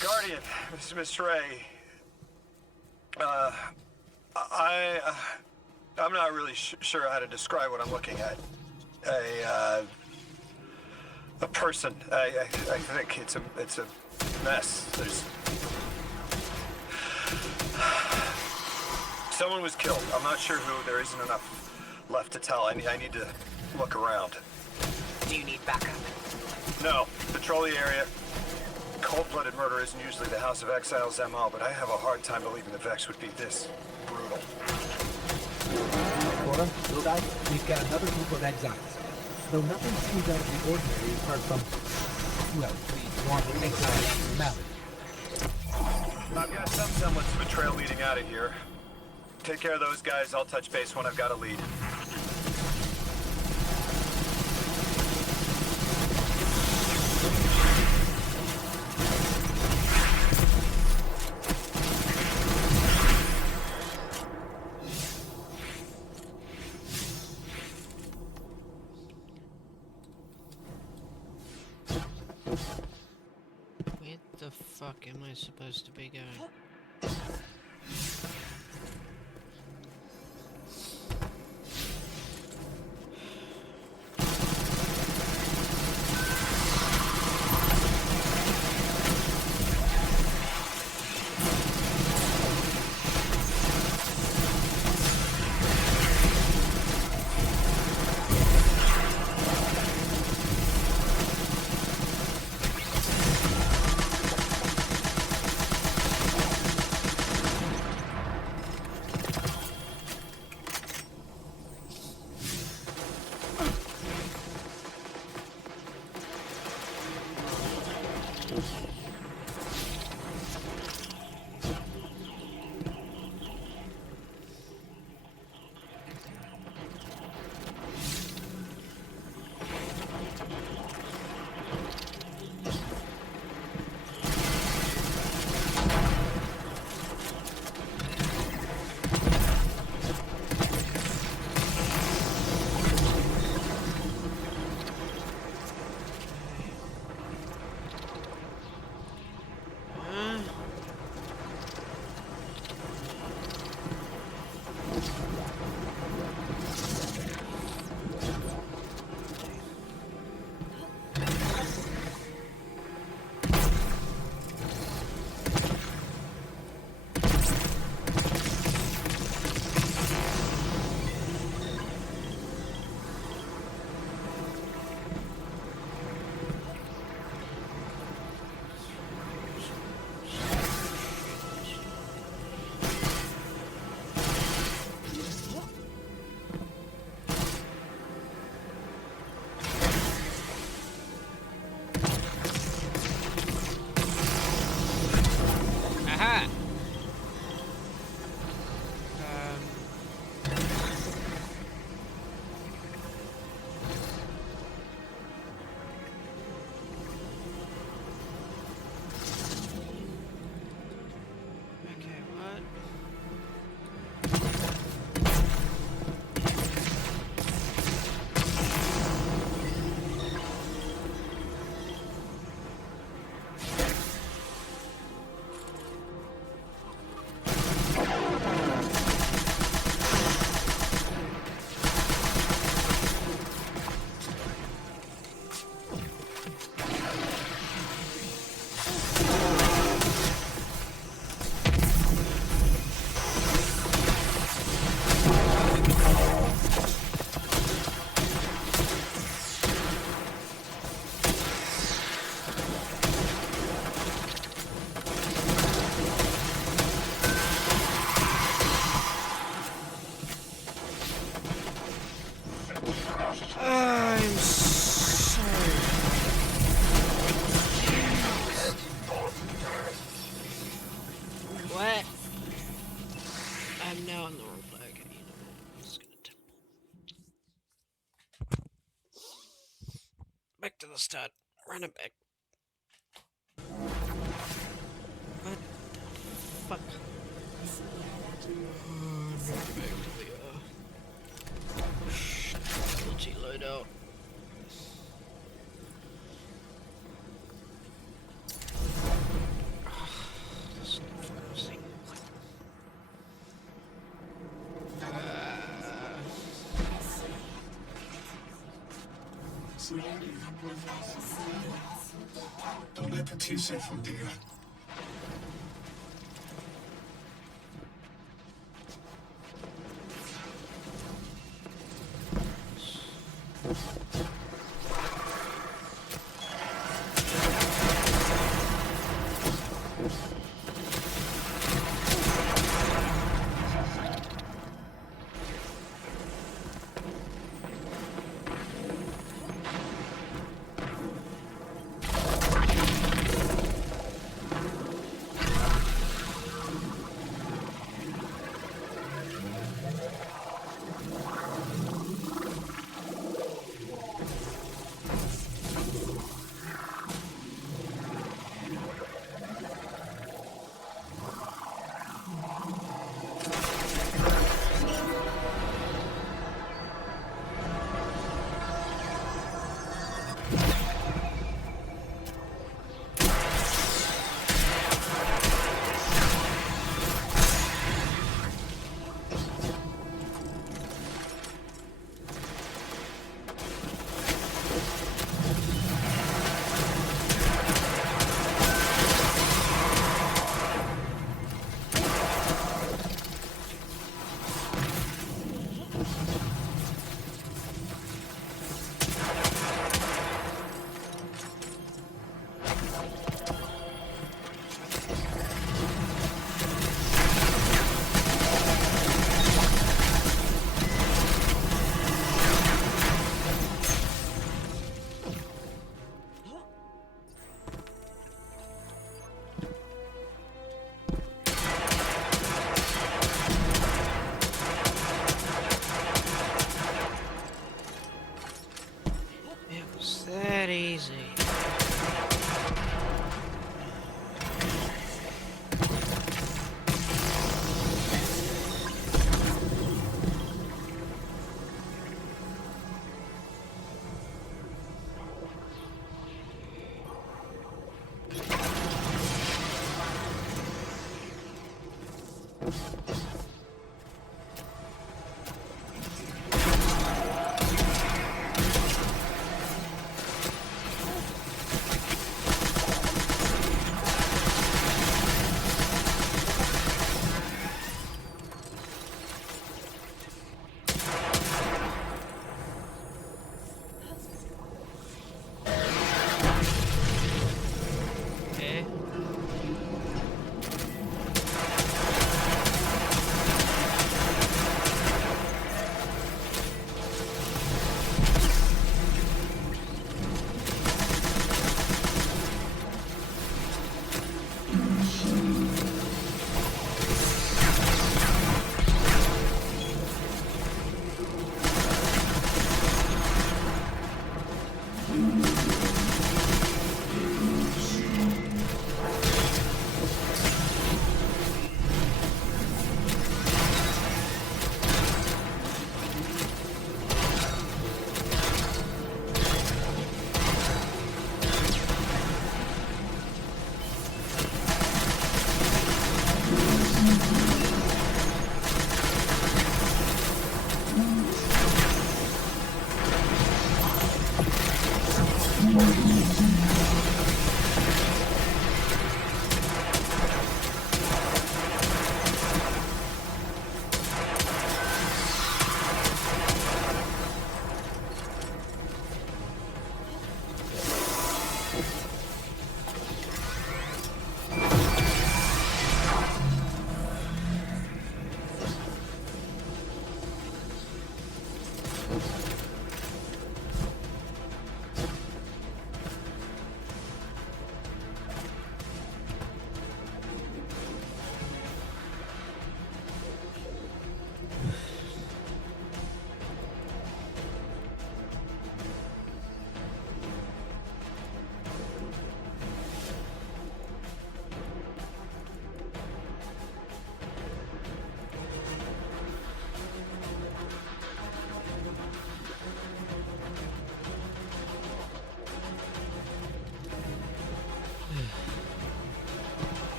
Guardian, this is Miss Ray. I'm not really sure how to describe what I'm looking at. A person. I think it's a mess. There's someone was killed. I'm not sure who. There isn't enough left to tell. I need to look around. Do you need backup? No. Patrol the area. Cold-blooded murder isn't usually the House of Exiles' MO, but I have a hard time believing the Vex would be this brutal. Cora, Lodi, we've got another group of exiles. Though nothing seems out of the ordinary apart from, well, the normal exile abnormality. I've got some semblance of a trail leading out of here. Take care of those guys. I'll touch base when I've got a lead. Where the fuck am I supposed to be going? gotta start running back. What the fuck? Running back to the LG loadout. This is not focusing. Don't let the tea set from dear. That easy.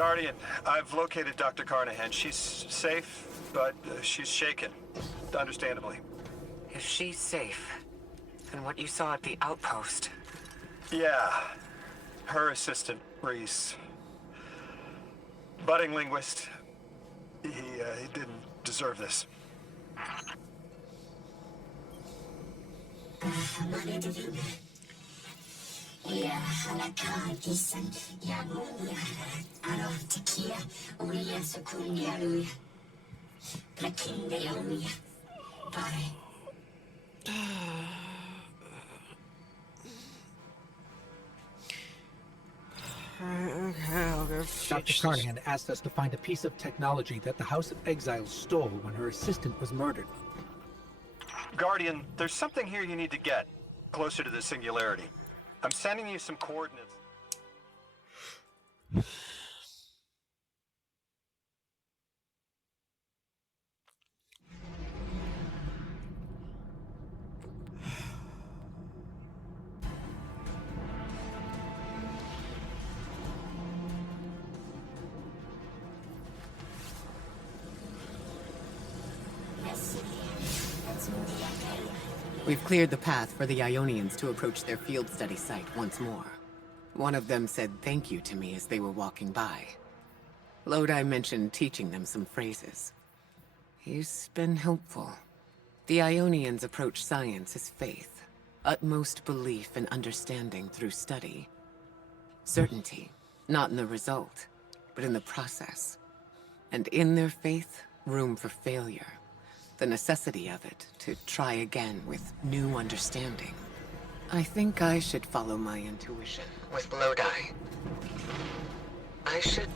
Guardian, I've located Dr. Carnahan. She's safe, but she's shaken. Understandably. If she's safe, then what you saw at the outpost... Yeah. Her assistant, Reese. Budding linguist. He didn't deserve this. Okay, I'll go Dr. fetch Carnahan asked us to find a piece of technology that the House of Exiles stole when her assistant was murdered. Guardian, there's something here you need to get. Closer to the singularity. I'm sending you some coordinates. We've cleared the path for the Ionians to approach their field study site once more. One of them said thank you to me as they were walking by. Lodi mentioned teaching them some phrases. He's been helpful. The Ionians approach science as faith, utmost belief and understanding through study. Certainty, not in the result, but in the process. And in their faith, room for failure. The necessity of it to try again with new understanding. I think I should follow my intuition with Lodi. I should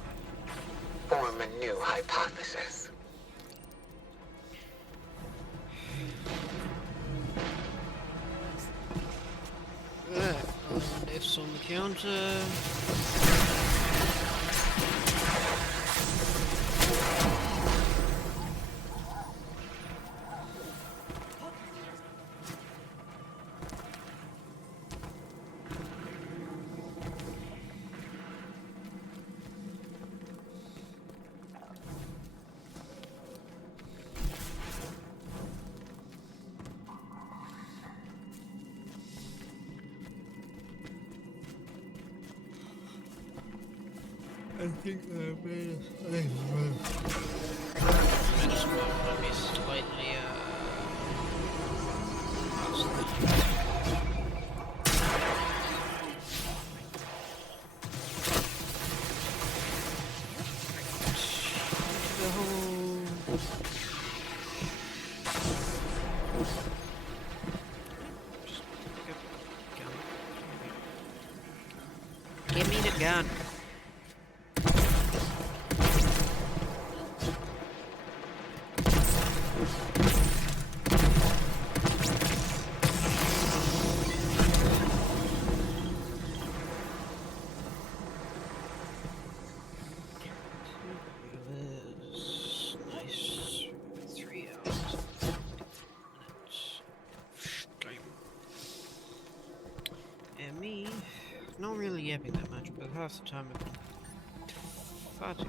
form a new hypothesis. Right, F's on the counter. I think I made might as well let me slightly the whole just gun. Give me the gun. Nice. 3 hours. And me, not really yapping that much, but half the time I've been far too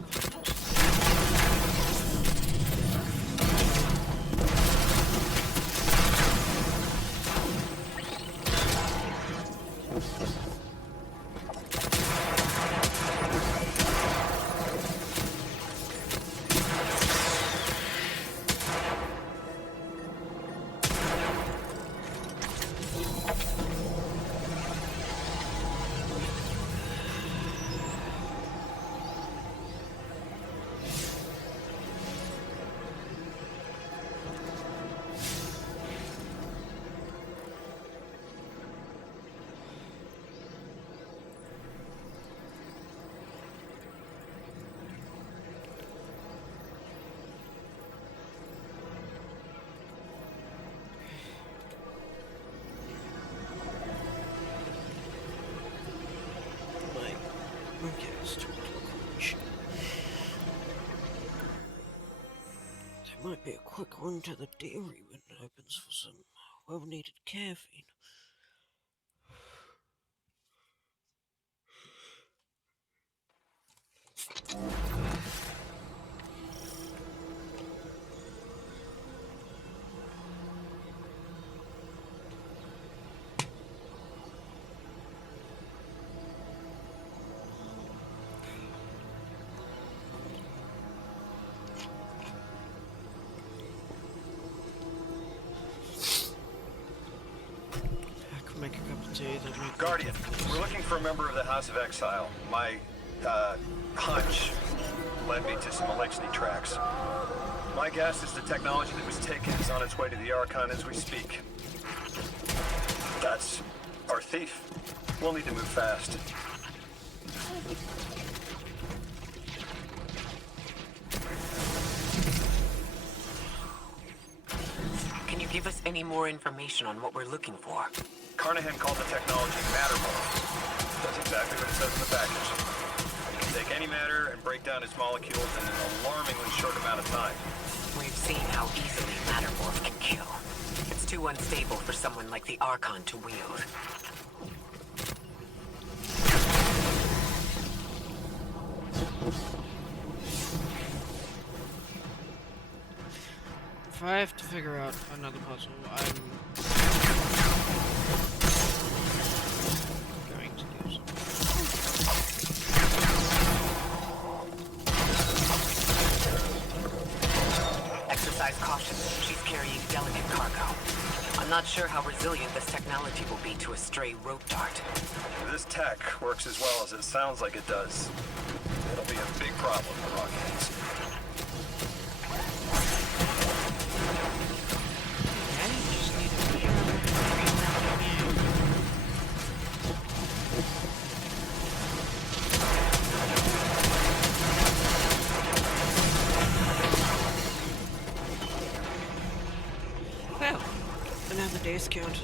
Okay, let's talk to the coach. There might be a quick run to the dairy when it opens for some well-needed caffeine. I could make a cup of tea. That might be Guardian, difficult. we're looking for a member of the House of Exile. My, hunch led me to some Elixni tracks. My guess is the technology that was taken is on its way to the Archon as we speak. That's our thief. We'll need to move fast. Can you give us any more information on what we're looking for? Carnahan called the technology matter morph. Does exactly what it says in the package. It can take any matter and break down its molecules in an alarmingly short amount of time. We've seen how easily Mattermorph can kill. It's too unstable for someone like the Archon to wield. If I have to figure out another puzzle, I'm going to do so. Exercise caution. She's carrying delicate cargo. I'm not sure how resilient this technology will be to a stray rope dart. If this tech works as well as it sounds like it does, it'll be a big problem for Rockheads. I just need to figure out what to do. Well, another day's counter.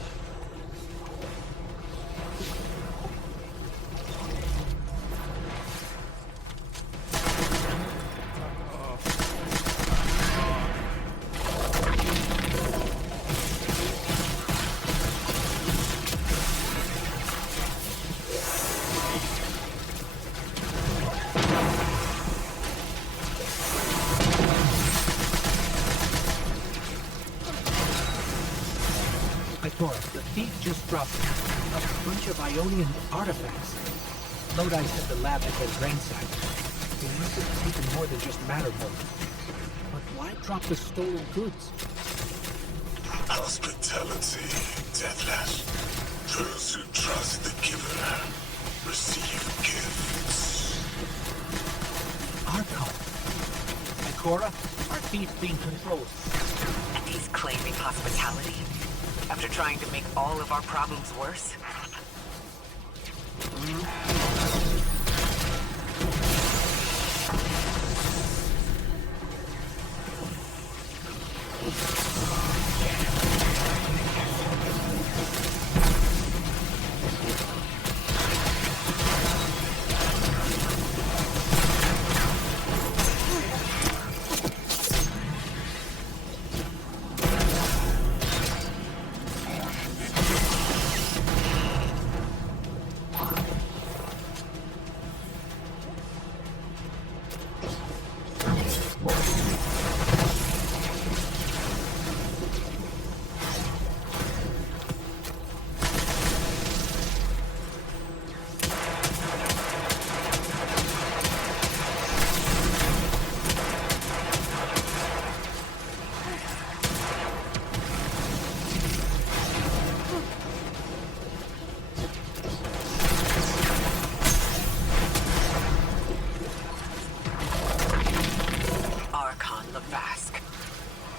Ikora, the thief just dropped a bunch of Ionian artifacts. Lodi's at the lab had been ransacked. They must have taken more than just matter morph. But why drop the stolen goods? Hospitality, Deathlash. Those who trust the giver receive gifts. Archon. Ikora, our thief being controlled. And he's claiming hospitality? After trying to make all of our problems worse?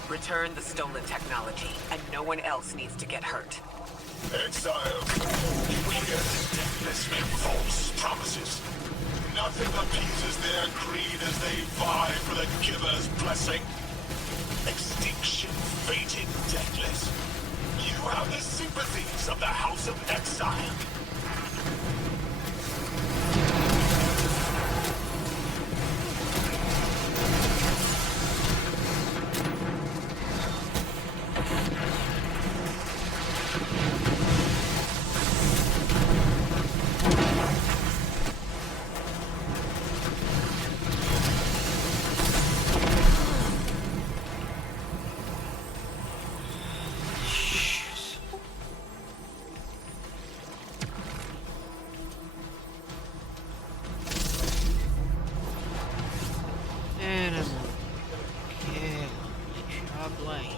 Return the stolen technology, and no one else needs to get hurt. Exile, we as the Deathless make false promises. Nothing appeases their greed as they vie for the giver's blessing. Extinction fated Deathless. You have the sympathies of the House of Exile. Lovely.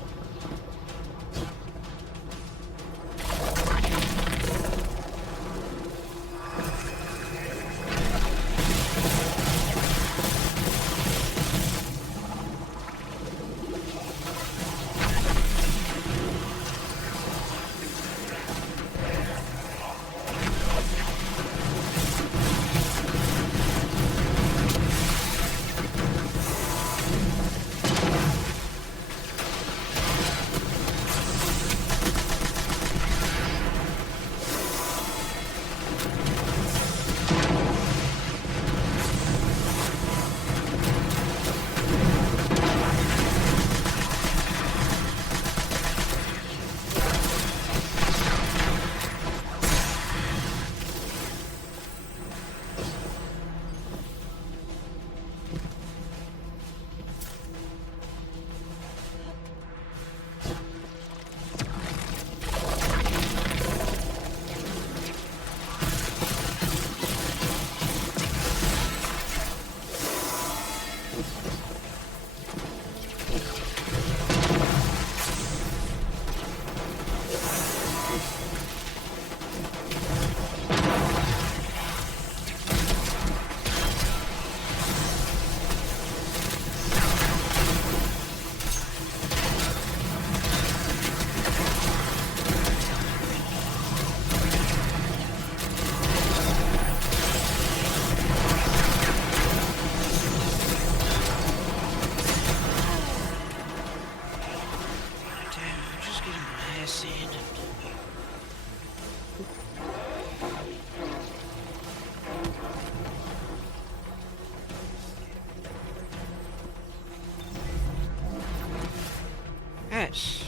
Yes.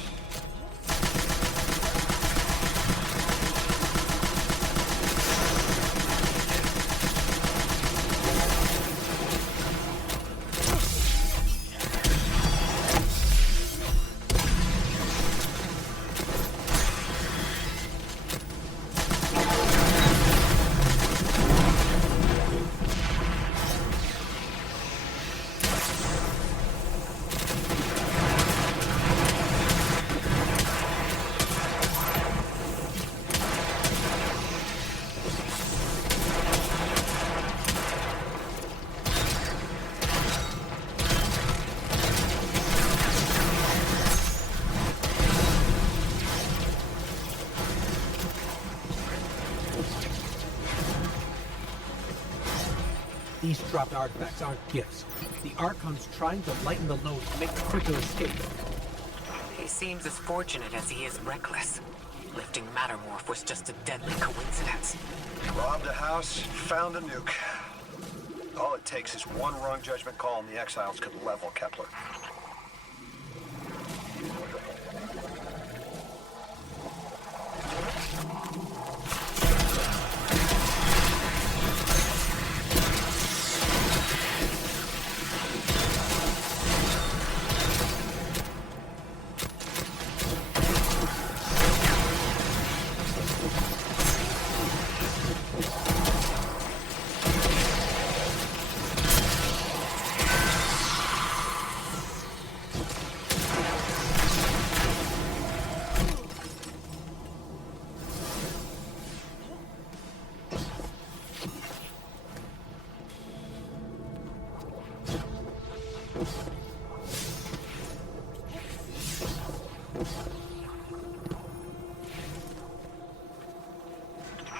These dropped artifacts aren't gifts. The Archon's trying to lighten the load to make a quicker escape. He seems as fortunate as he is reckless. Lifting Mattermorph was just a deadly coincidence. Robbed a house, found a nuke. All it takes is one wrong judgment call and the Exiles could level Kepler.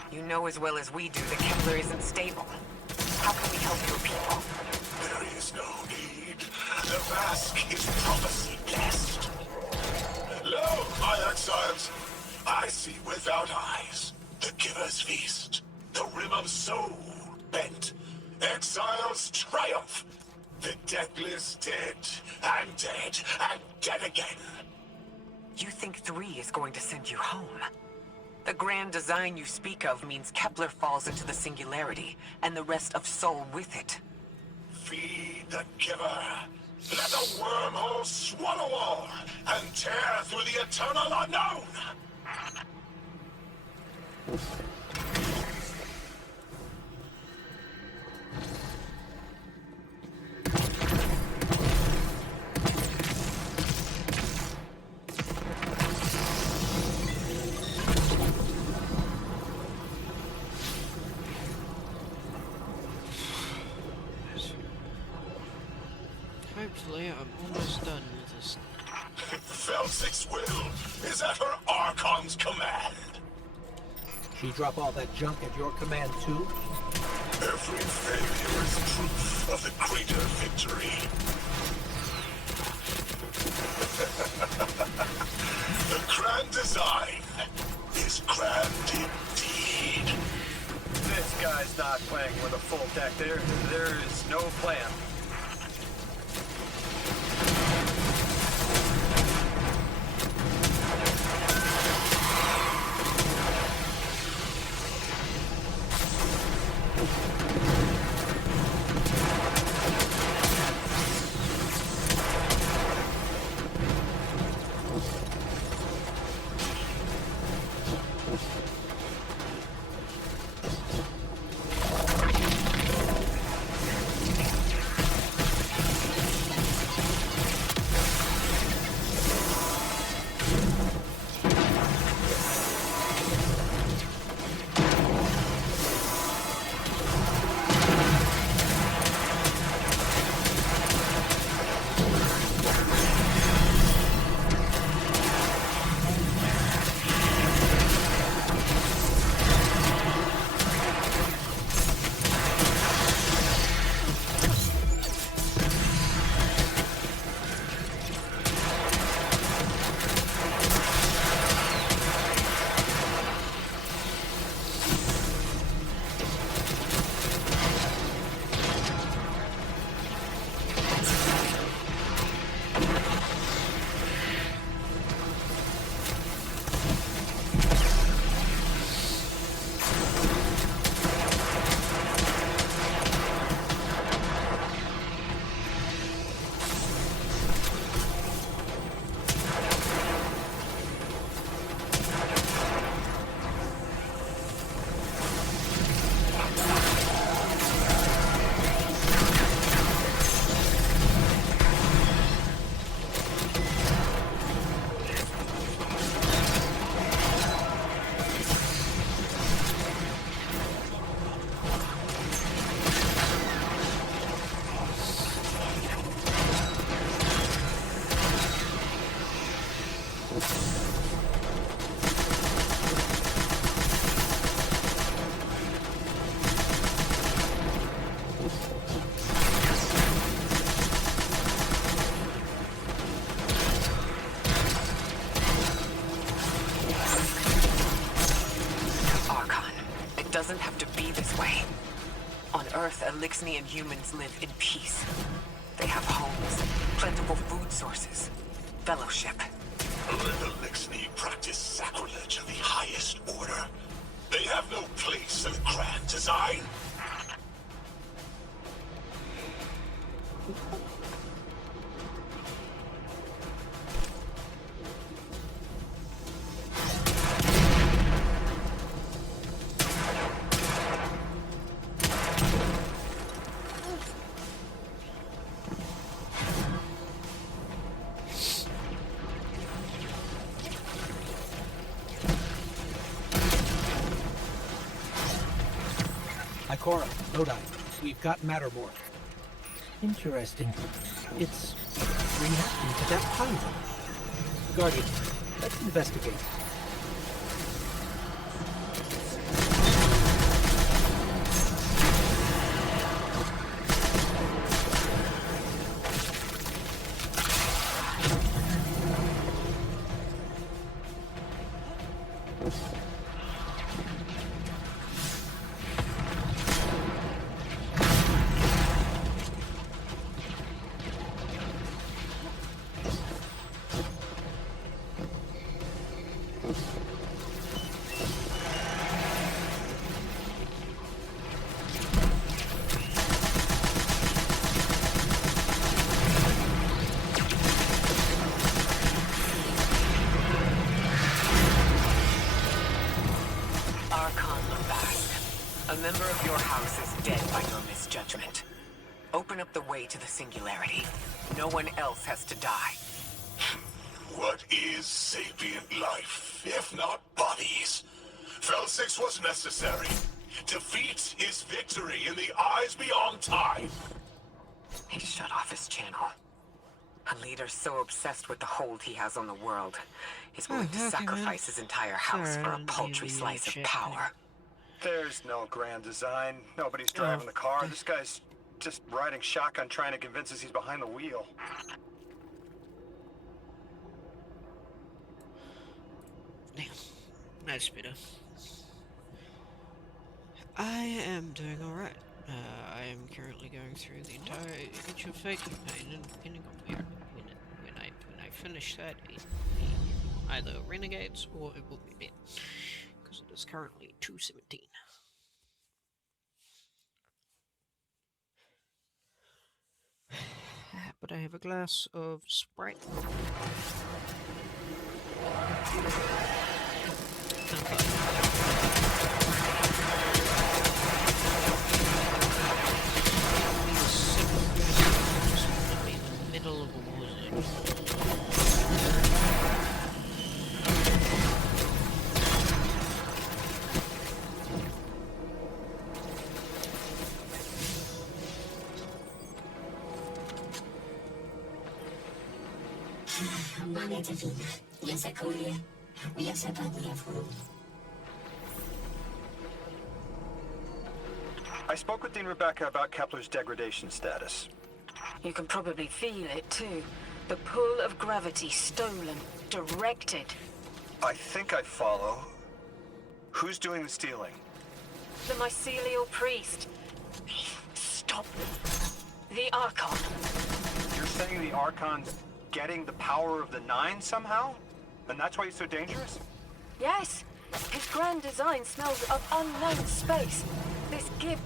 You know as well as we do that Kepler isn't stable. How can we help your people? There is no need. The mask is prophecy blessed. Lo, my exiles, I see without eyes. The giver's feast. The rim of soul bent. Exiles triumph. The deathless dead, and dead, and dead again. You think 3 is going to send you home? The grand design you speak of means Kepler falls into the singularity, and the rest of Soul with it. Feed the giver. Let the wormhole swallow all, and tear through the eternal unknown! Felsic's will is at her Archon's command. She drop all that junk at your command too? Every failure is proof of the greater victory. The grand design is grand indeed. This guy's not playing with a full deck. There is no plan. Doesn't have to be this way. On Earth, Elixni and humans live in peace. They have homes, plentiful food sources, fellowship. Let Elixni practice sacrilege of the highest order. They have no place in the grand design. Ikora, Lodi, we've got Mattermore. Interesting. It's reacting to that pyro. Guardian, let's investigate. A member of your house is dead by your misjudgment. Open up the way to the singularity. No one else has to die. What is sapient life, if not bodies? Felsix was necessary. Defeat is victory in the eyes beyond time. He shut off his channel. A leader so obsessed with the hold he has on the world is willing to okay, sacrifice his entire house Sorry, for I a didn't paltry give you slice of shit, power. There's no grand design. Nobody's driving the car. This guy's just riding shotgun trying to convince us he's behind the wheel. Damn. That's better. I am doing alright. I am currently going through the entire Age of Fate campaign, and depending on when I finish that, it will be either Renegades or it will be dead. Because it is currently 2:17. But I have a glass of Sprite. Middle of a war zone. I spoke with Dean Rebecca about Kepler's degradation status. You can probably feel it too. The pull of gravity stolen, directed. I think I follow. Who's doing the stealing? The mycelial priest. Stop. The Archon. You're saying the Archon's getting the power of the Nine somehow? And that's why he's so dangerous? Yes. His grand design smells of unknown space. This gift.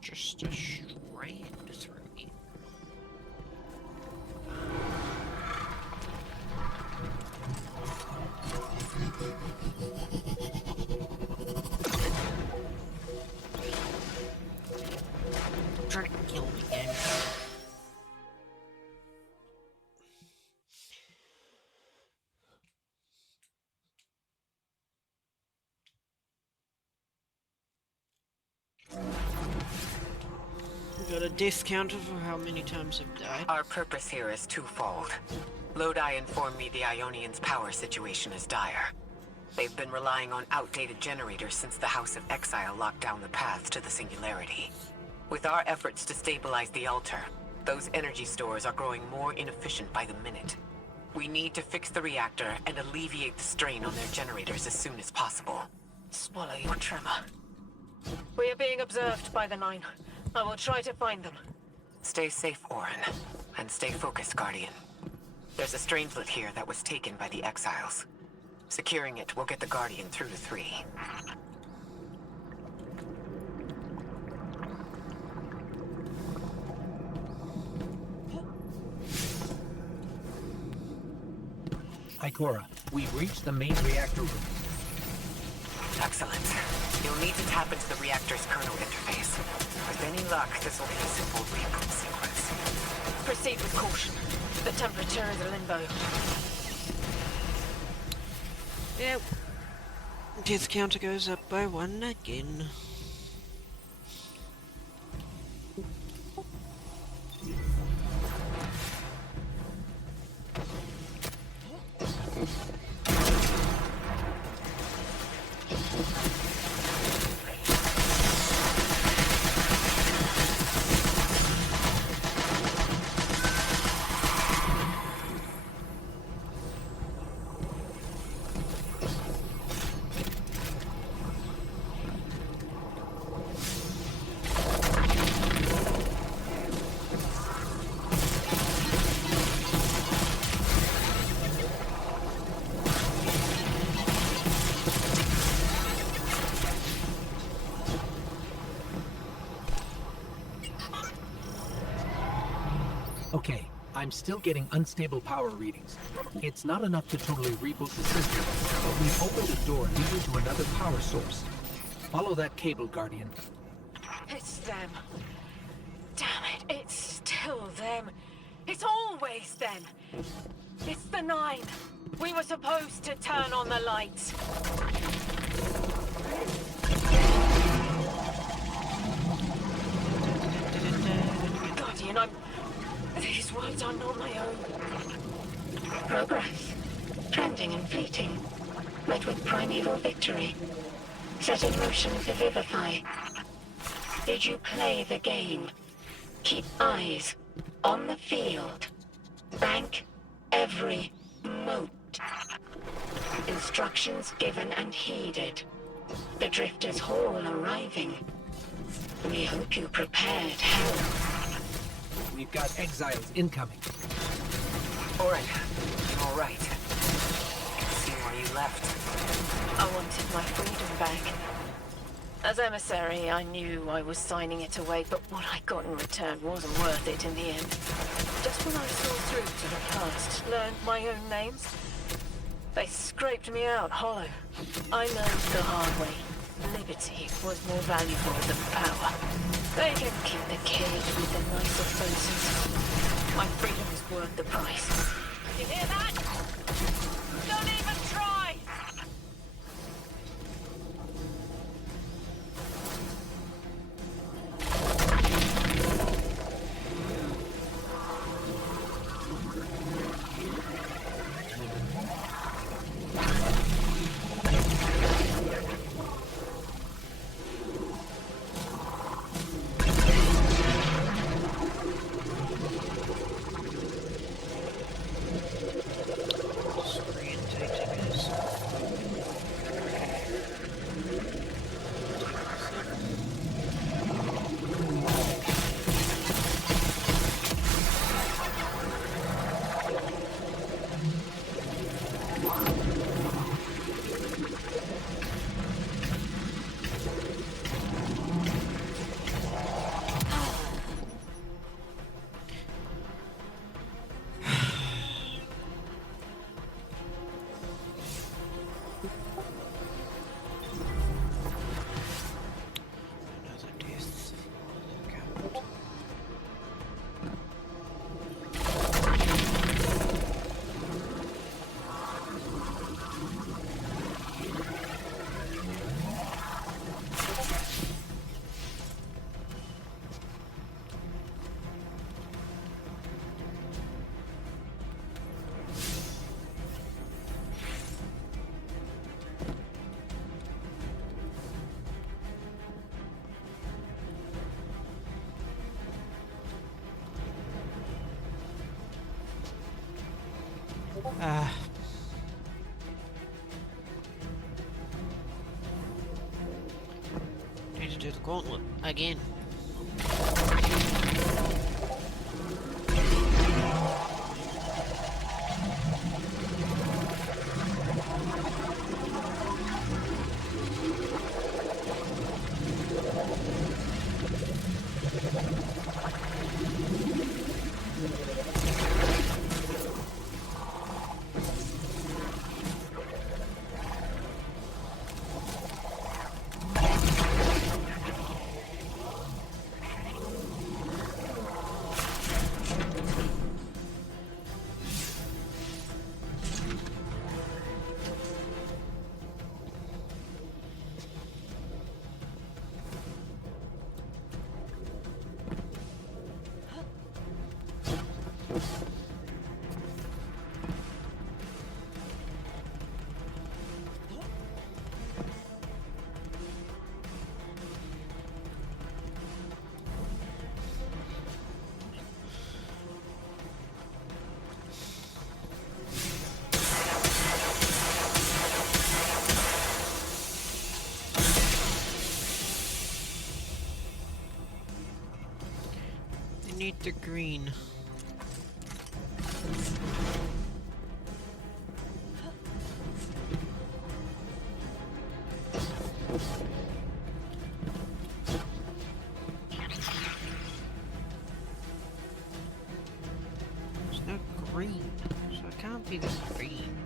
Just a strand through me. Trying to kill me, game. We got a death counter for how many times I've died. Our purpose here is twofold. Lodi informed me the Ionians' power situation is dire. They've been relying on outdated generators since the House of Exile locked down the path to the Singularity. With our efforts to stabilize the altar, those energy stores are growing more inefficient by the minute. We need to fix the reactor and alleviate the strain on their generators as soon as possible. Swallow your tremor. We are being observed by the Nine. I will try to find them. Stay safe, Orin. And stay focused, Guardian. There's a strangelet here that was taken by the Exiles. Securing it will get the Guardian through the three. Ikora, we've reached the main reactor room. Excellent. You'll need to tap into the reactor's kernel interface. With any luck, this will be a simple reboot sequence. Proceed with caution. The temperature is a limbo. Yep. Death counter goes up by 1 again. I'm still getting unstable power readings. It's not enough to totally reboot the system, but we've opened a door leading to another power source. Follow that cable, Guardian. It's them. Damn it, it's still them. It's always them. It's the Nine. We were supposed to turn on the lights. Guardian, these words are not my own. Progress. Trending and fleeting, but with primeval victory. Set in motion to vivify. Did you play the game? Keep eyes on the field. Bank every mote. Instructions given and heeded. The Drifter's Hall arriving. We hope you prepared hell. We've got exiles incoming. All right. I can see why you left. I wanted my freedom back. As emissary, I knew I was signing it away, but what I got in return wasn't worth it in the end. Just when I saw through to the past, learned my own names, they scraped me out hollow. I learned the hard way. Liberty was more valuable than power. They can keep the cage with the nicer faces. My freedom is worth the price. You hear that? Don't even try! Need to do the gauntlet again. Need the green. green, so it can't be this green.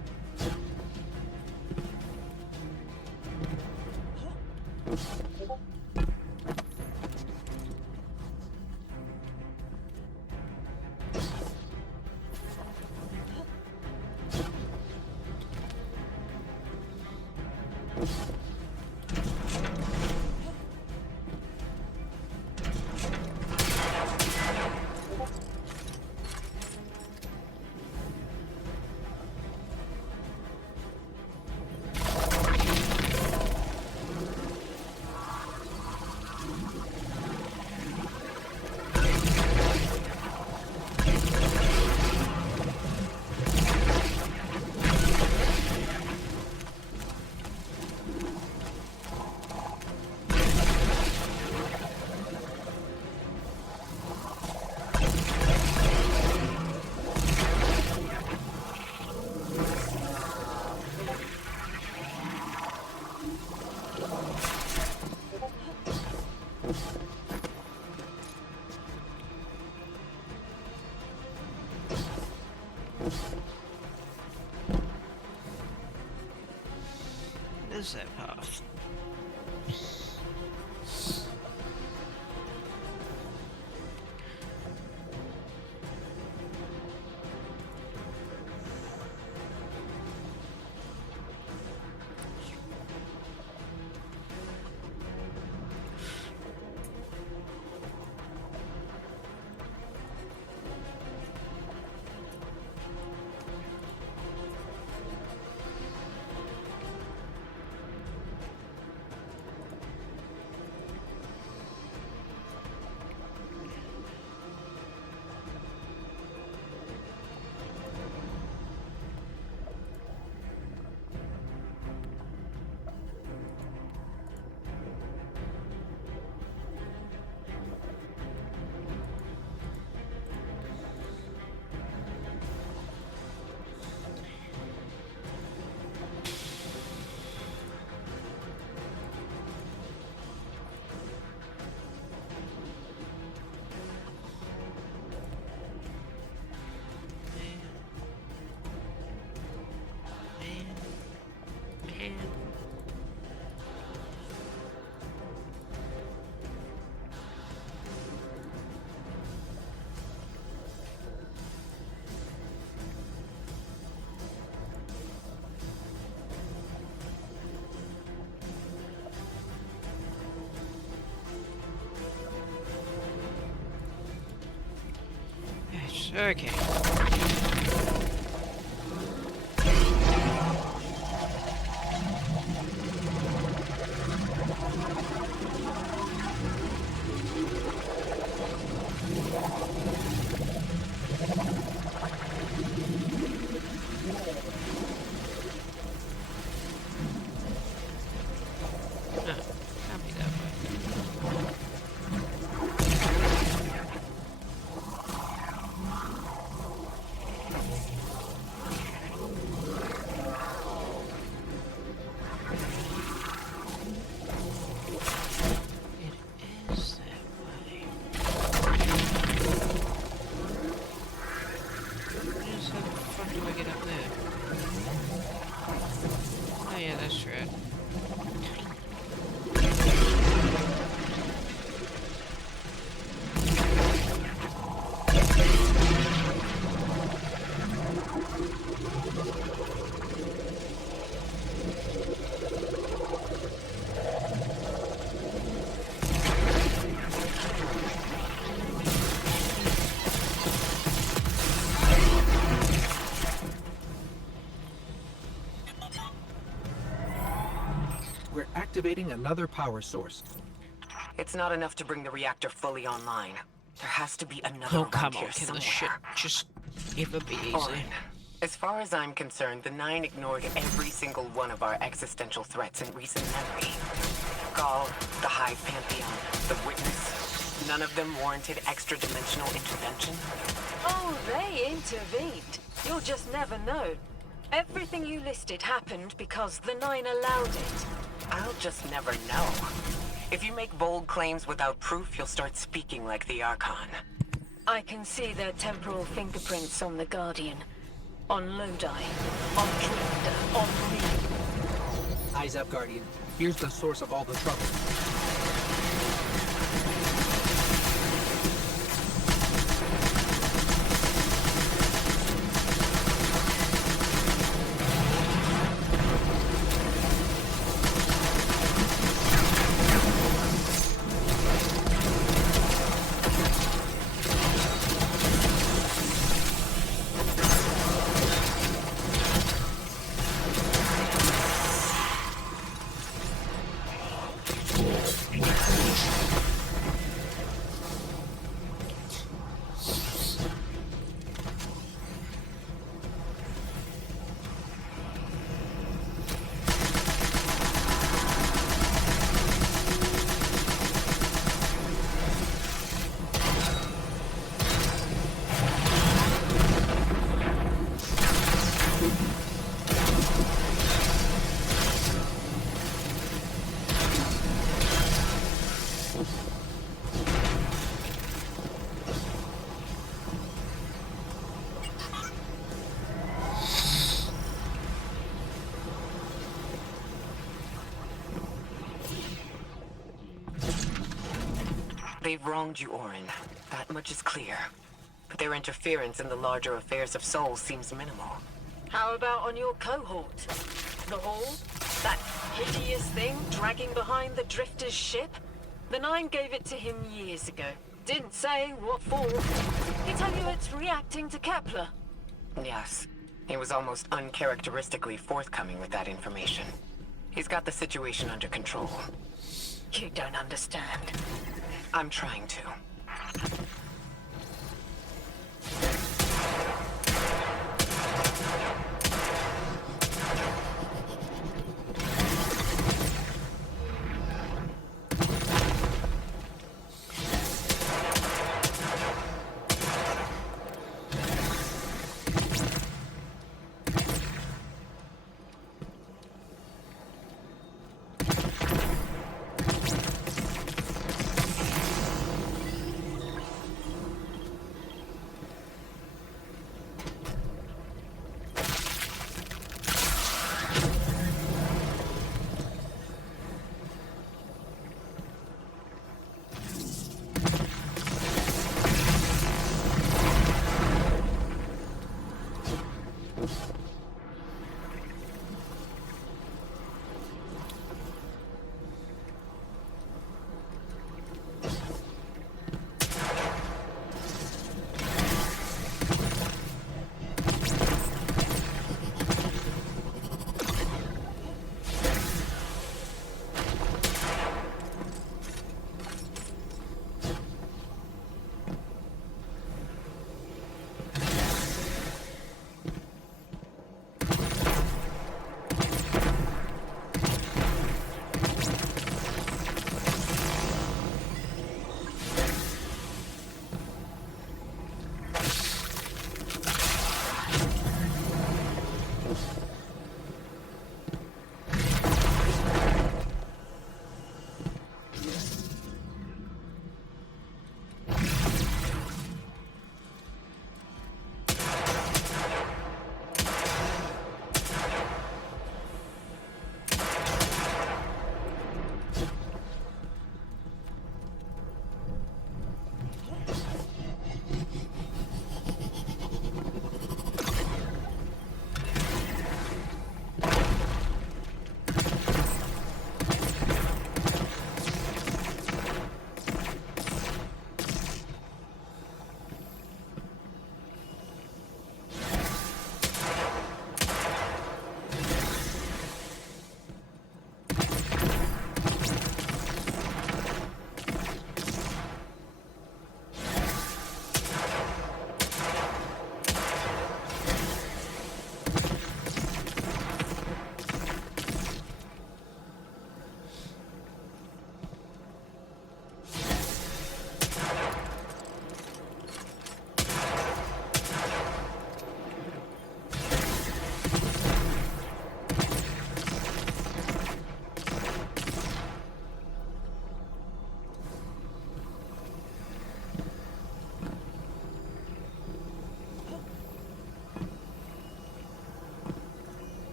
What is that path? Okay. We're activating another power source. It's not enough to bring the reactor fully online. There has to be another Oh, one come here on, can somewhere. this shit just ever be easy? Orin, as far as I'm concerned, the Nine ignored every single one of our existential threats in recent memory. Gaul, the Hive Pantheon, the Witness. None of them warranted extra-dimensional intervention. Oh, they intervened. You'll just never know. Everything you listed happened because the Nine allowed it. I'll just never know. If you make bold claims without proof, you'll start speaking like the Archon. I can see their temporal fingerprints on the Guardian. On Lodi. On Drifter. On me. Eyes up, Guardian. Here's the source of all the trouble. They've wronged you, Orin. That much is clear. But their interference in the larger affairs of Sol seems minimal. How about on your cohort? The Hall? That hideous thing dragging behind the Drifter's ship? The Nine gave it to him years ago. Didn't say what for. He tell you it's reacting to Kepler. Yes. He was almost uncharacteristically forthcoming with that information. He's got the situation under control. You don't understand. I'm trying to.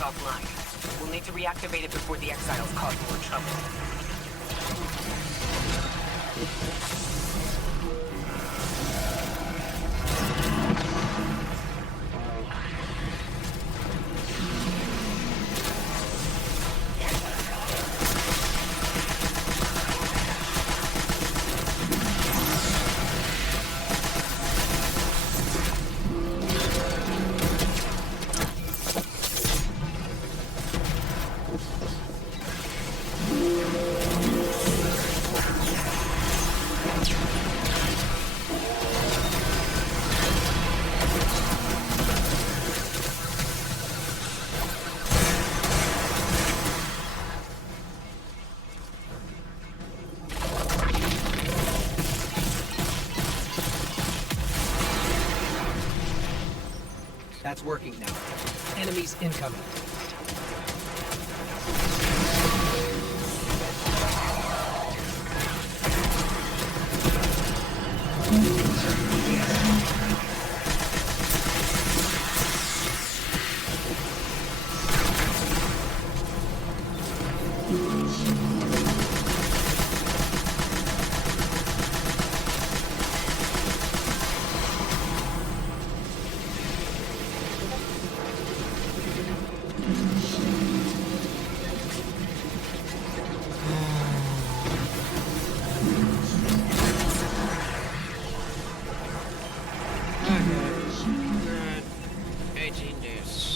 is offline. We'll need to reactivate it before the exiles cause more trouble. That's working now. Enemies incoming. Right. 18 days.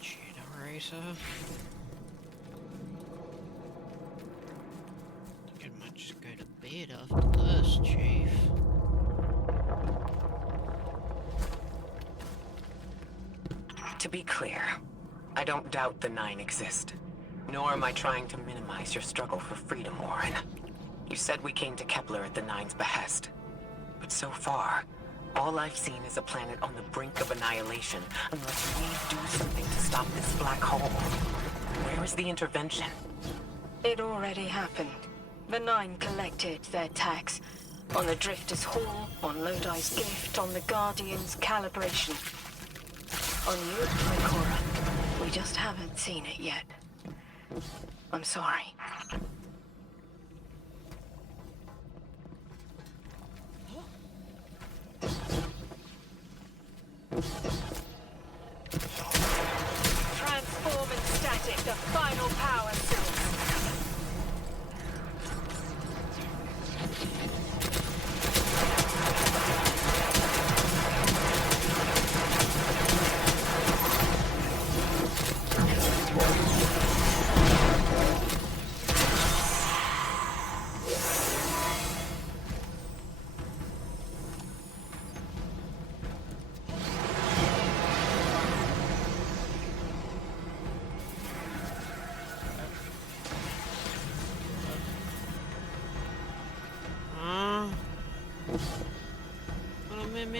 Generator. I think I might just go to bed after this, Chief. To be clear, I don't doubt the Nine exist. Nor am I trying to minimize your struggle for freedom, Warren. You said we came to Kepler at the Nine's behest. But so far, all I've seen is a planet on the brink of annihilation, unless we do something to stop this black hole. Where is the intervention? It already happened. The Nine collected their tax. On the Drifter's Hall, on Lodi's gift, on the Guardian's calibration. On you, Ikora. We just haven't seen it yet. I'm sorry. Transform and static the final power source.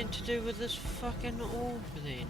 anything to do with this fucking orb then?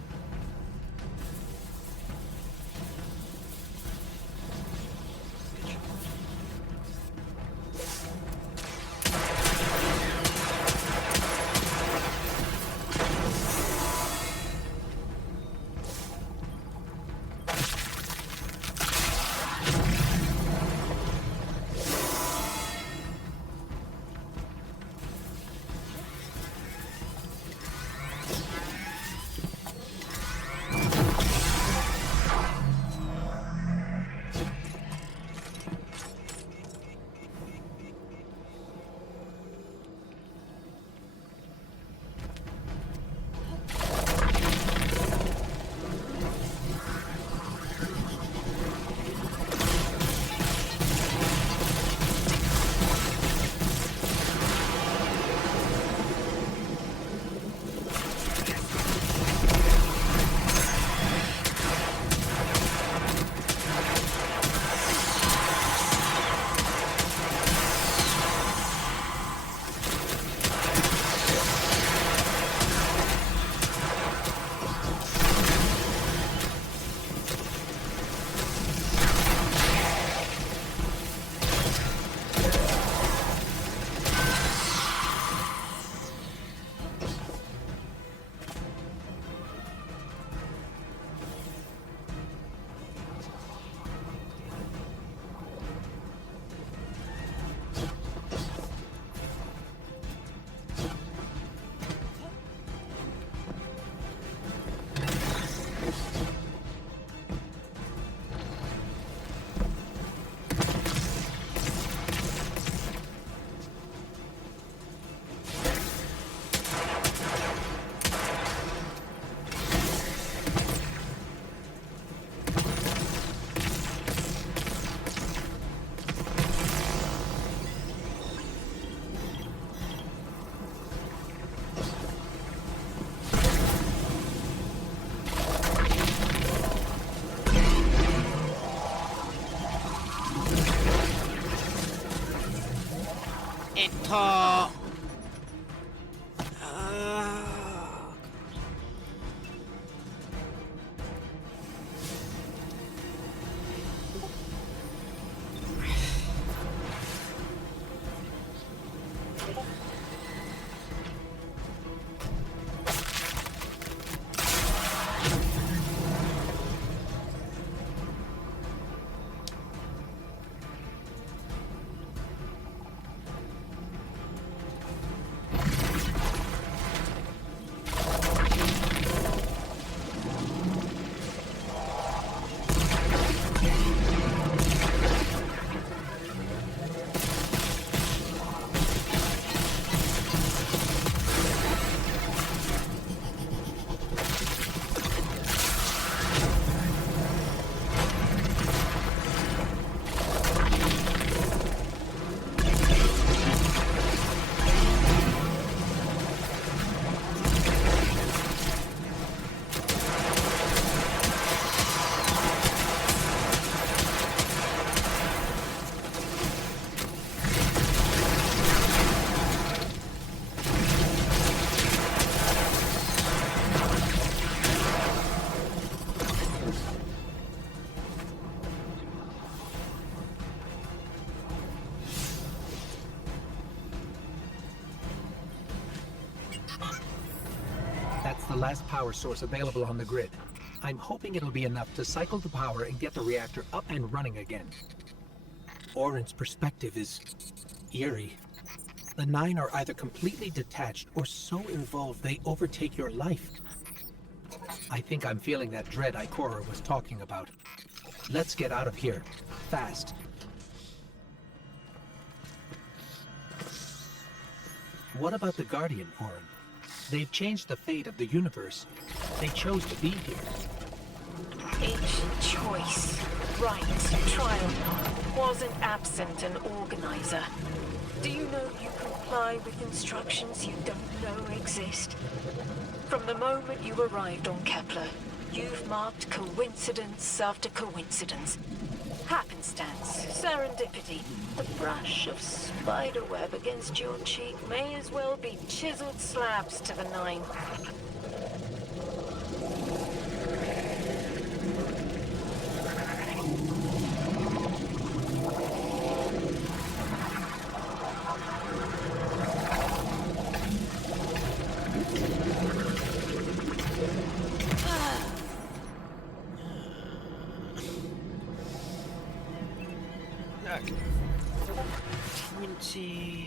Enter. That's the last power source available on the grid. I'm hoping it'll be enough to cycle the power and get the reactor up and running again. Orin's perspective is eerie. The Nine are either completely detached or so involved they overtake your life. I think I'm feeling that dread Ikora was talking about. Let's get out of here. Fast. What about the Guardian, Orin? They've changed the fate of the universe. They chose to be here. Each choice, right, trial, wasn't absent an organizer. Do you know you comply with instructions you don't know exist? From the moment you arrived on Kepler, you've marked coincidence after coincidence. Happenstance, serendipity. The brush of spiderweb against your cheek may as well be chiseled slabs to the nine. Okay. 20.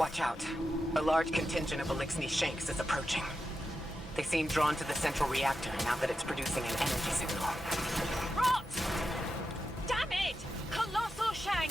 Watch out. A large contingent of Elixni Shanks is approaching. They seem drawn to the central reactor now that it's producing an energy signal. Rot! Damn it! Colossal Shank!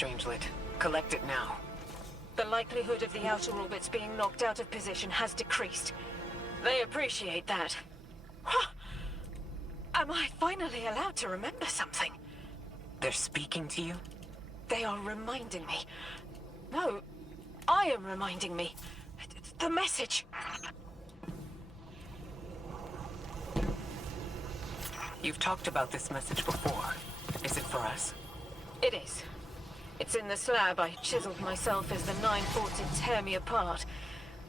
strangelet. Collect it now. The likelihood of the outer orbits being knocked out of position has decreased. They appreciate that. Am I finally allowed to remember something? They're speaking to you? They are reminding me. No, I am reminding me. The message. You've talked about this message before. Is it for us? It is. It's in the slab I chiseled myself as the Nine fought to tear me apart.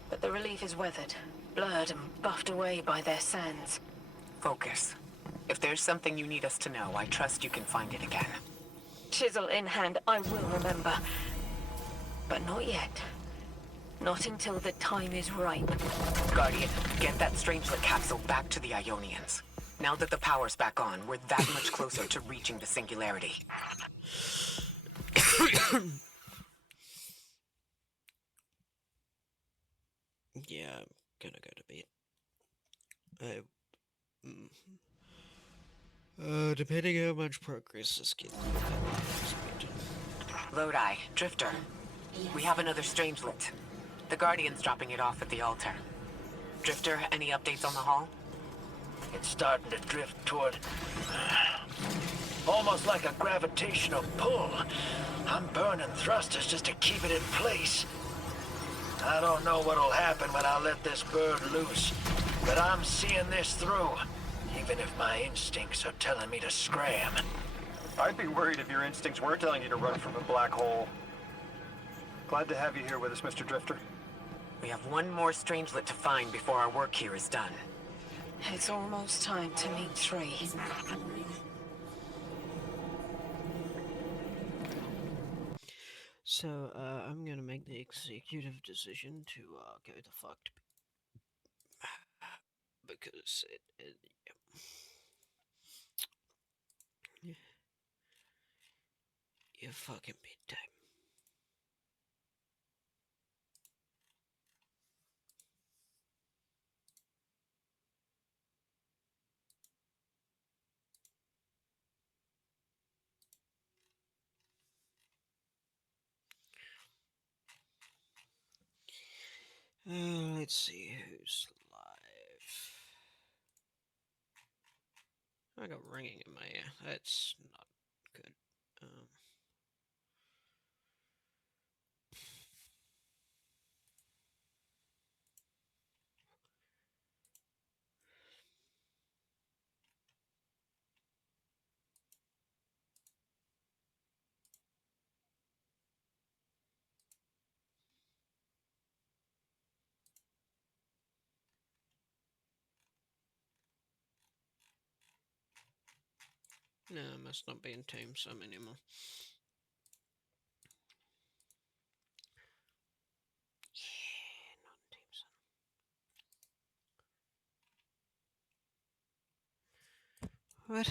But the relief is weathered, blurred and buffed away by their sands. Focus. If there's something you need us to know, I trust you can find it again. Chisel in hand, I will remember. But not yet. Not until the time is ripe. Guardian, get that strangelet capsule back to the Ionians. Now that the power's back on, we're that much closer to reaching the singularity. Yeah, I'm gonna go to bed. Depending how much progress this kid. Lodi, Drifter. We have another strangelet. The Guardian's dropping it off at the altar. Drifter, any updates on the hull? It's starting to drift toward... almost like a gravitational pull. I'm burning thrusters just to keep it in place. I don't know what'll happen when I let this bird loose, but I'm seeing this through, even if my instincts are telling me to scram. I'd be worried if your instincts were telling you to run from a black hole. Glad to have you here with us, Mr. Drifter. We have one more strangelet to find before our work here is done. It's almost time to meet 3. So, I'm gonna make the executive decision to, go the fuck to because yeah. You fucking big time. Let's see who's live. I got ringing in my ear. That's not good. No, I must not be in Team Sum anymore. Yeah, not in Team Sum. What?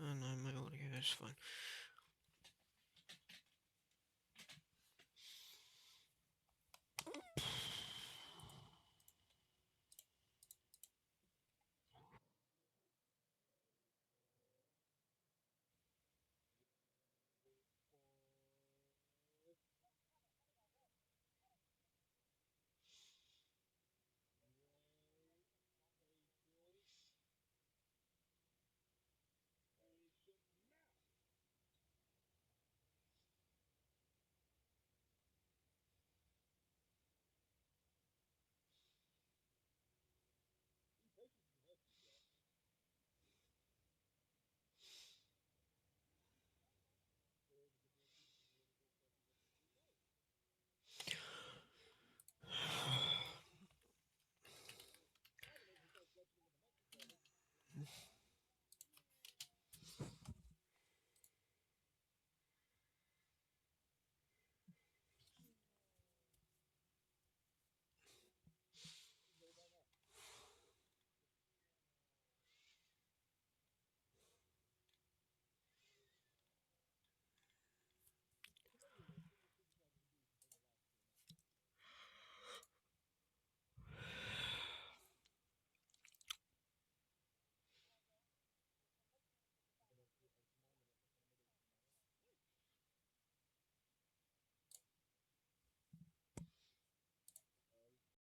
Oh no, my audio is fine.